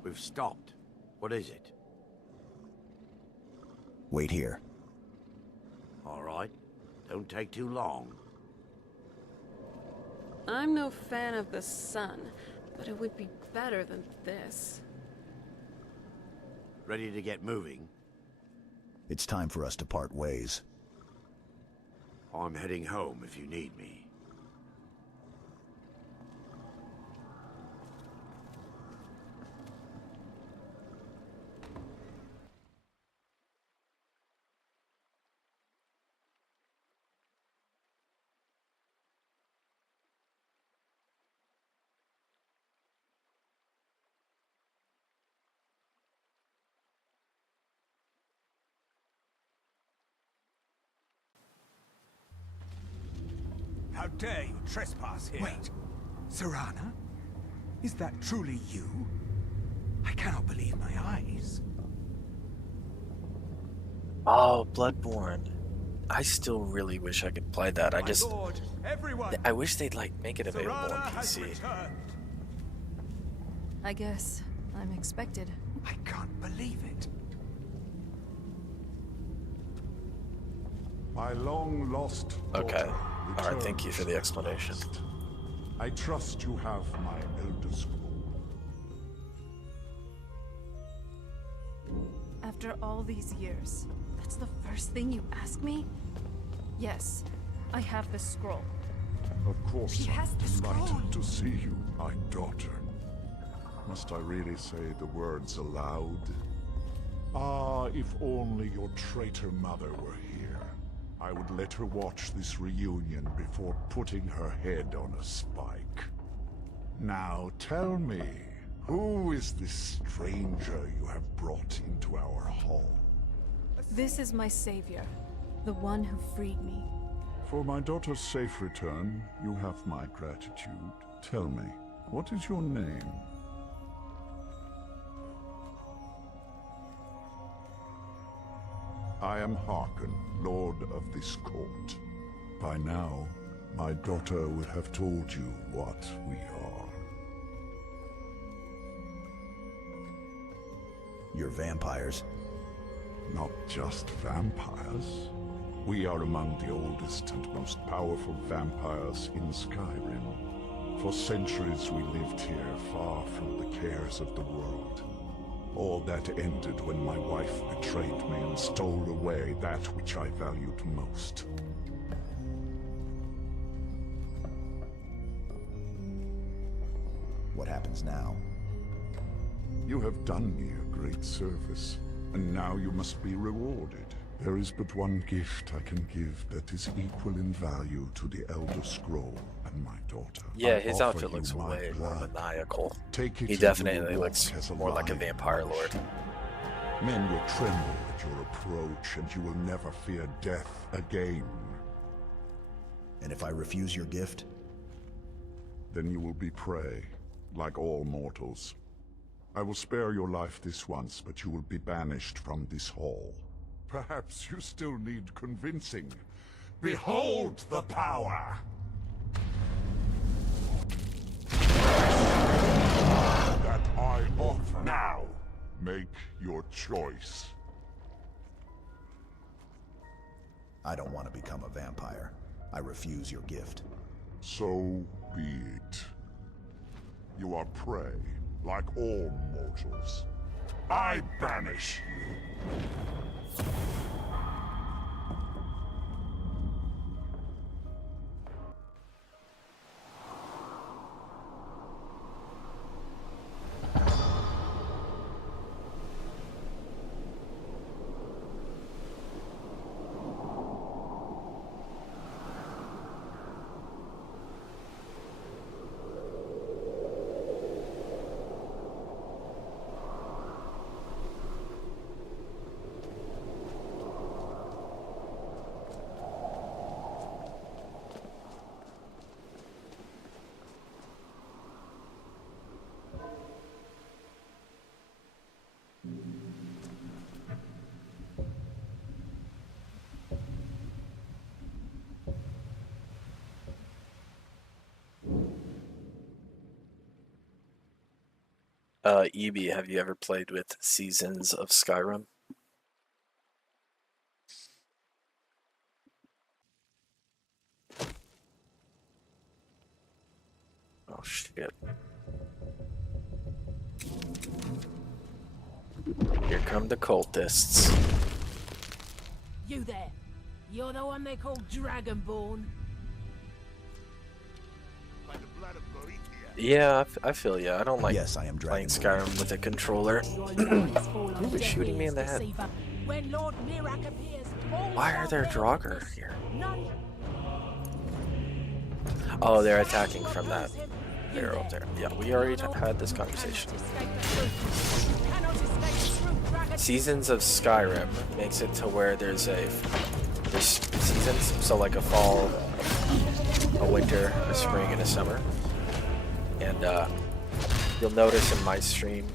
We've stopped. What is it? Wait here. All right. Don't take too long. I'm no fan of the sun, but it would be better than this. Ready to get moving? It's time for us to part ways. I'm heading home if you need me. How dare you trespass here? Wait, Serana? Is that truly you? I cannot believe my eyes. Oh, Bloodborne. I still really wish I could play that. Lord, everyone! I wish they'd like make it available on Serana has PC. returned. I guess I'm expected. I can't believe it. My long-lost daughter Okay. Alright, thank you returns for the at explanation. last. I trust you have my Elder Scroll. After all these years, that's the first thing you ask me? Yes, I have the scroll. Of course, He has the I'm delighted scroll. to see you, my daughter. Must I really say the words aloud? Ah, if only your traitor mother were here. I would let her watch this reunion before putting her head on a spike. Now tell me, who is this stranger you have brought into our hall? This is my savior, the one who freed me. For my daughter's safe return, you have my gratitude. Tell me, what is your name? I am Harkon, Lord of this court. By now, my daughter would have told you what we are. You're vampires. Not just vampires. We are among the oldest and most powerful vampires in Skyrim. For centuries we lived here, far from the cares of the world. All that ended when my wife betrayed me and stole away that which I valued most. What happens now? You have done me a great service, and now you must be rewarded. There is but one gift I can give that is equal in value to the Elder Scroll and my daughter. Yeah, I his offer outfit you looks my way more blood. maniacal. Take it He and you definitely will looks walk as a more like a lion vampire punishing. lord. Men will tremble at your approach, and you will never fear death again. And if I refuse your gift? Then you will be prey, like all mortals. I will spare your life this once, but you will be banished from this hall. Perhaps you still need convincing. Behold the power! That I offer. Now, make your choice. I don't want to become a vampire. I refuse your gift. So be it. You are prey, like all mortals. I banish you. EB, have you ever played with Seasons of Skyrim? Oh shit. Here come the cultists. You there. You're the one they call Dragonborn. Yeah, I feel ya. I don't like Yes, I am playing Skyrim with a controller. Who was shooting me in the head? When Lord Mirak appears, all Why are there shall Draugr here? none Oh, they're attacking from that arrow up there. Yeah, we already had this conversation. Seasons of Skyrim makes it to where there's seasons, so like a fall, a winter, a spring, and a summer. And you'll notice in my stream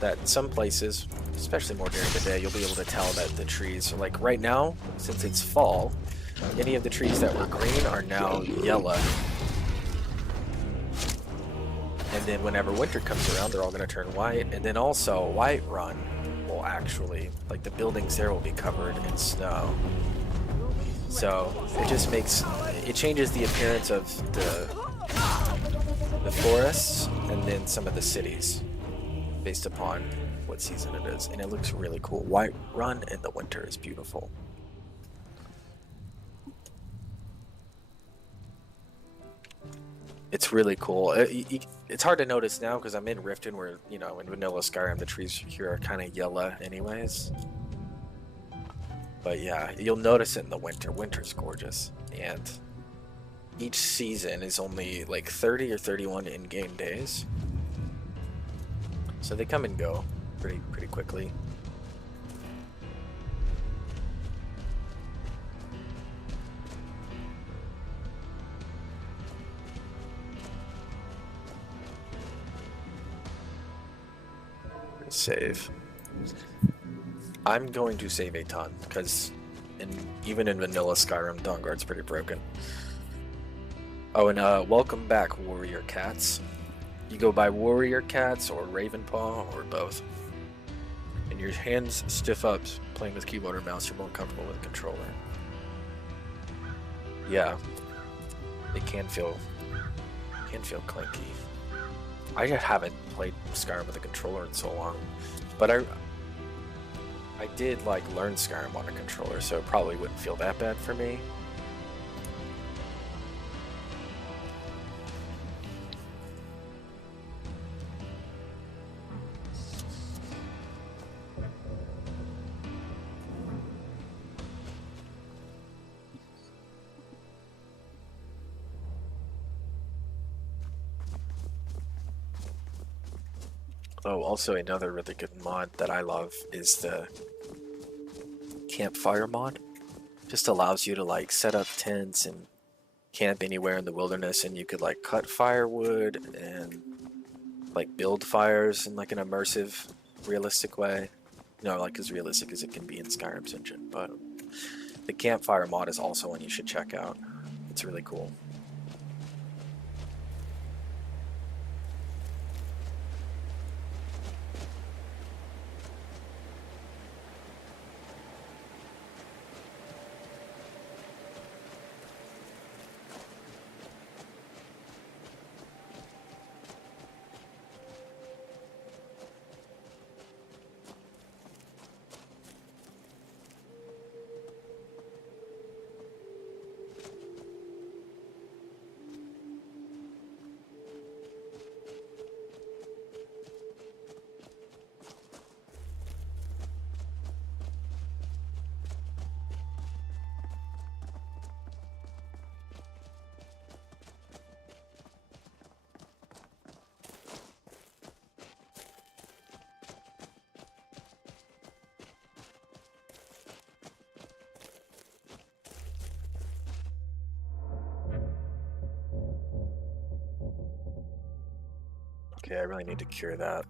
that some places, especially more during the day, you'll be able to tell that the trees, like right now, since it's fall, any of the trees that were green are now yellow. And then whenever winter comes around, they're all going to turn white. And then also, Whiterun will actually, like the buildings there will be covered in snow. So it just it changes the appearance of the forests and then some of the cities based upon what season it is. And it looks really cool. Whiterun in the winter is beautiful. It's really cool. It's hard to notice now because I'm in Riften where, you know, in vanilla Skyrim the trees here are kind of yellow anyways. But yeah, you'll notice it in the winter. Winter's gorgeous. And each season is only like 30 or 31 in-game days. So they come and go pretty quickly. Save. I'm going to save a ton because even in vanilla Skyrim, Dawnguard's pretty broken. Oh, and welcome back, Warrior Cats. You go by Warrior Cats or Ravenpaw or both. And your hands stiff up playing with keyboard or mouse, you're more comfortable with a controller. Yeah, it can feel clanky. I just haven't played Skyrim with a controller in so long, but I did like learn Skyrim on a controller, so it probably wouldn't feel that bad for me. Oh, also another really good mod that I love is the campfire mod. Just allows you to like set up tents and camp anywhere in the wilderness, and you could like cut firewood and like build fires in like an immersive, realistic way. You know, like as realistic as it can be in Skyrim's engine. But the campfire mod is also one you should check out. It's really cool. Okay, I really need to cure that.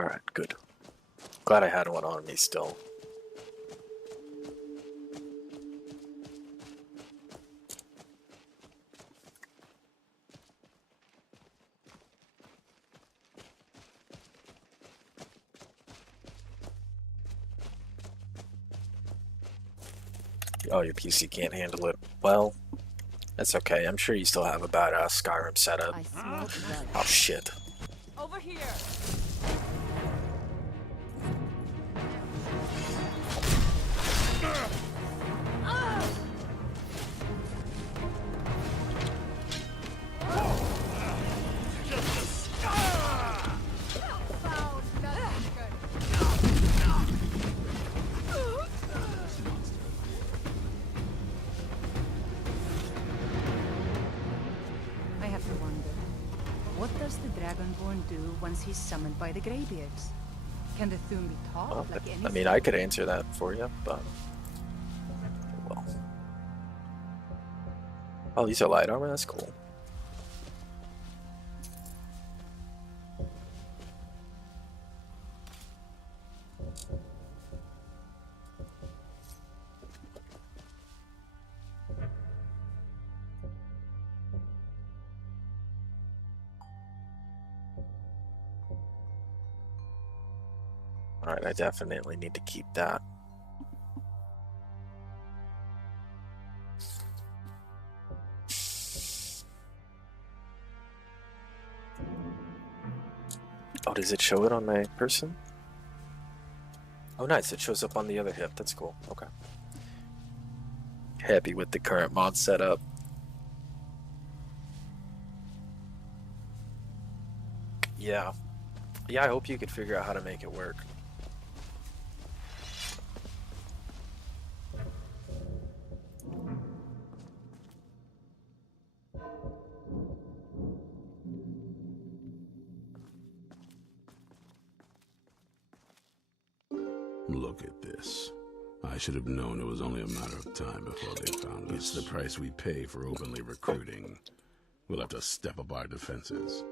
Alright, good. Glad I had one on me still. Oh, your PC can't handle it. Well, that's okay. I'm sure you still have a badass Skyrim setup. Oh shit. Over here. I have to wonder, what does the Dragonborn do once he's summoned by the Greybeards? Can the Thumbi talk Well, like anything? I mean, I could answer that for you, but well. Oh, these are light armor. That's cool. Alright, I definitely need to keep that. Oh, does it show it on my person? Oh, nice. It shows up on the other hip. That's cool. Okay. Happy with the current mod setup. Yeah. Yeah, I hope you could figure out how to make it work. Look at this. I should have known it was only a matter of time before they found us. It's the price we pay for openly recruiting. We'll have to step up our defenses.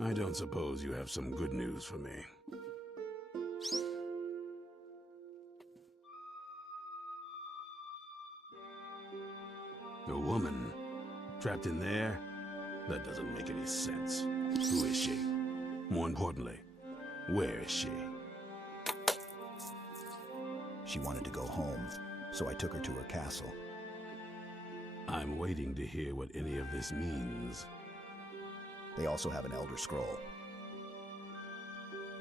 I don't suppose you have some good news for me. A woman? Trapped in there? That doesn't make any sense. Who is she? More importantly, where is she? She wanted to go home, so I took her to her castle. I'm waiting to hear what any of this means. They also have an Elder Scroll.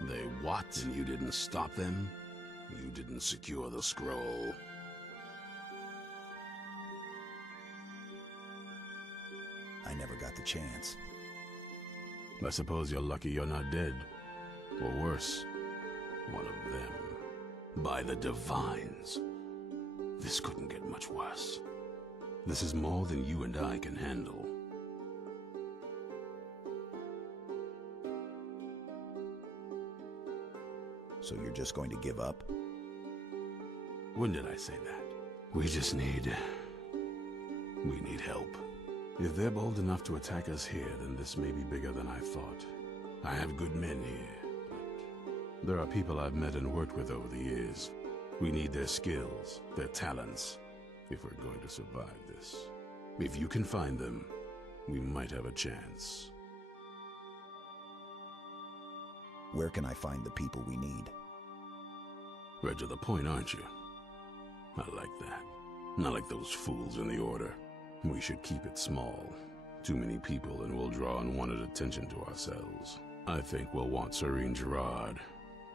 They what? And you didn't stop them? You didn't secure the scroll? I never got the chance. I suppose you're lucky you're not dead. Or worse, one of them. By the Divines. This couldn't get much worse. This is more than you and I can handle. So you're just going to give up? When did I say that? We need help. If they're bold enough to attack us here, then this may be bigger than I thought. I have good men here. There are people I've met and worked with over the years. We need their skills, their talents, if we're going to survive this. If you can find them, we might have a chance. Where can I find the people we need? Right to the point, aren't you? I like that. Not like those fools in the Order. We should keep it small. Too many people and we'll draw unwanted attention to ourselves. I think we'll want Serene Gerard.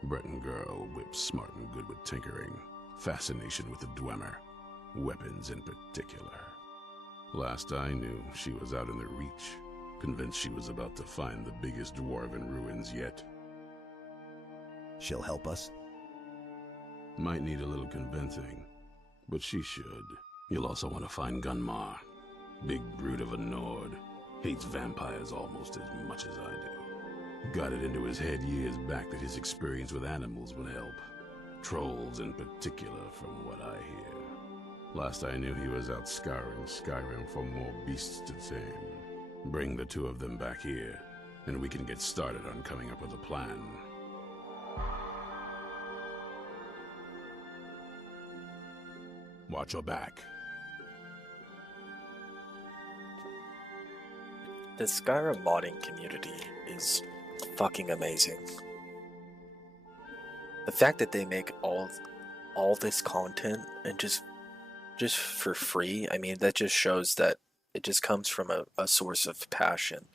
Breton girl, whip smart and good with tinkering. Fascination with the Dwemer. Weapons in particular. Last I knew, she was out in the Reach. Convinced she was about to find the biggest dwarven ruins yet. She'll help us? Might need a little convincing, but she should. You'll also want to find Gunmar. Big brute of a Nord. Hates vampires almost as much as I do. Got it into his head years back that his experience with animals would help. Trolls in particular, from what I hear. Last I knew, he was out scouring Skyrim for more beasts to tame. Bring the two of them back here, and we can get started on coming up with a plan. Watch your back. The Skyrim modding community is fucking amazing. The fact that they make all this content and just for free, I mean, that just shows that it just comes from a source of passion.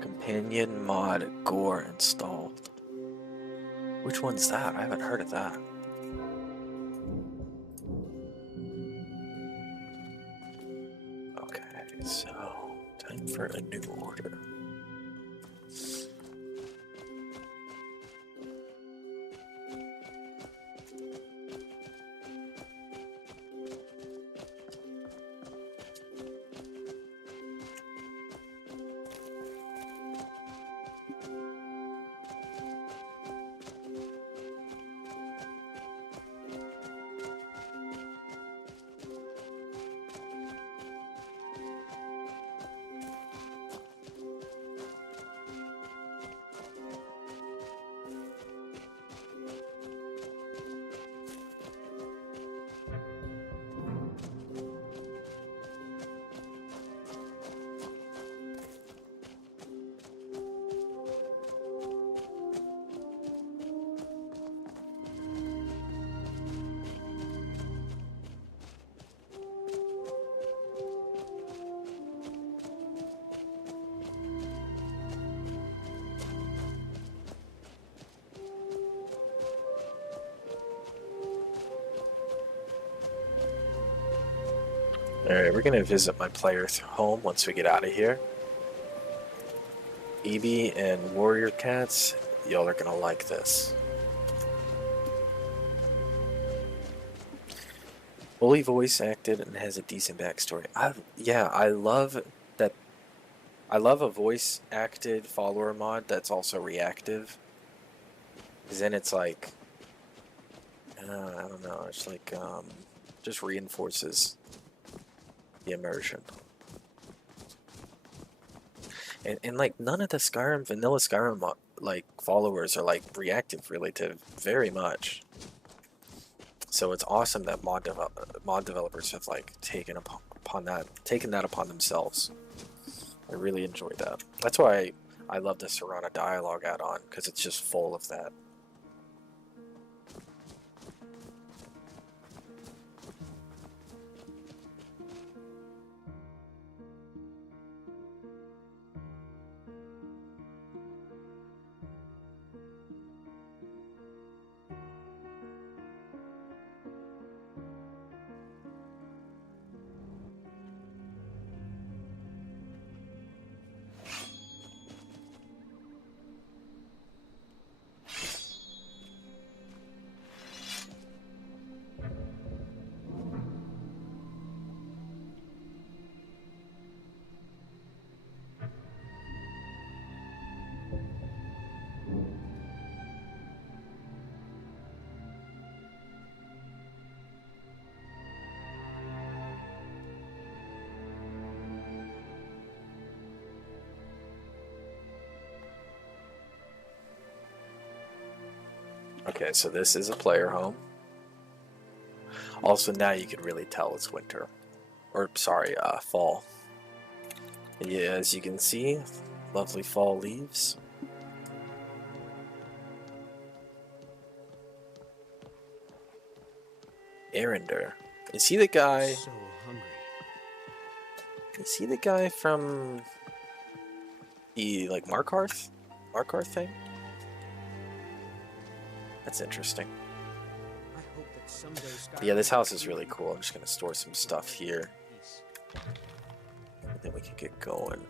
Companion mod Gore installed. Which one's that? I haven't heard of that. Okay, so time for a new order. Alright, we're gonna visit my player's home once we get out of here. Evie and Warrior Cats, y'all are gonna like this. Fully voice acted and has a decent backstory. I love that. I love a voice acted follower mod that's also reactive. Because then it's like, I don't know, it's like, just reinforces the immersion. And like none of the vanilla Skyrim like followers are like reactive really to very much. So it's awesome that mod developers have like taken that upon themselves. I really enjoyed that. That's why I love the Serana dialogue add-on, because it's just full of that. Okay, so this is a player home. Also, now you can really tell it's winter. Or, sorry, fall. Yeah, as you can see, Lovely fall leaves. Arender. Is he the guy? So hungry. Is he the guy from the like Markarth thing? That's interesting. I hope that someday But yeah, this house is really cool. I'm just gonna store some stuff here, and then we can get going.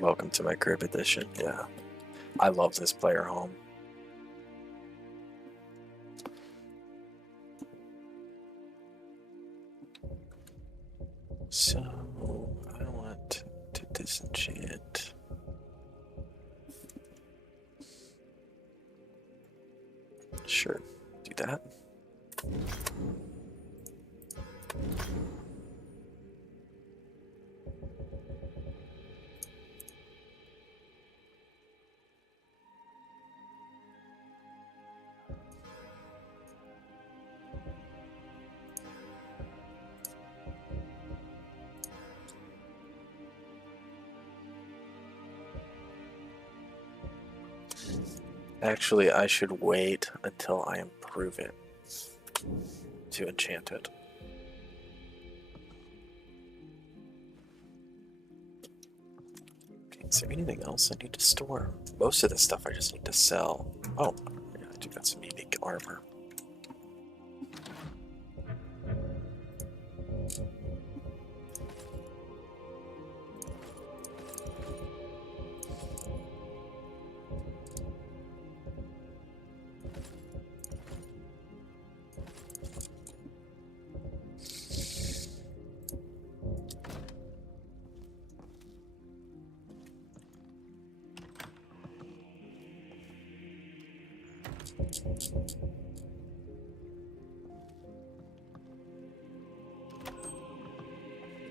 Welcome to my crib edition. Yeah, I love this player home. So I want to disenchant. Sure, do that. Actually, I should wait until I improve it to enchant it. Okay, is there anything else I need to store? Most of this stuff I just need to sell. Oh, yeah, I do got some unique armor.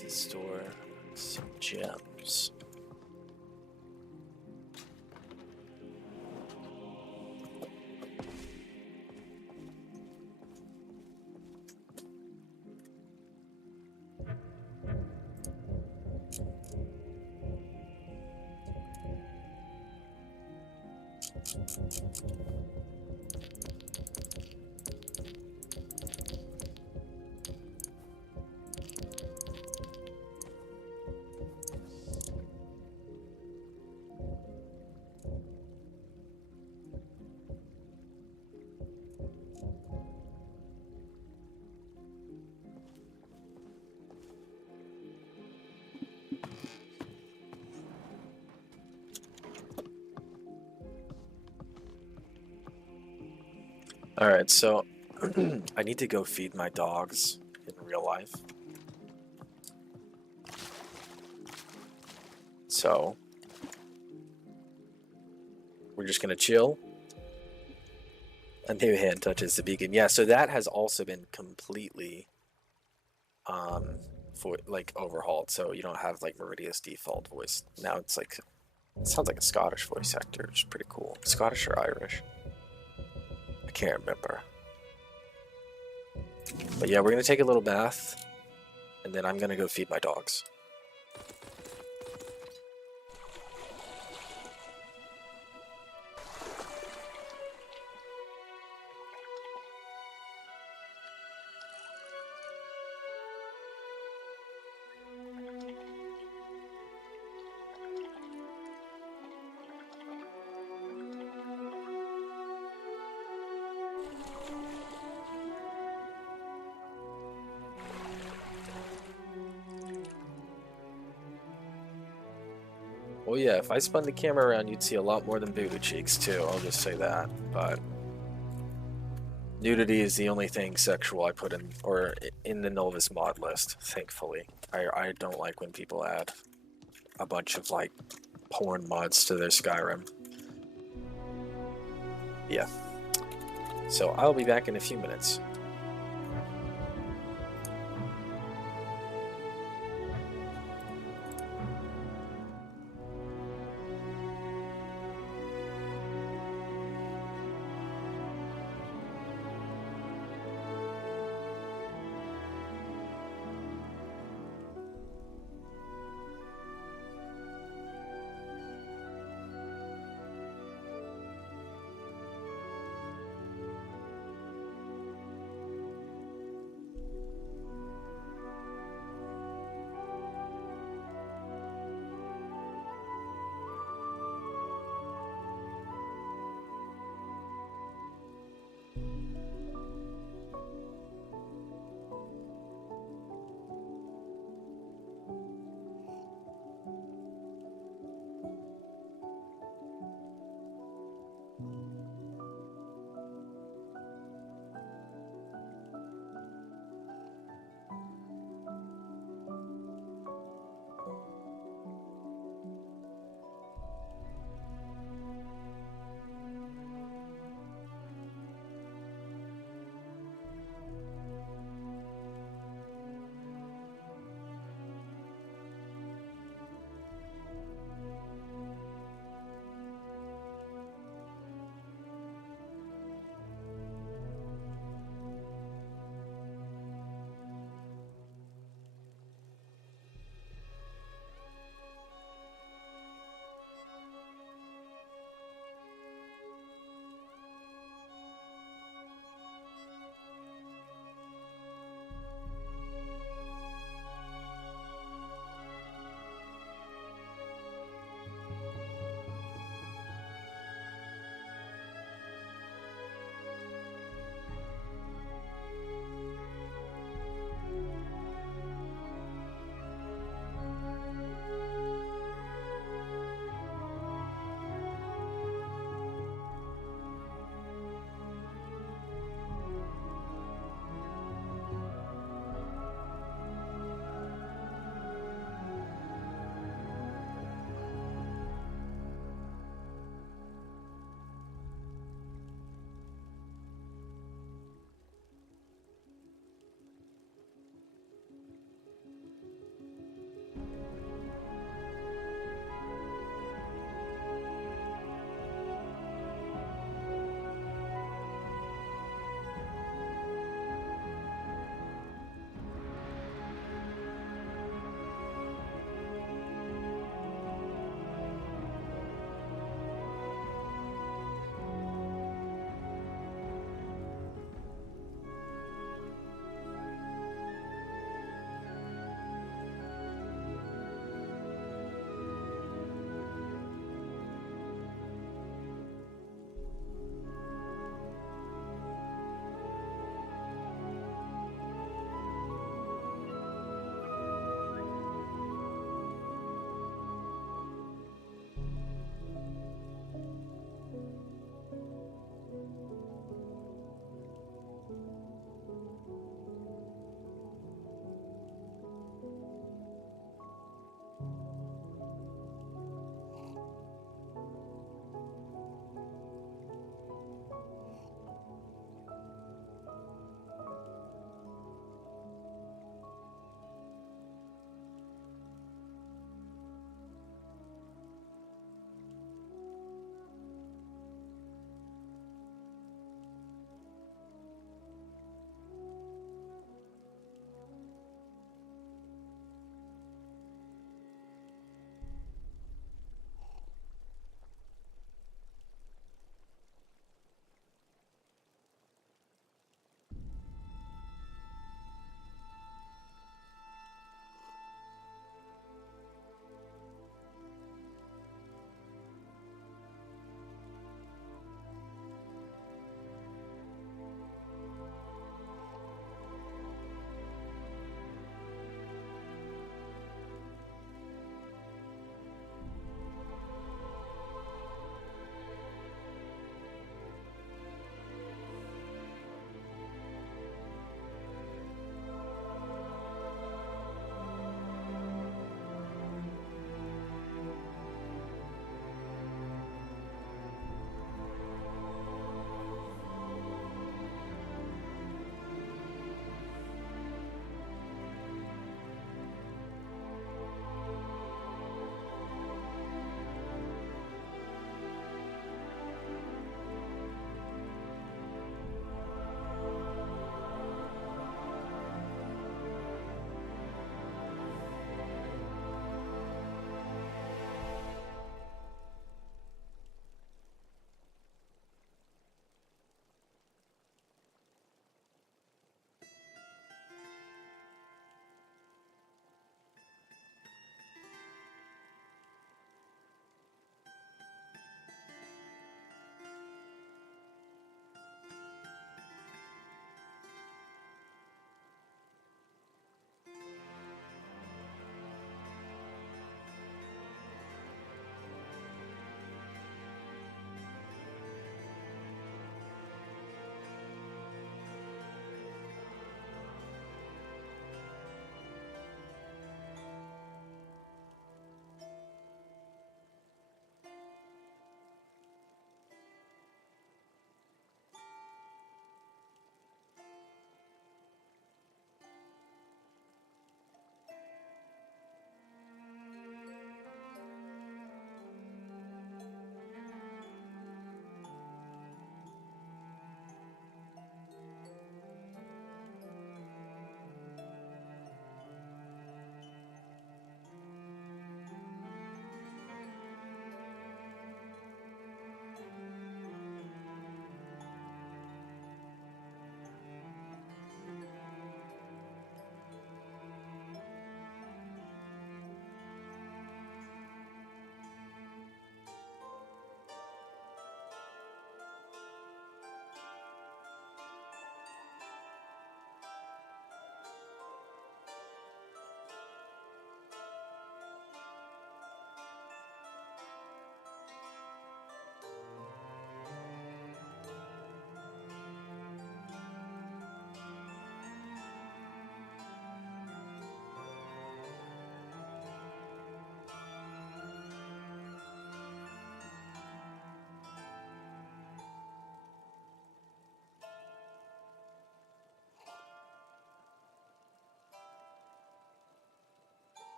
Let's store some gems. Alright, so I need to go feed my dogs in real life. So we're just gonna chill. A new hand touches the beacon. Yeah, so that has also been completely overhauled. So you don't have like Meridia's default voice. Now it's like it sounds like a Scottish voice actor, which is pretty cool. Scottish or Irish? I can't remember. But yeah, we're going to take a little bath, and then I'm going to go feed my dogs. Well, yeah, if I spun the camera around, you'd see a lot more than booty cheeks, too. I'll just say that. But nudity is the only thing sexual I put in, or in the Novus mod list, thankfully. I don't like when people add a bunch of, like, porn mods to their Skyrim. Yeah. So I'll be back in a few minutes.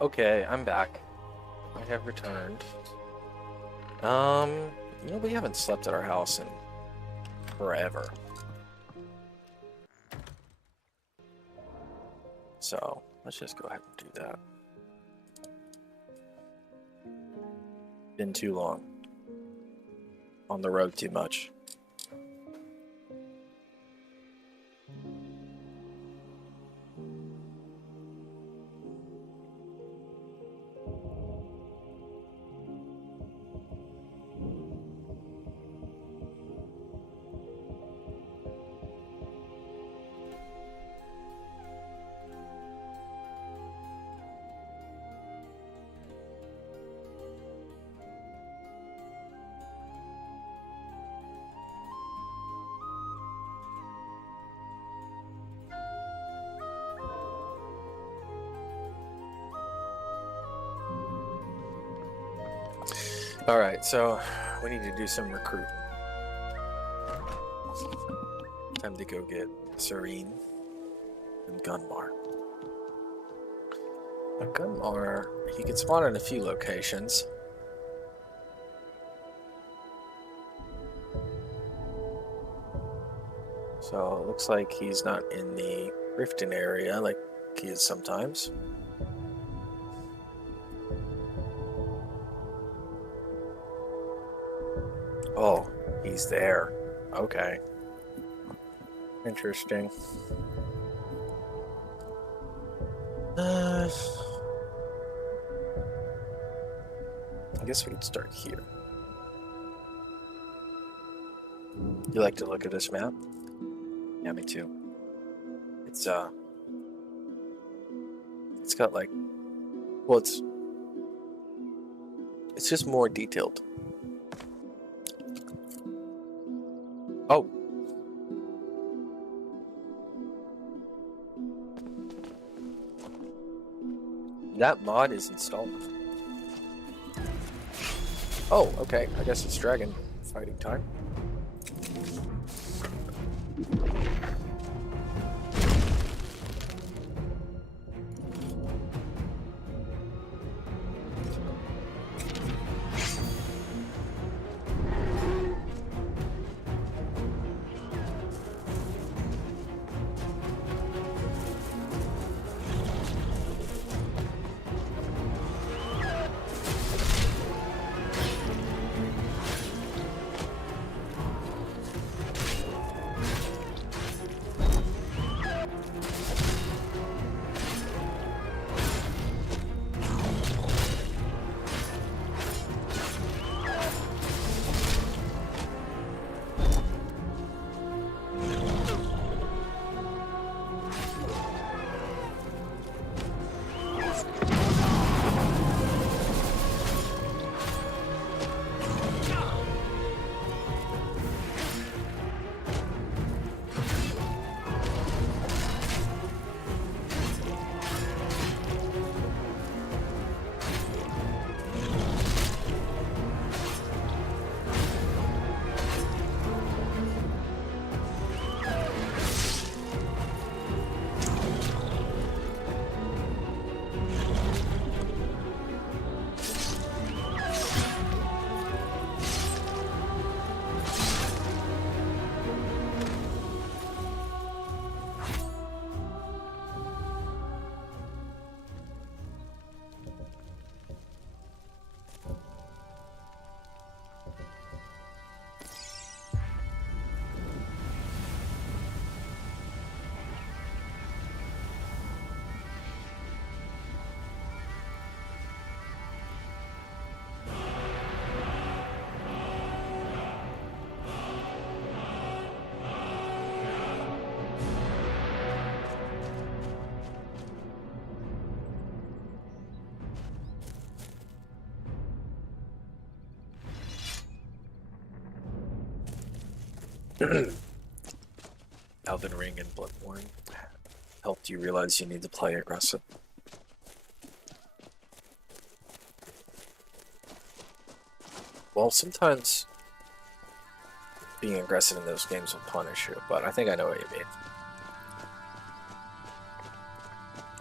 Okay, I'm back. I have returned. We haven't slept at our house in forever. So, let's just go ahead and do that. Been too long. On the road too much. Alright, so we need to do some recruiting. Time to go get Serene and Gunmar. Now, Gunmar, he can spawn in a few locations. So it looks like he's not in the Riften area like he is sometimes. Oh, he's there. Okay. Interesting. I guess we could start here. You like to look at this map? Yeah, me too. It's got like, well, it's just more detailed. Oh. That mod is installed. Oh, okay. I guess it's dragon fighting time. Elden Ring and Bloodborne helped you realize you need to play aggressive. Well, sometimes being aggressive in those games will punish you, but I think I know what you mean.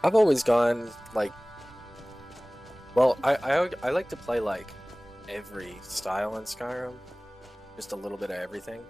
I've always gone, like, Well, I like to play like every style in Skyrim, just a little bit of everything.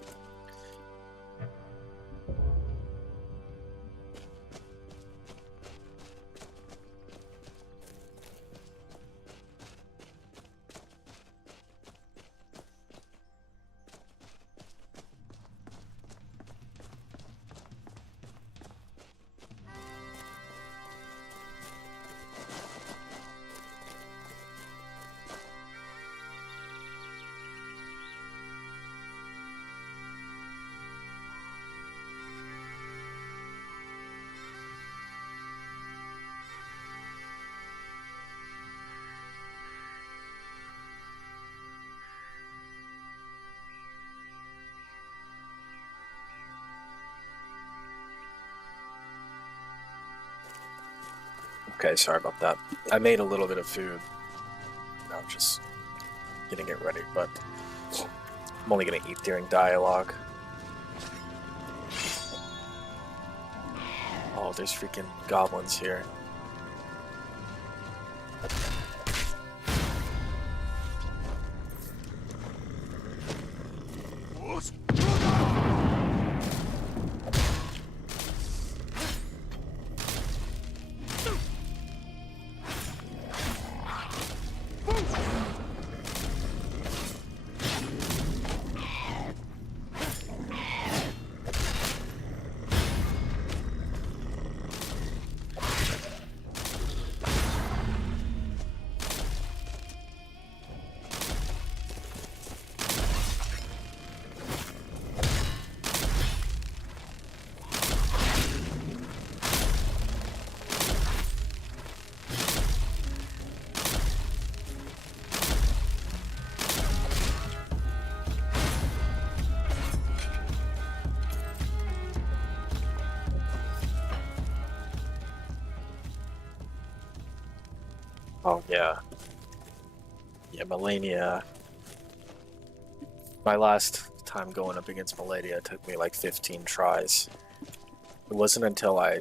Okay, sorry about that. I made a little bit of food. I'm just getting it ready, but I'm only going to eat during dialogue. Oh, there's freaking goblins here. Oh, yeah. Yeah, Melania. My last time going up against Melania took me like 15 tries. It wasn't until I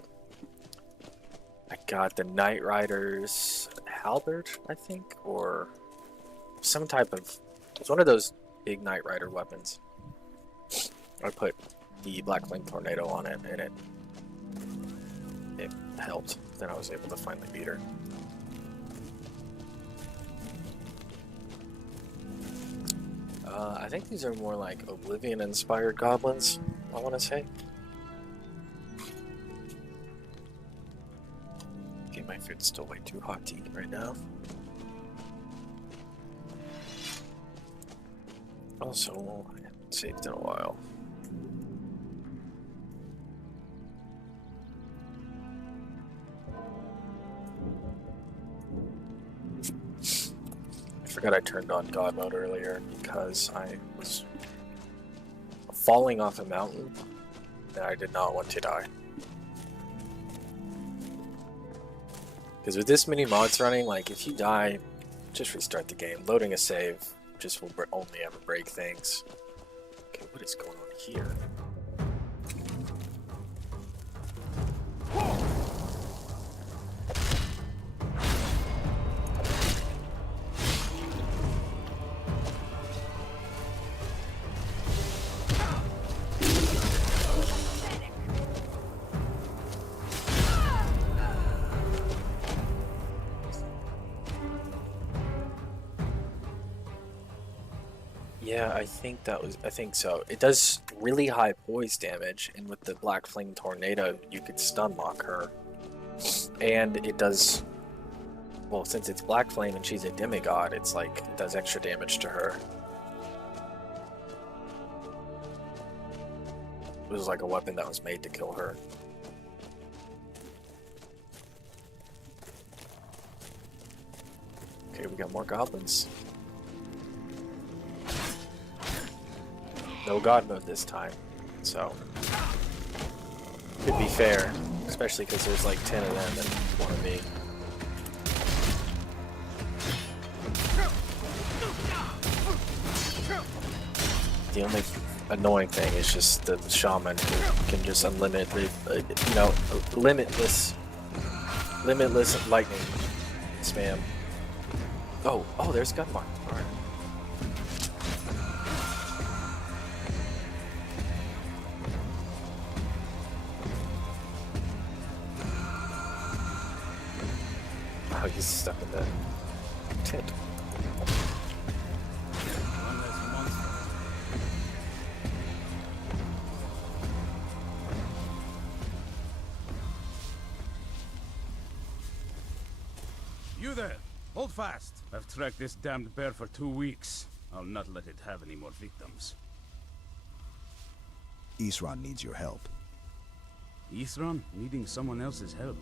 got the Knight Rider's halberd, I think, or some type of... It's one of those big Knight Rider weapons. I put the Black Flame Tornado on it, and it helped. Then I was able to finally beat her. I think these are more like Oblivion-inspired goblins, I want to say. Okay, my food's still way too hot to eat right now. Also, I haven't saved in a while. I forgot I turned on God mode earlier because I was falling off a mountain and I did not want to die. Because with this many mods running, like if you die, just restart the game. Loading a save just will only ever break things. Okay, what is going on here? Yeah, I think so. It does really high poise damage, and with the Black Flame Tornado, you could stun lock her. And it does, well, since it's Black Flame and she's a demigod, it's like, it does extra damage to her. It was like a weapon that was made to kill her. Okay, we got more goblins. No God mode this time, so could be fair, especially because there's like 10 of them and one of me. The only annoying thing is just the shaman who can just limitless lightning spam. Oh, there's gun barn. Alright. Oh, he's stuck in the tent. You there! Hold fast! I've tracked this damned bear for 2 weeks. I'll not let it have any more victims. Isran needs your help. Isran? Needing someone else's help?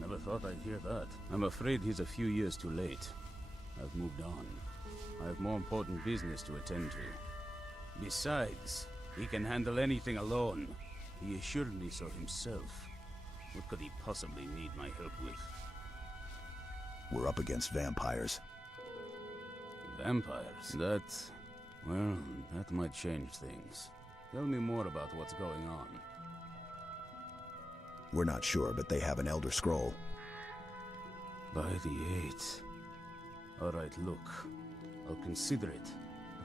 Never thought I'd hear that. I'm afraid he's a few years too late. I've moved on. I have more important business to attend to. Besides, he can handle anything alone. He assured me so himself. What could he possibly need my help with? We're up against vampires. Vampires? Well, that might change things. Tell me more about what's going on. We're not sure, but they have an Elder Scroll. By the Eight. Alright, look. I'll consider it.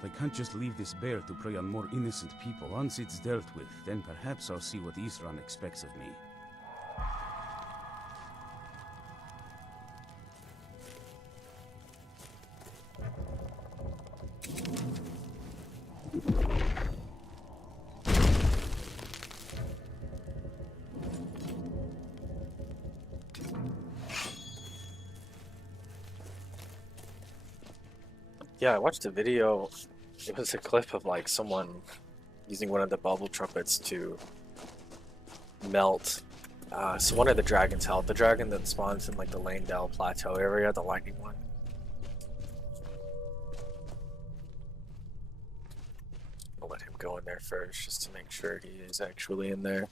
But I can't just leave this bear to prey on more innocent people. Once it's dealt with, then perhaps I'll see what Isran expects of me. Yeah, I watched a video. It was a clip of like someone using one of the bubble trumpets to melt so one of the dragon's health. The dragon that spawns in like the Landell Plateau area, the lightning one. I'll let him go in there first just to make sure he is actually in there.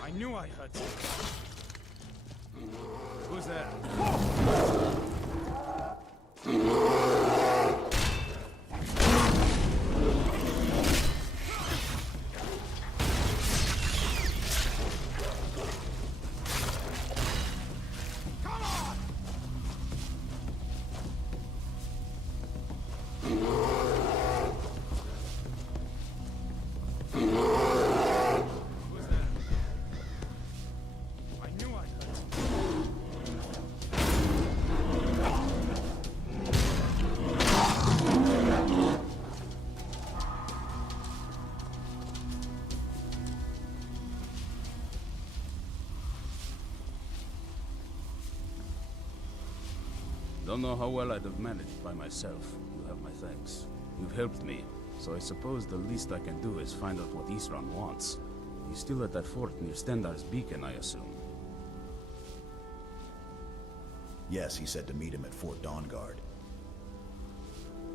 I knew I heard something. Who's there? Don't know how well I'd have managed by myself. You have my thanks. You've helped me, so I suppose the least I can do is find out what Isran wants. He's still at that fort near Stendar's beacon, I assume. Yes, he said to meet him at Fort Dawnguard.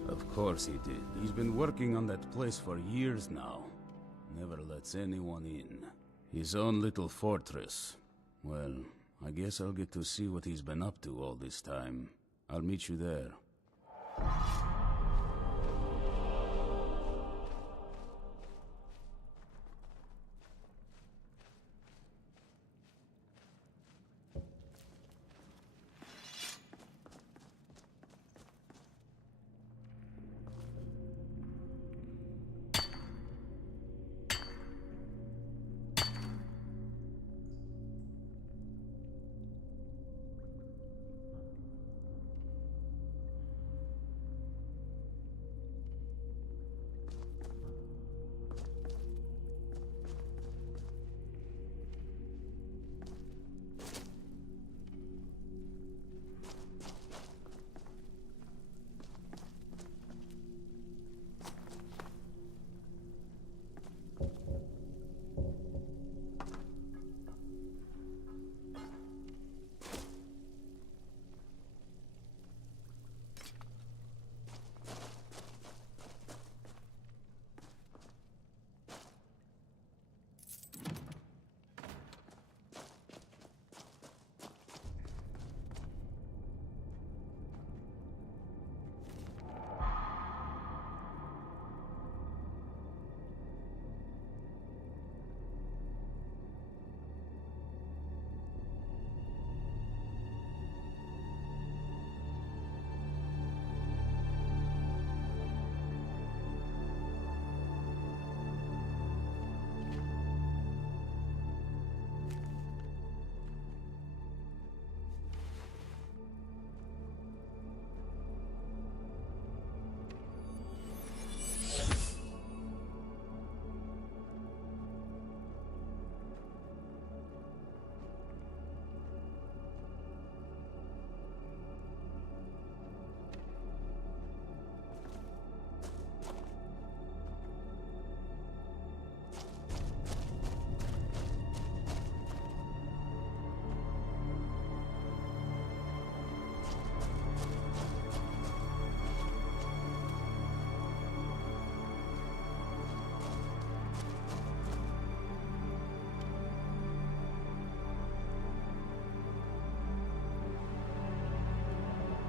Of course he did. He's been working on that place for years now. Never lets anyone in. His own little fortress. Well, I guess I'll get to see what he's been up to all this time. I'll meet you there.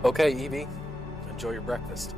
Okay, Evie. Enjoy your breakfast.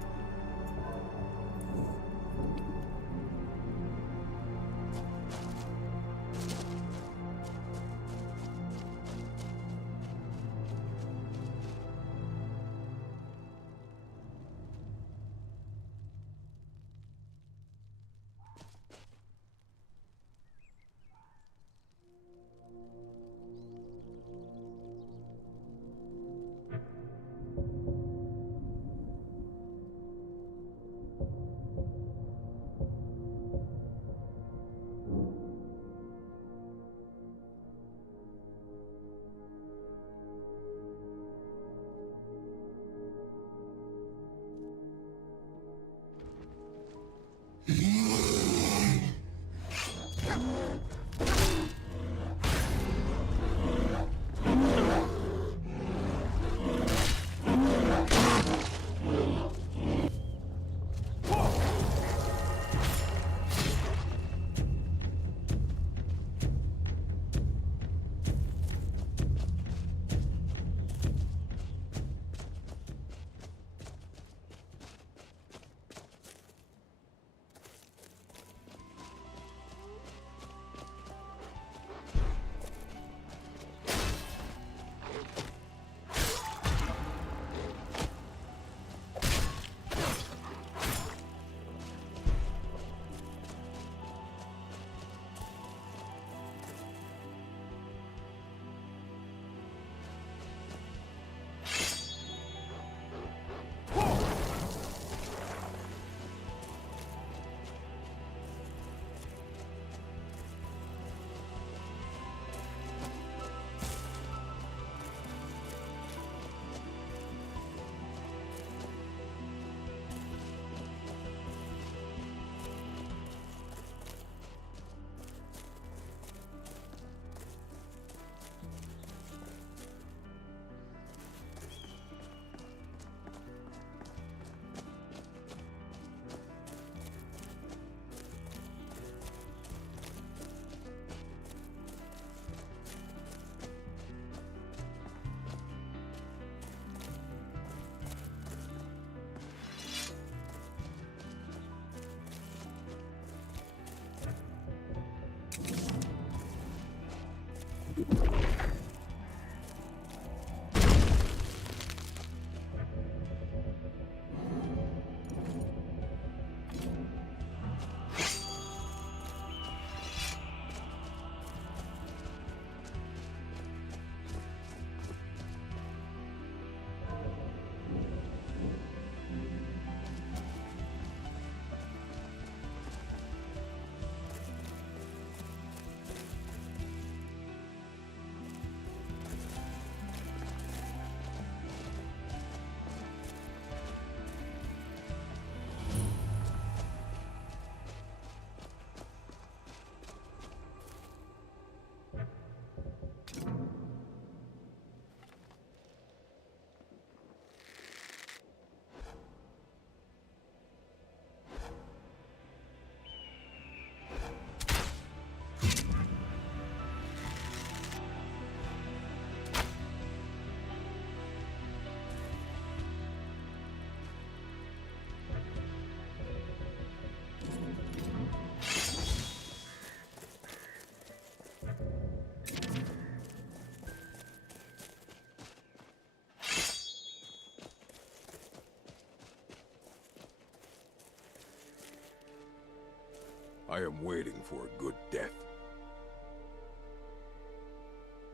I am waiting for a good death.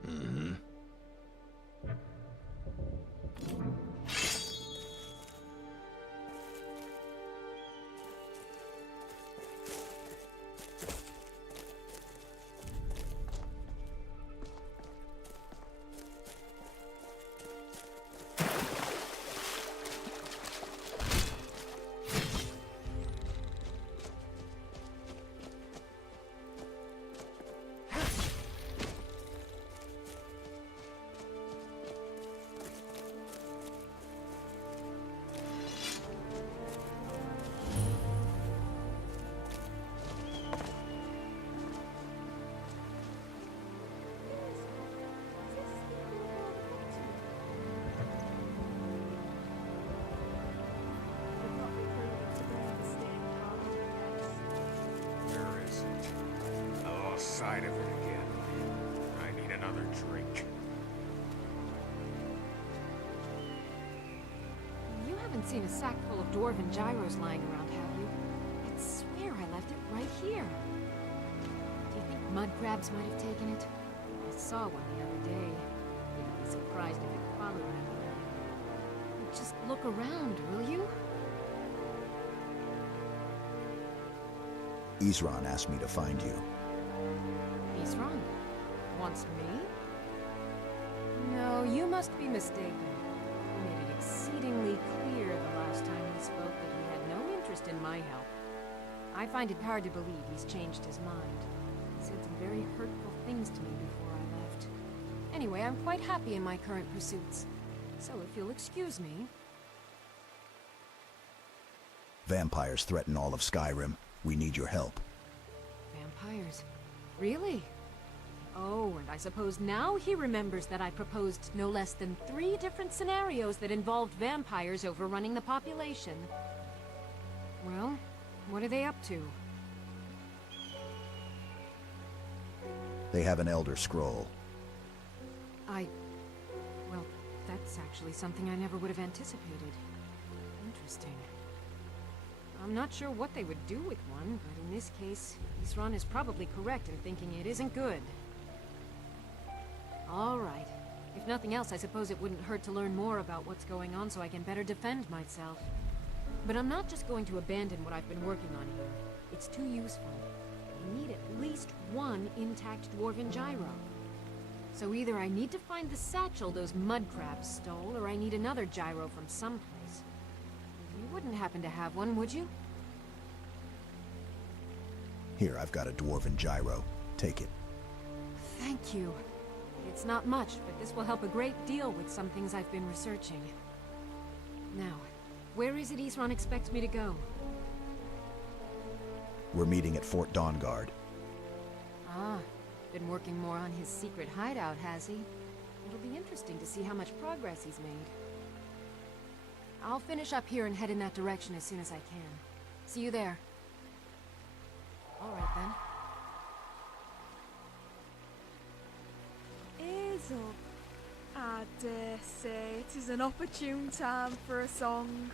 Mm-hmm. sight of it again. I need another drink. You haven't seen a sack full of dwarven gyros lying around, have you? I swear I left it right here. Do you think mud crabs might have taken it? I saw one the other day. Wouldn't be surprised if it followed me. Just look around, will you? Isran asked me to find you. Isran? Wants me? No, you must be mistaken. He made it exceedingly clear the last time we spoke that he had no interest in my help. I find it hard to believe he's changed his mind. He said some very hurtful things to me before I left. Anyway, I'm quite happy in my current pursuits. So if you'll excuse me... Vampires threaten all of Skyrim. We need your help. Vampires? Really? Oh, and I suppose now he remembers that I proposed no less than 3 different scenarios that involved vampires overrunning the population. Well, what are they up to? They have an Elder Scroll. Well, that's actually something I never would have anticipated. Interesting. I'm not sure what they would do with one, but in this case, Isran is probably correct in thinking it isn't good. All right. If nothing else, I suppose it wouldn't hurt to learn more about what's going on so I can better defend myself. But I'm not just going to abandon what I've been working on here. It's too useful. I need at least one intact dwarven gyro. So either I need to find the satchel those mud crabs stole, or I need another gyro from someplace. You wouldn't happen to have one, would you? Here, I've got a dwarven gyro. Take it. Thank you. It's not much, but this will help a great deal with some things I've been researching. Now, where is it Isran expects me to go? We're meeting at Fort Dawnguard. Ah, been working more on his secret hideout, has he? It'll be interesting to see how much progress he's made. I'll finish up here and head in that direction as soon as I can. See you there. All right, then. Ears up. I dare say it is an opportune time for a song.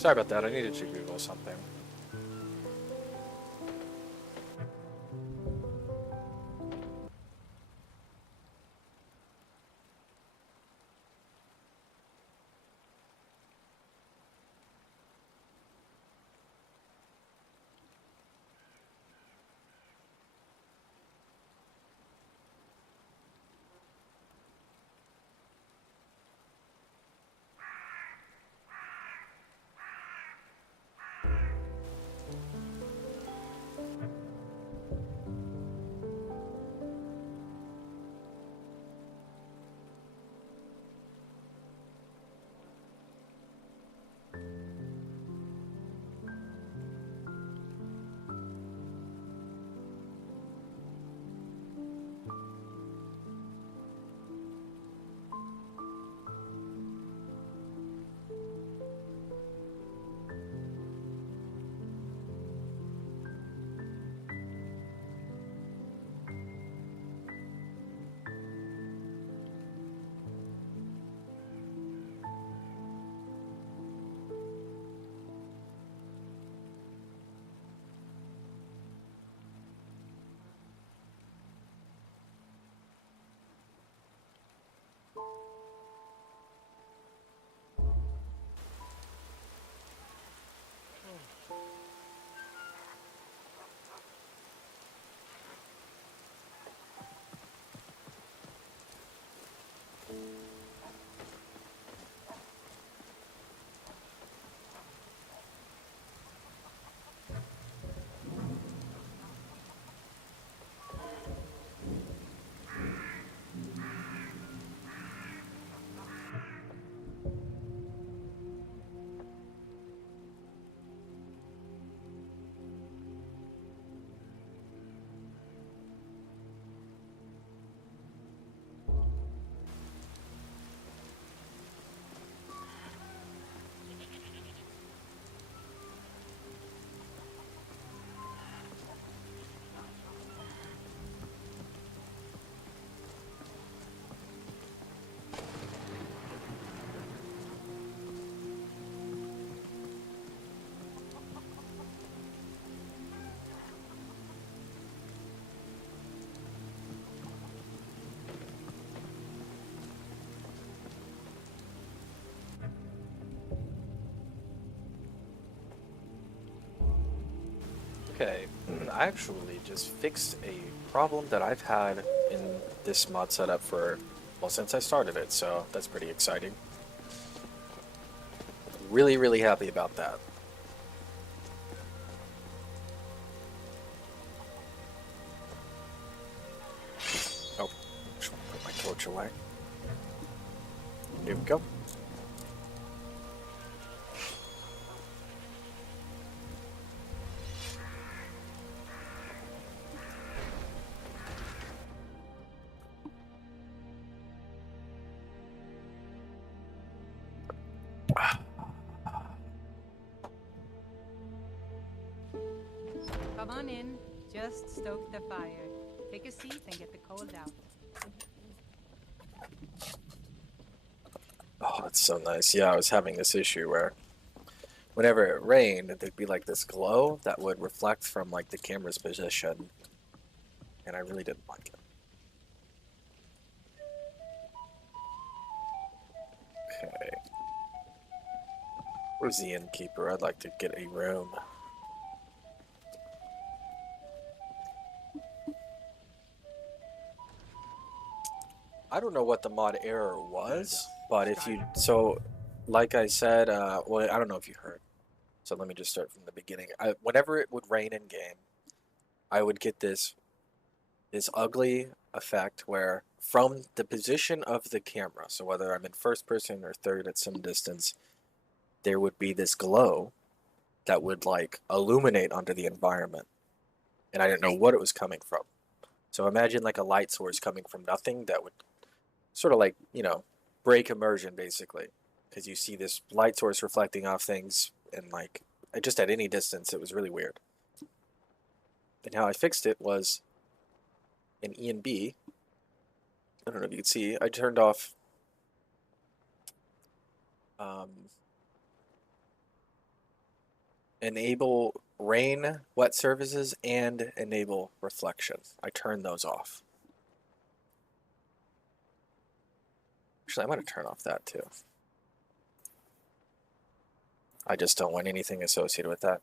Sorry about that. I needed to Google something. Okay, I actually just fixed a problem that I've had in this mod setup for, well, since I started it, so that's pretty exciting. Really, really happy about that. Oh, just want to put my torch away. Here we go. Come on in. Just stoke the fire. Take a seat and get the cold out. Oh, that's so nice. Yeah, I was having this issue where whenever it rained, there'd be like this glow that would reflect from like the camera's position, and I really didn't like it. Okay. Where's the innkeeper? I'd like to get a room. I don't know what the mod error was, but if you, so like I said, well, I don't know if you heard. So let me just start from the beginning. Whenever it would rain in game, I would get this ugly effect where from the position of the camera, so whether I'm in first person or third at some distance, there would be this glow that would like illuminate onto the environment. And I didn't know what it was coming from. So imagine like a light source coming from nothing that would sort of like, you know, break immersion basically. Because you see this light source reflecting off things and like, just at any distance, it was really weird. And how I fixed it was in E and B. I don't know if you can see, I turned off enable rain, wet surfaces, and enable reflection. I turned those off. Actually, I'm going to turn off that too. I just don't want anything associated with that.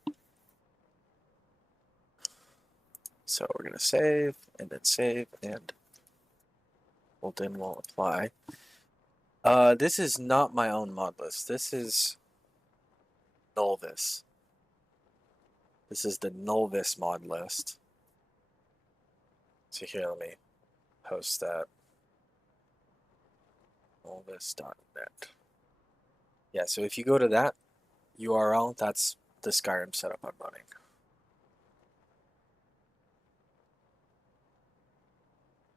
So we're going to save, and then we'll apply. This is not my own mod list. This is Nulvis. This is the Nulvis mod list. So here, let me post that. Nulvis.net. Yeah, so if you go to that URL, that's the Skyrim setup I'm running.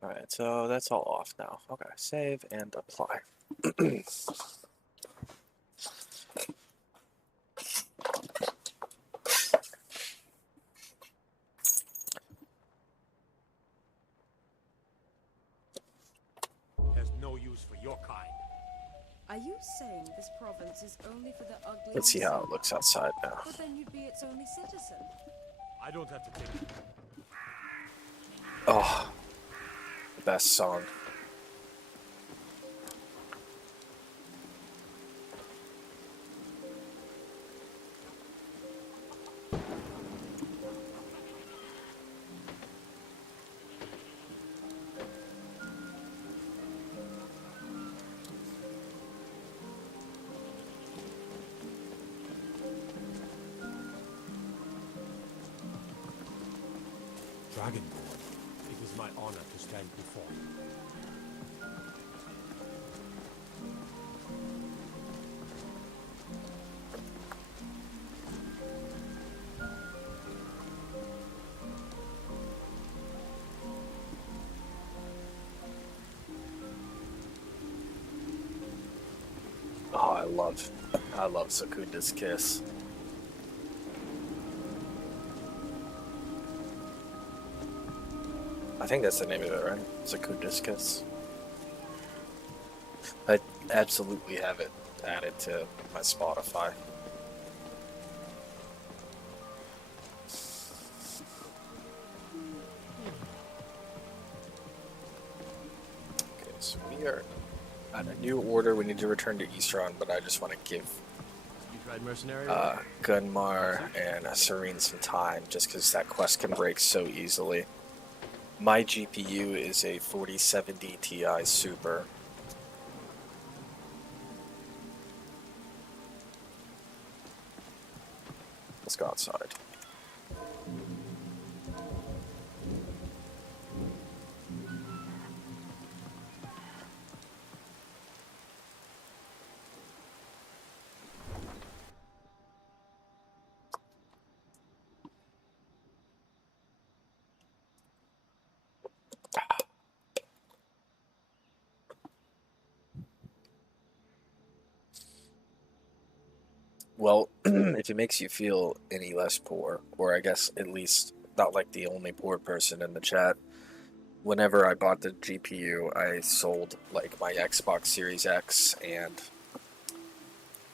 Alright, so that's all off now. Okay, save and apply. Has no use for your kind. Are you saying this province is only for the ugly? Let's see how it looks outside now. But then you'd be its only citizen. I don't have to take it. Oh, the best song. Dragonborn, it is my honor to stand before you. Oh, I love Secunda's Kiss. I think that's the name of it, right? Secunda's Kiss. I absolutely have it added to my Spotify. Okay, so we are at a new order. We need to return to Eastron, but I just want to give You tried mercenary? Gunmar and Serene some time, just because that quest can break so easily. My GPU is a 4070 Ti Super. Let's go outside. Well, if it makes you feel any less poor, or I guess at least not like the only poor person in the chat, whenever I bought the GPU, I sold like my Xbox Series X and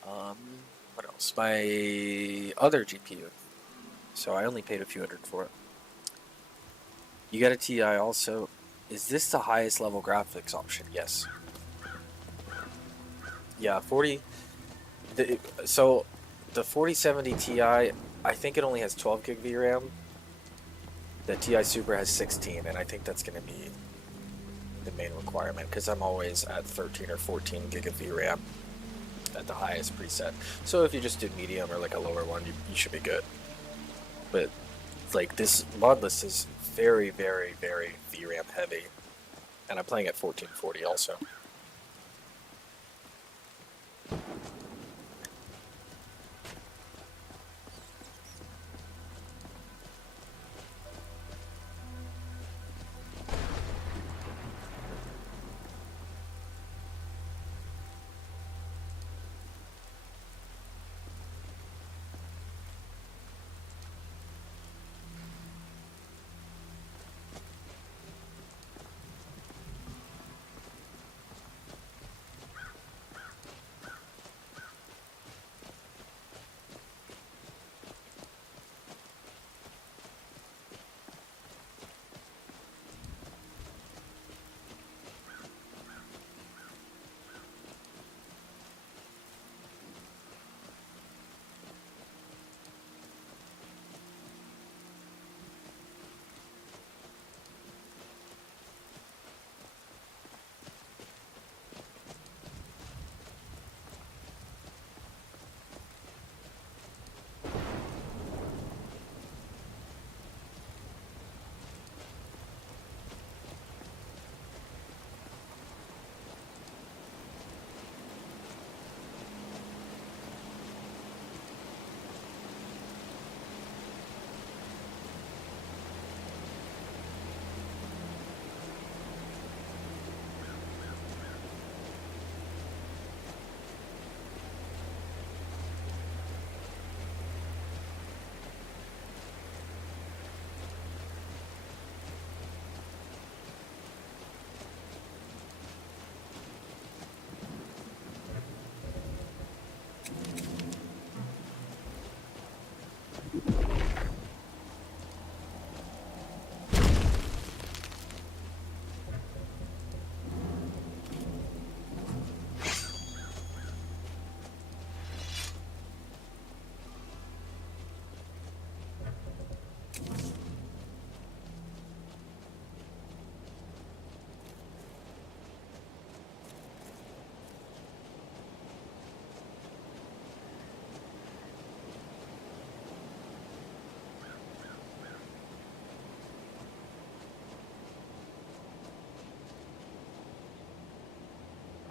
what else? My other GPU. So I only paid a few hundred for it. You got a TI also. Is this the highest level graphics option? Yes. Yeah, 40. So the 4070 Ti, I think it only has 12 gig VRAM. The Ti Super has 16, and I think that's going to be the main requirement because I'm always at 13 or 14 gig of VRAM at the highest preset. So if you just do medium or like a lower one, you should be good. But like this mod list is very, very, very VRAM heavy, and I'm playing at 1440 also.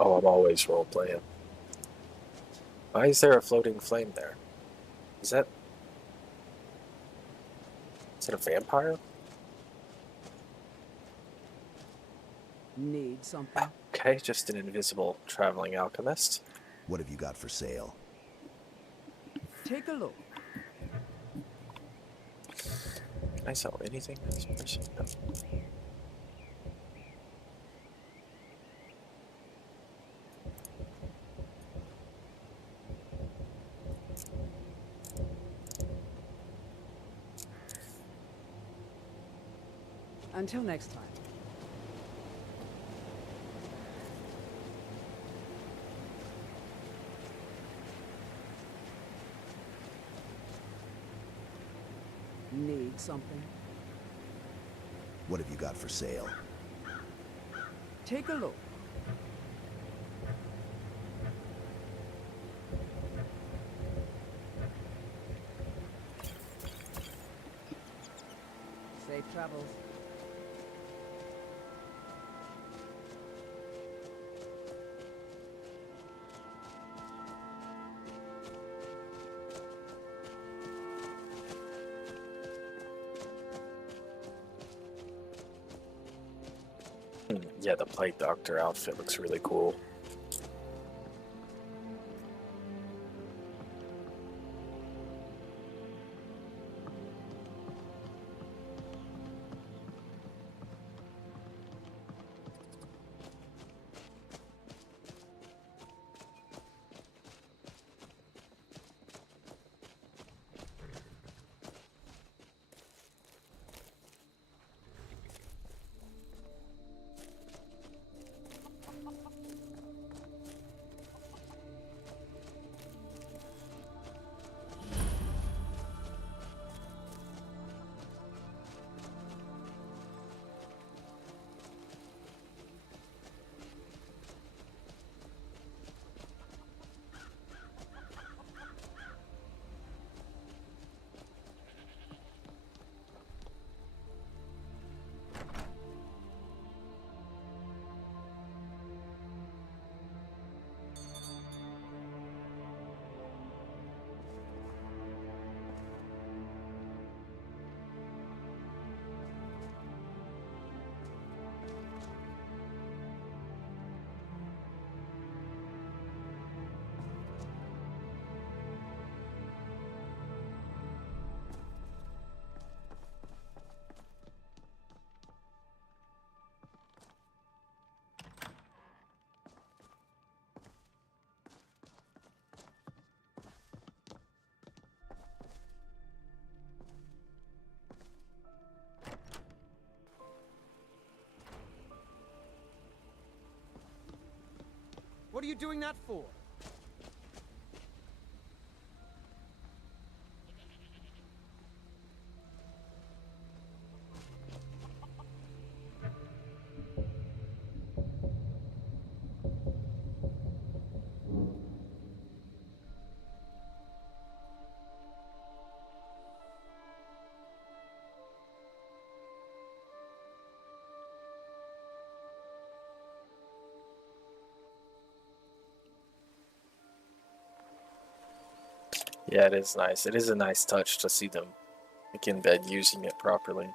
Oh, I'm always role-playing. Why is there a floating flame there? Is that a vampire? Need something? Okay, just an invisible traveling alchemist. What have you got for sale? Take a look. Can I sell anything to this person? No. Until next time. Need something? What have you got for sale? Take a look. Safe travels. Yeah, the Plague Doctor outfit looks really cool. What are you doing that for? Yeah, it is nice. It is a nice touch to see them, like, in bed using it properly.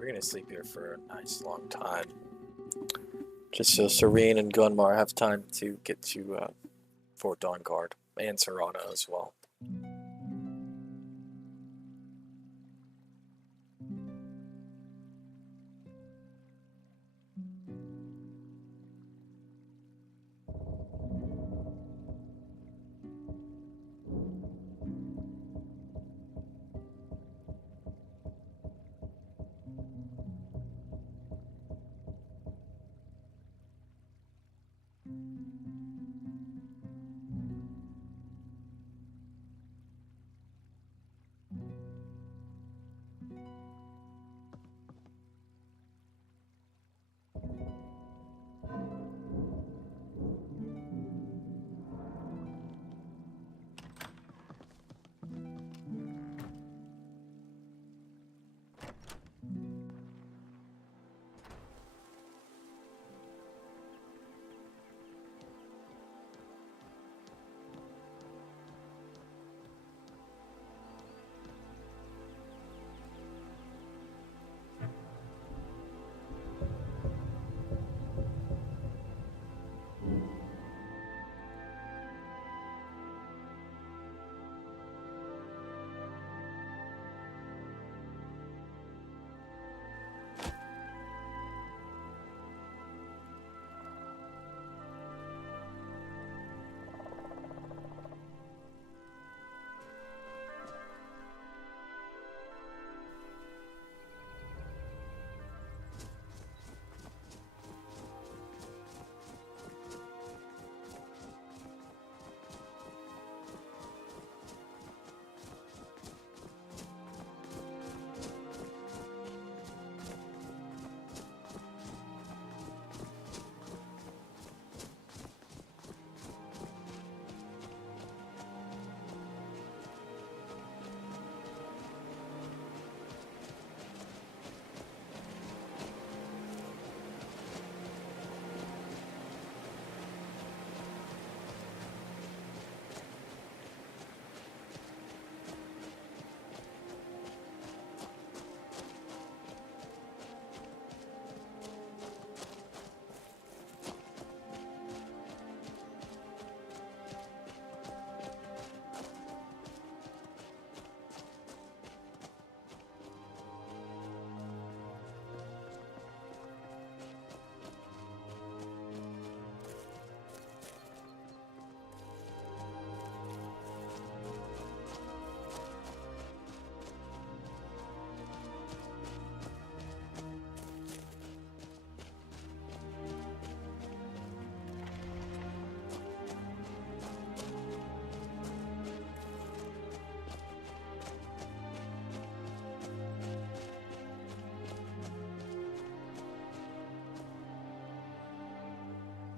we're gonna sleep here for a nice long time. Just so Serene and Gunmar have time to get to Fort Dawnguard, and Serrano as well.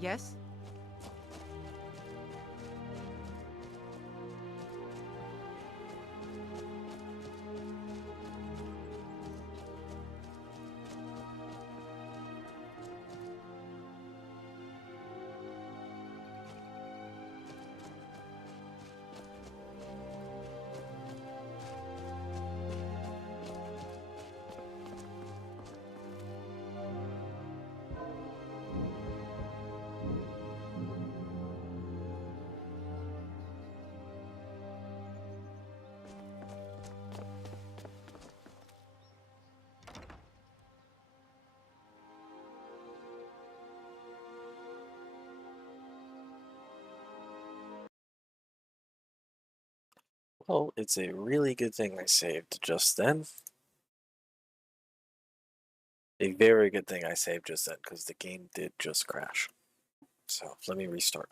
Yes? Well, it's a really good thing I saved just then. A very good thing I saved just then, because the game did just crash. So let me restart.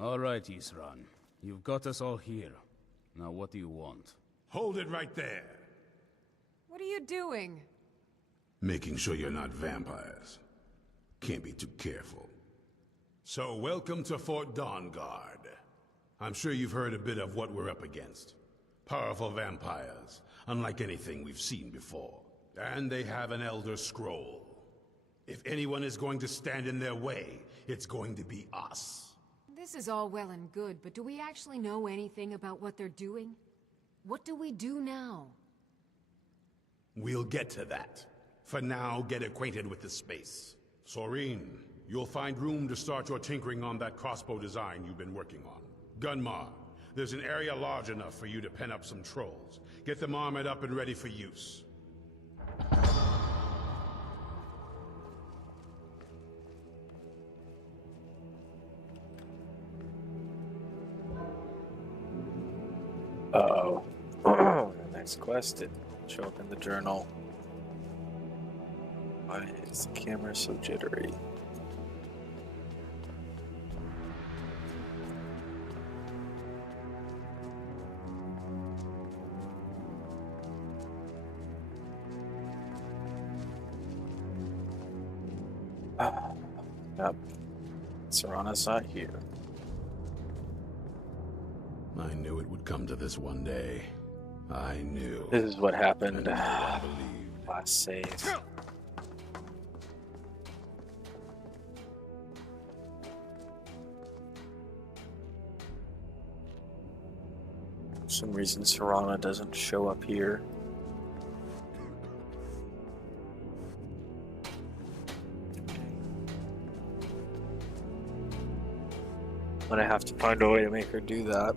All right, Isran. You've got us all here. Now what do you want? Hold it right there. What are you doing? Making sure you're not vampires. Can't be too careful. So, welcome to Fort Dawnguard. I'm sure you've heard a bit of what we're up against. Powerful vampires, unlike anything we've seen before. And they have an Elder Scroll. If anyone is going to stand in their way, it's going to be us. This is all well and good, but do we actually know anything about what they're doing? What do we do now? We'll get to that. For now, get acquainted with the space. Soreen, you'll find room to start your tinkering on that crossbow design you've been working on. Gunmar, there's an area large enough for you to pen up some trolls. Get them armored up and ready for use. Uh-oh. The next quest didn't show up in the journal. Why is the camera so jittery? Yep. Serana's not here. I knew it would come to this one day. I knew. This is what happened last save. For some reason Serana doesn't show up here. I'm gonna have to find a way to make her do that.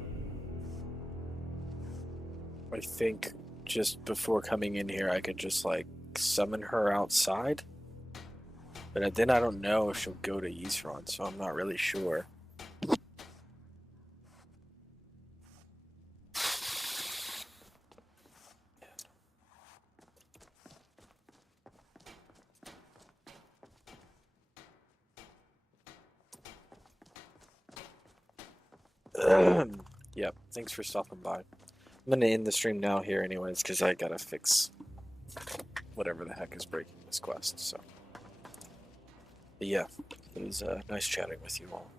I think just before coming in here I could just like summon her outside. But then I don't know if she'll go to Isran, so I'm not really sure. Yep, thanks for stopping by. I'm gonna end the stream now here anyways, because I gotta fix whatever the heck is breaking this quest, so. But yeah, it was nice chatting with you all.